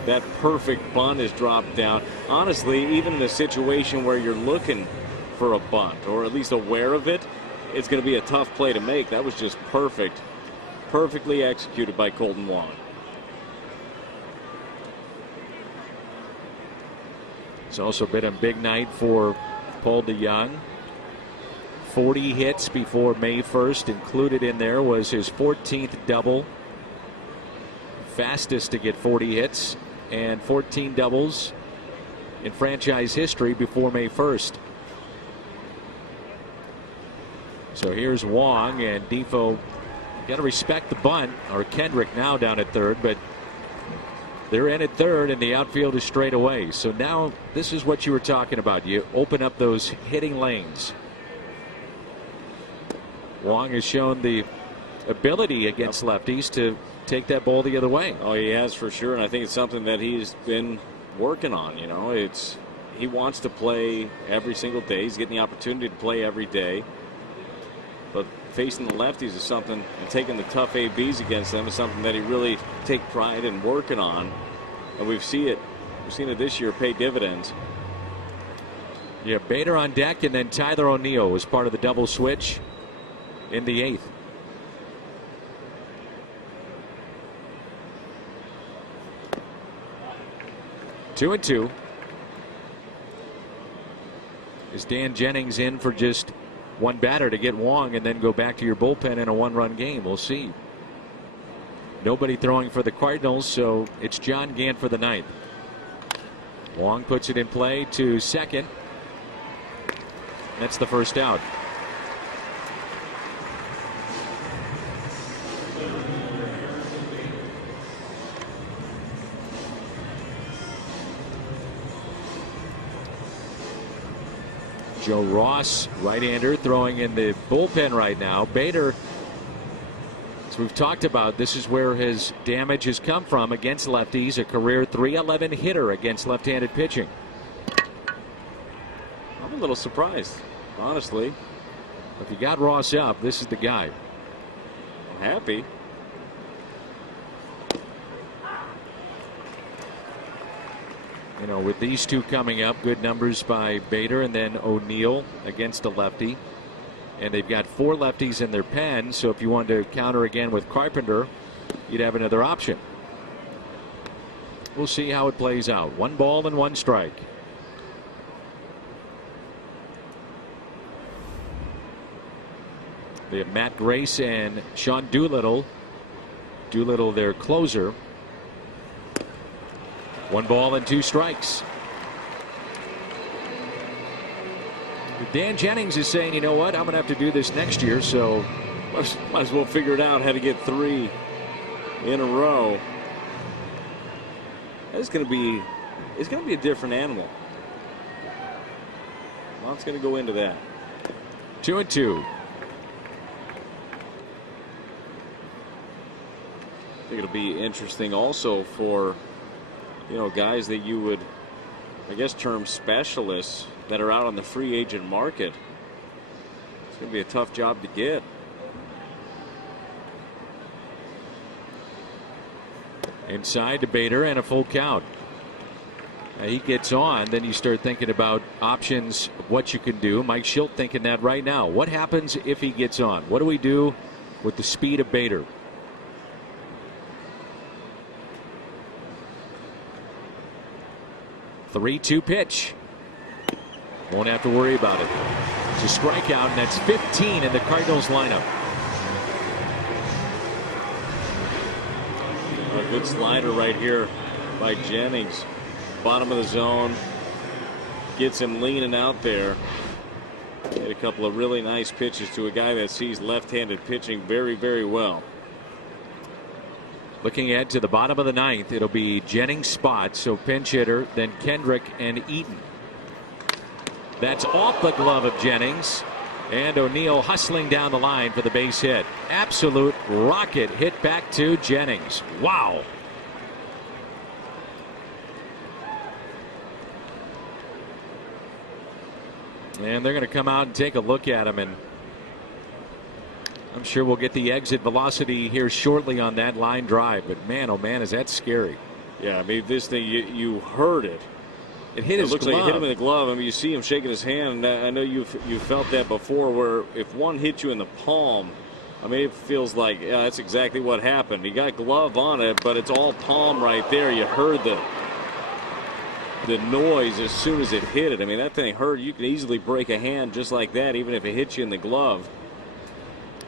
that perfect bunt is dropped down. Honestly, even in a situation where you're looking for a bunt, or at least aware of it, it's going to be a tough play to make. That was just perfect. Perfectly executed by Colton Wong. It's also been a big night for Paul DeJong. 40 hits before May 1st. Included in there was his 14th double. Fastest to get 40 hits and 14 doubles in franchise history before May 1st. So here's Wong, and Defoe. Got to respect the bunt, or Kendrick now down at third, but they're in at third and the outfield is straight away. So now this is what you were talking about. You open up those hitting lanes. Wong has shown the ability against lefties to take that ball the other way. Oh, he has for sure, and I think it's something that he's been working on. You know, he wants to play every single day. He's getting the opportunity to play every day. But facing the lefties is something, and taking the tough ABs against them is something that he really take pride in working on. And we've seen it this year pay dividends. Yeah, Bader on deck, and then Tyler O'Neill was part of the double switch in the 8th. Two and two. Is Dan Jennings in for just one batter to get Wong and then go back to your bullpen in a 1-run game? We'll see. Nobody throwing for the Cardinals, so it's John Gant for the 9th. Wong puts it in play to second. That's the first out. Joe Ross, right-hander, throwing in the bullpen right now. Bader, as we've talked about, this is where his damage has come from against lefties. A career .311 hitter against left-handed pitching. I'm a little surprised, honestly. If you got Ross up, this is the guy. I'm happy. You know, with these two coming up, good numbers by Bader and then O'Neill against a lefty. And they've got 4 lefties in their pen, so if you wanted to counter again with Carpenter, you'd have another option. We'll see how it plays out. 1 ball and 1 strike. They have Matt Grace and Sean Doolittle. Doolittle, their closer. 1 ball and 2 strikes. Dan Jennings is saying, you know what, I'm going to have to do this next year, so might as well figure it out how to get 3 in a row. It's going to be a different animal. Well, it's going to go into that. 2-2. I think it'll be interesting also for, you know, guys that you would, I guess, term specialists that are out on the free agent market. It's going to be a tough job to get. Inside to Bader and a full count. He gets on, then you start thinking about options, what you can do. Mike Schilt thinking that right now. What happens if he gets on? What do we do with the speed of Bader? 3-2 pitch. Won't have to worry about it. It's a strikeout, and that's 15 in the Cardinals lineup. A good slider right here by Jennings. Bottom of the zone. Gets him leaning out there. Hit a couple of really nice pitches to a guy that sees left-handed pitching very, very well. Looking ahead to the bottom of the 9th, it'll be Jennings' spot, so pinch hitter, then Kendrick and Eaton. That's off the glove of Jennings, and O'Neill hustling down the line for the base hit. Absolute rocket hit back to Jennings. Wow. And they're going to come out and take a look at him, and I'm sure we'll get the exit velocity here shortly on that line drive. But man, oh man, is that scary. Yeah, I mean, this thing, you heard it. It hit his glove. It looks like it hit him in the glove. I mean, you see him shaking his hand. I know you felt that before, where if one hits you in the palm, I mean, it feels like, yeah, that's exactly what happened. He got glove on it, but it's all palm right there. You heard the noise as soon as it hit it. I mean, that thing hurt. You can easily break a hand just like that, even if it hits you in the glove.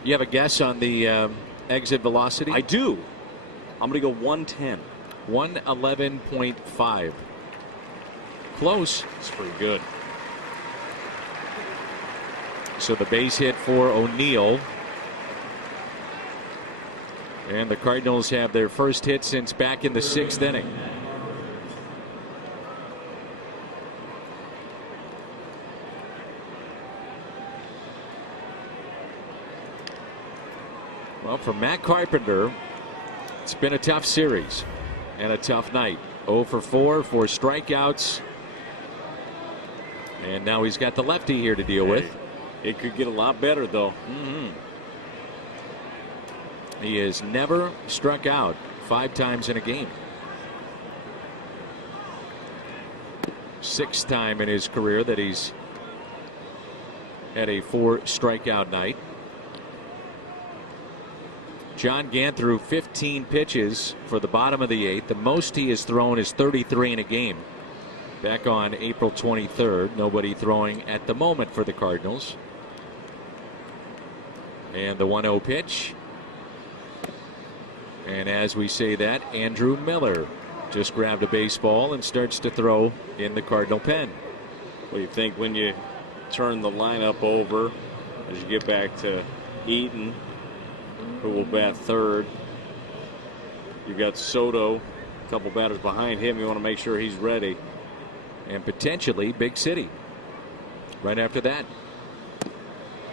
You have a guess on the exit velocity? I do. I'm going to go 110. 111.5. Close. It's pretty good. So the base hit for O'Neill. And the Cardinals have their first hit since back in the 6th inning. Well, for Matt Carpenter, it's been a tough series and a tough night. 0 for 4 strikeouts. And now he's got the lefty here to deal with. It could get a lot better, though. He has never struck out 5 times in a game. 6th time in his career that he's had a 4 strikeout night. John Gant threw 15 pitches for the bottom of the 8th. The most he has thrown is 33 in a game. Back on April 23rd. Nobody throwing at the moment for the Cardinals. And the 1-0 pitch. And as we say that, Andrew Miller just grabbed a baseball and starts to throw in the Cardinal pen. What do you think when you turn the lineup over as you get back to Eaton, who will bat third? You've got Soto, a couple batters behind him. You want to make sure he's ready. And potentially Big City. right after that.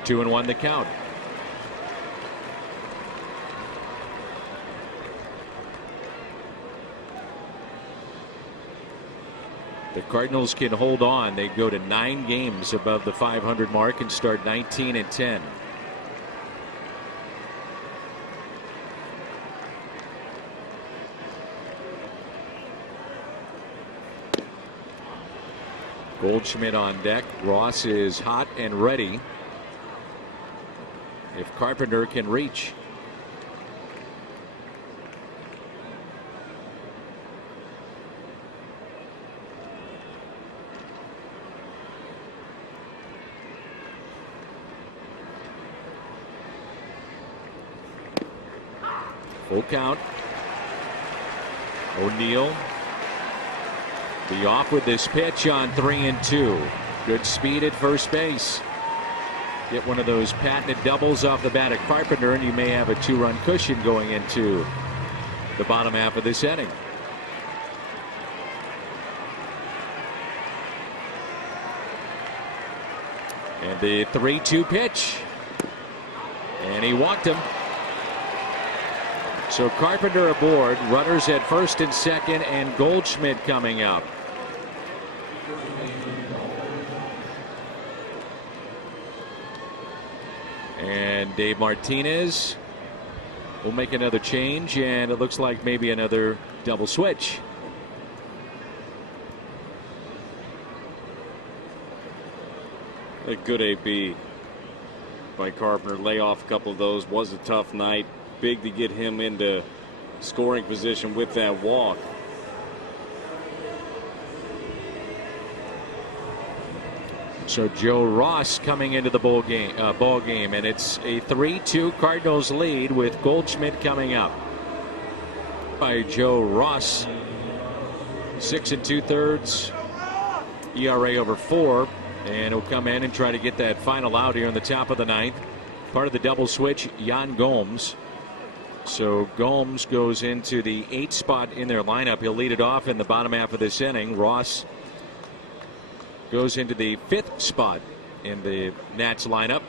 2-1 the count. The Cardinals can hold on. They go to 9 games above the 500 mark and start 19-10. Goldschmidt on deck. Ross is hot and ready. If Carpenter can reach. Full count. O'Neill be off with this pitch on 3-2. Good speed at first base. Get one of those patented doubles off the bat of Carpenter, and you may have a 2-run cushion going into the bottom half of this inning. And the 3-2 pitch. And he walked him. So Carpenter aboard, runners at first and second, and Goldschmidt coming up. And Dave Martinez will make another change, and it looks like maybe another double switch. A good AB by Carpenter. Lay off a couple of those. Was a tough night. Big to get him into scoring position with that walk. So Joe Ross coming into the ball game, and it's a 3-2 Cardinals lead with Goldschmidt coming up. By Joe Ross, 6 2/3 ERA over 4, and he'll come in and try to get that final out here in the top of the 9th. Part of the double switch, Yan Gomes. So Gomes goes into the 8th spot in their lineup. He'll lead it off in the bottom half of this inning. Ross goes into the 5th spot in the Nats lineup.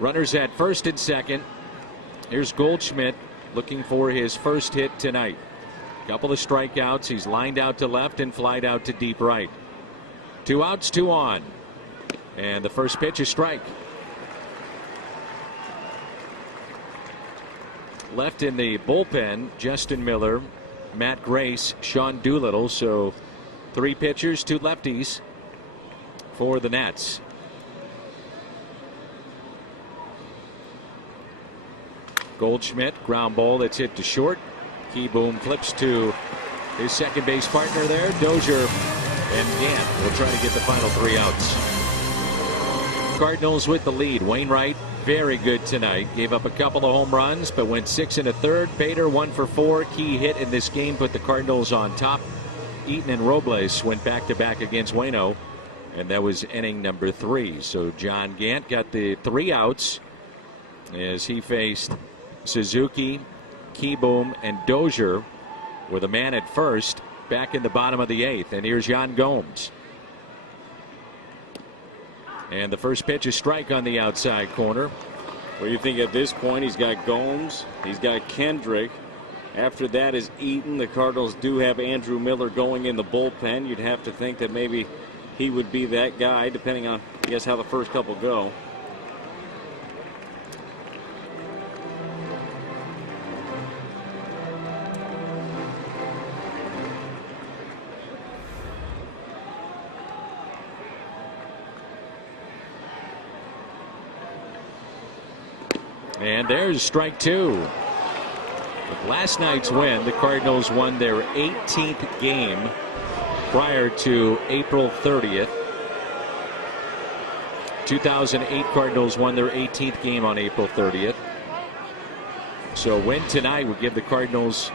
Runners at first and second. Here's Goldschmidt looking for his first hit tonight. Couple of strikeouts. He's lined out to left and flied out to deep right. 2 outs, 2 on. And the first pitch is strike. Left in the bullpen, Justin Miller, Matt Grace, Sean Doolittle. So 3 pitchers, 2 lefties for the Nats. Goldschmidt, ground ball that's hit to short. Keyboom flips to his second base partner there. Dozier and Gant will try to get the final 3 outs. Cardinals with the lead. Wainwright, very good tonight. Gave up a couple of home runs, but went 6 1/3. Bader 1 for 4. Key hit in this game put the Cardinals on top. Eaton and Robles went back-to-back against Waino, and that was inning number 3. So John Gant got the 3 outs as he faced Suzuki, Keyboom, and Dozier with a man at first back in the bottom of the 8th. And here's Yan Gomes. And the first pitch is strike on the outside corner. Well, you think at this point he's got Gomes, he's got Kendrick. After that is Eaton. The Cardinals do have Andrew Miller going in the bullpen. You'd have to think that maybe he would be that guy, depending on, I guess, how the first couple go. And there's strike 2. With last night's win, the Cardinals won their 18th game prior to April 30th. 2008 Cardinals won their 18th game on April 30th. So a win tonight would give the Cardinals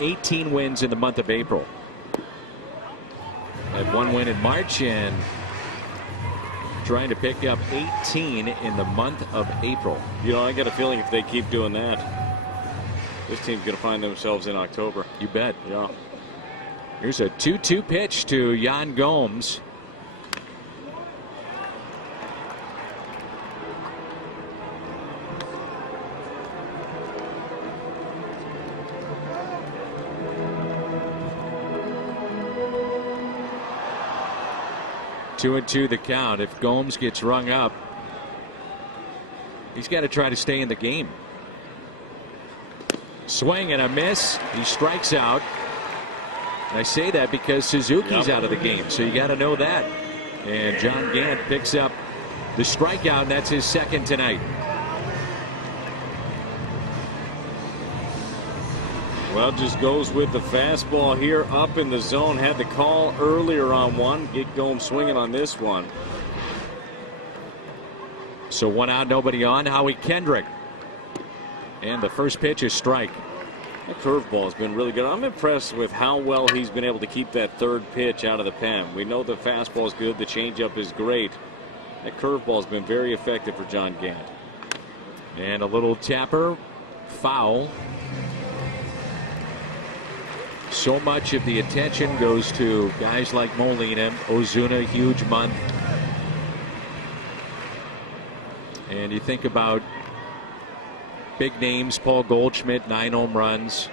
18 wins in the month of April. Had 1 win in March and trying to pick up 18 in the month of April. You know, I got a feeling if they keep doing that, this team's going to find themselves in October. You bet. Yeah. Here's a 2-2 pitch to Yan Gomes. 2-2 the count. If Gomes gets rung up, he's got to try to stay in the game. Swing and a miss. He strikes out. And I say that because Suzuki's out of the game, so you got to know that. And John Gant picks up the strikeout, and that's his second tonight. Well, just goes with the fastball here up in the zone. Had the call earlier on one. Get Gomes swinging on this one. So 1 out, nobody on. Howie Kendrick. And the first pitch is strike. That curveball has been really good. I'm impressed with how well he's been able to keep that third pitch out of the pen. We know the fastball is good. The changeup is great. That curveball has been very effective for John Gant. And a little tapper. Foul. So much of the attention goes to guys like Molina. Ozuna, huge month. And you think about big names, Paul Goldschmidt, 9 home runs.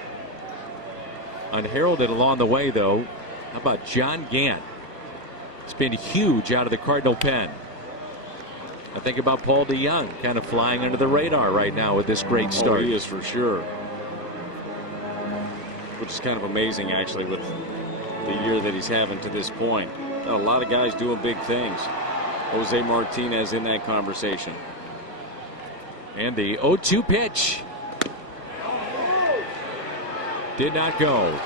Unheralded along the way, though. How about John Gant? It's been huge out of the Cardinal pen. I think about Paul DeYoung, kind of flying under the radar right now with this great start. Oh, he is for sure. Which is kind of amazing, actually, with the year that he's having to this point. A lot of guys doing big things. Jose Martinez in that conversation. And the 0-2 pitch did not go.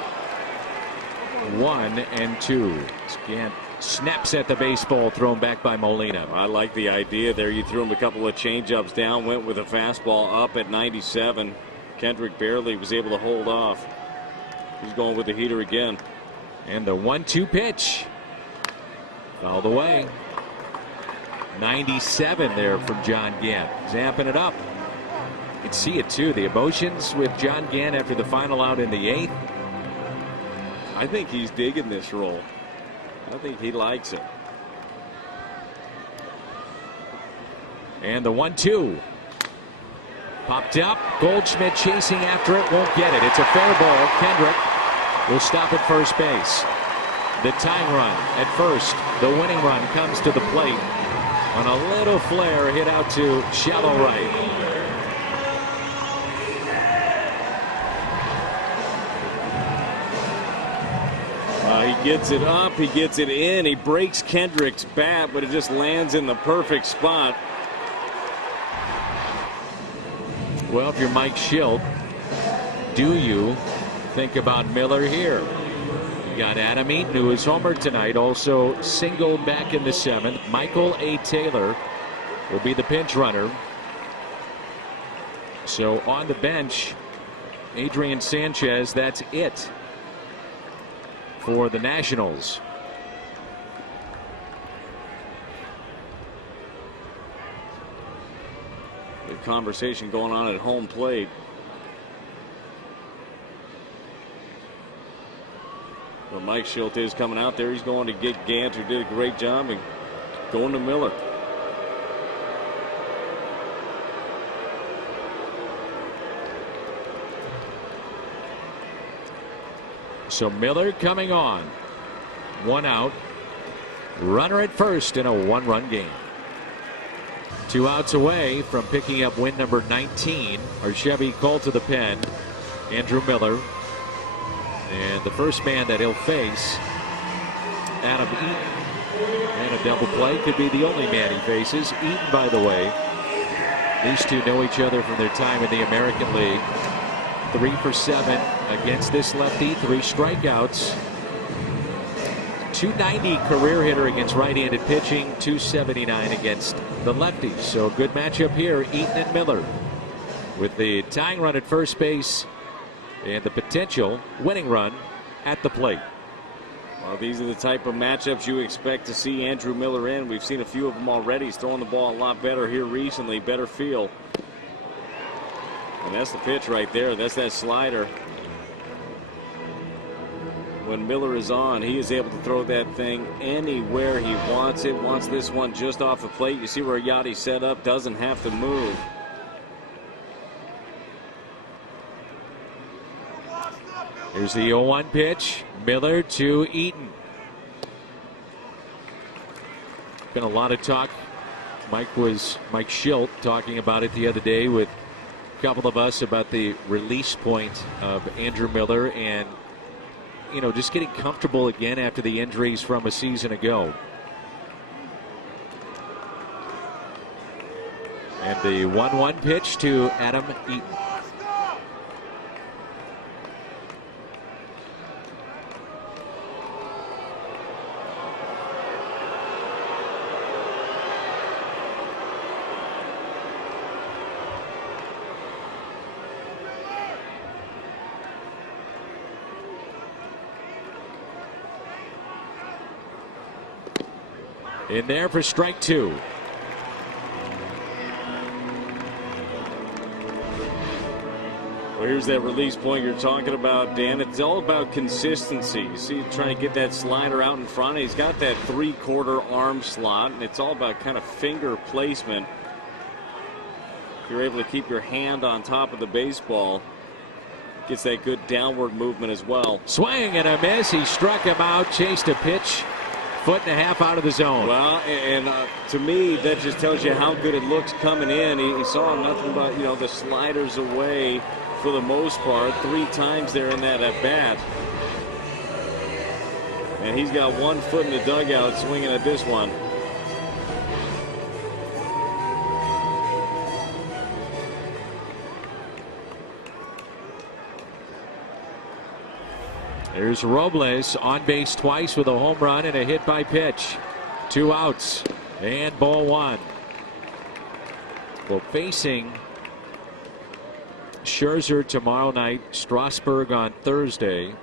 1-2. Gant snaps at the baseball, thrown back by Molina. I like the idea there. You threw him a couple of changeups down, went with a fastball up at 97. Kendrick barely was able to hold off. He's going with the heater again. And the 1-2 pitch. All the way. 97 there from John Gant. Zapping it up. You can see it too. The emotions with John Gant after the final out in the 8th. I think he's digging this role. I think he likes it. And the 1-2. Popped up. Goldschmidt chasing after it. Won't get it. It's a fair ball. Kendrick will stop at first base. The tying run at first. The winning run comes to the plate on a little flare hit out to shallow right. He gets it up. He gets it in. He breaks Kendrick's bat, but it just lands in the perfect spot. Well, if you're Mike Schilt, do you think about Miller here? You got Adam Eaton, who is homered tonight, also singled back in the 7th. Michael A. Taylor will be the pinch runner. So on the bench, Adrian Sanchez, that's it for the Nationals. Good conversation going on at home plate. Well, Mike Schilt is coming out there. He's going to get Gant, who did a great job, and going to Miller. So Miller coming on. 1 out. Runner at first in a 1-run game. 2 outs away from picking up win number 19. Our Chevy called to the pen. Andrew Miller. And the first man that he'll face, Adam Eaton. And a double play could be the only man he faces. Eaton, by the way, these two know each other from their time in the American League. 3 for 7 against this lefty. 3 strikeouts. .290 career hitter against right-handed pitching. .279 against the lefties. So a good matchup here. Eaton and Miller with the tying run at first base and the potential winning run at the plate. Well, these are the type of matchups you expect to see Andrew Miller in. We've seen a few of them already. He's throwing the ball a lot better here recently. Better feel. And that's the pitch right there. That's that slider. When Miller is on, he is able to throw that thing anywhere he wants it. Wants this one just off the plate. You see where Yachty's set up. Doesn't have to move. Here's the 0-1 pitch. Miller to Eaton. Been a lot of talk. Mike Schilt talking about it the other day with a couple of us about the release point of Andrew Miller and, just getting comfortable again after the injuries from a season ago. And the 1-1 pitch to Adam Eaton. In there for strike 2. Well, here's that release point you're talking about, Dan. It's all about consistency. You see, trying to get that slider out in front. He's got that 3/4 arm slot, and it's all about kind of finger placement. If you're able to keep your hand on top of the baseball, gets that good downward movement as well. Swing and a miss. He struck him out, chased a pitch. 1.5 out of the zone. Well, and to me, that just tells you how good it looks coming in. He saw nothing but, the sliders away for the most part 3 times there in that at bat. And he's got 1 foot in the dugout swinging at this one. There's Robles on base twice with a home run and a hit by pitch. 2 outs and ball 1. Well, facing Scherzer tomorrow night, Strasburg on Thursday,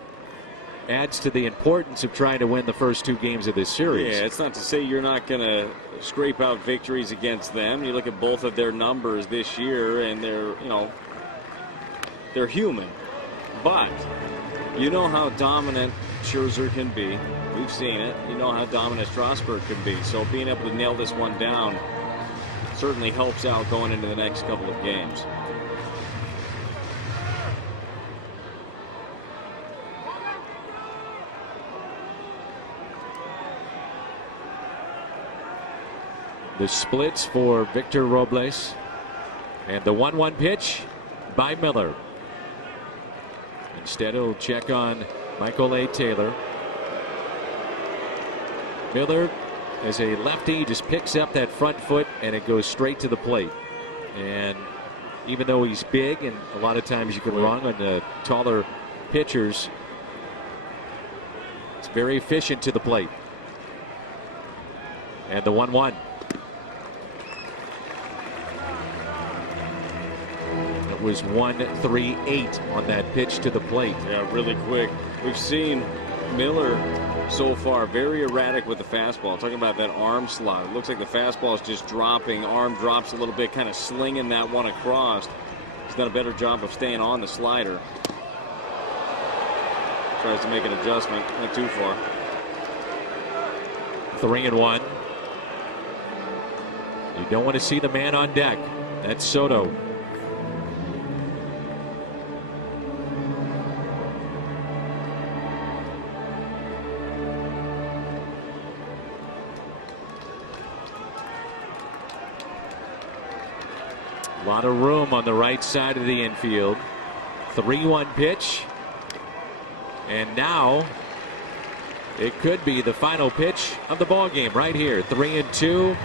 adds to the importance of trying to win the first 2 games of this series. Yeah, it's not to say you're not going to scrape out victories against them. You look at both of their numbers this year, and they're human. But you know how dominant Scherzer can be. We've seen it. You know how dominant Strasburg can be. So being able to nail this one down certainly helps out going into the next couple of games. The splits for Victor Robles. And the 1-1 pitch by Miller. Instead, he'll check on Michael A. Taylor. Miller, as a lefty, just picks up that front foot and it goes straight to the plate. And even though he's big, and a lot of times you can run on the taller pitchers, it's very efficient to the plate. And the 1-1. It was 1-3-8 on that pitch to the plate. Yeah, really quick. We've seen Miller so far very erratic with the fastball. Talking about that arm slot. It looks like the fastball is just dropping. Arm drops a little bit, kind of slinging that one across. He's done a better job of staying on the slider. Tries to make an adjustment. Went too far. 3-1. You don't want to see the man on deck. That's Soto. A lot of room on the right side of the infield. 3-1 pitch. And now it could be the final pitch of the ball game right here. 3-2.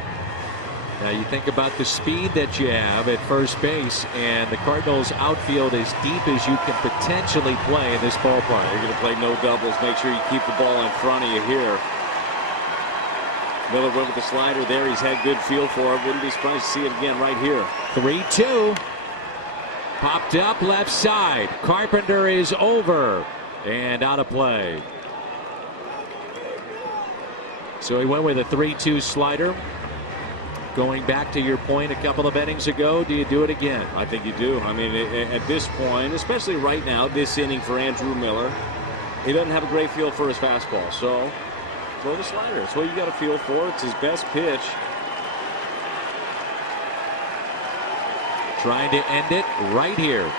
Now you think about the speed that you have at first base, and the Cardinals outfield as deep as you can potentially play in this ballpark. You're going to play no doubles. Make sure you keep the ball in front of you here. Miller went with the slider there. He's had good feel for it. Wouldn't be surprised to see it again right here. 3-2. Popped up left side. Carpenter is over and out of play. So he went with a 3-2 slider. Going back to your point a couple of innings ago, do you do it again? I think you do. I mean, at this point, especially right now, this inning for Andrew Miller, he doesn't have a great feel for his fastball. So throw the slider. That's what you got to feel for. It's his best pitch. Trying to end it right here.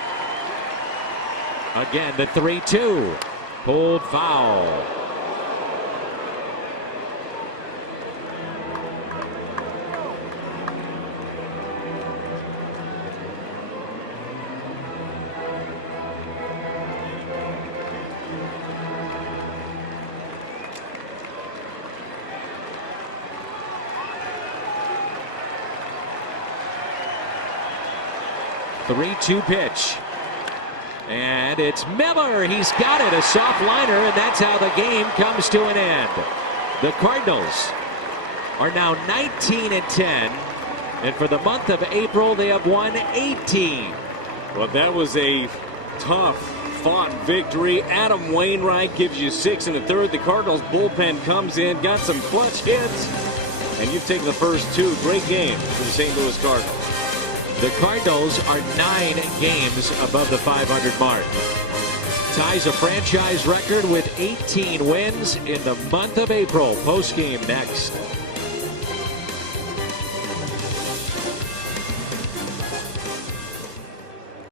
Again, the 3-2. Pulled foul. 3-2 pitch. And it's Miller. He's got it. A soft liner, and that's how the game comes to an end. The Cardinals are now 19-10. And for the month of April, they have won 18. Well, that was a tough fought victory. Adam Wainwright gives you 6 in the third. The Cardinals bullpen comes in, got some clutch hits, and you've taken the first 2. Great game for the St. Louis Cardinals. The Cardinals are 9 games above the 500 mark. Ties a franchise record with 18 wins in the month of April. Postgame next.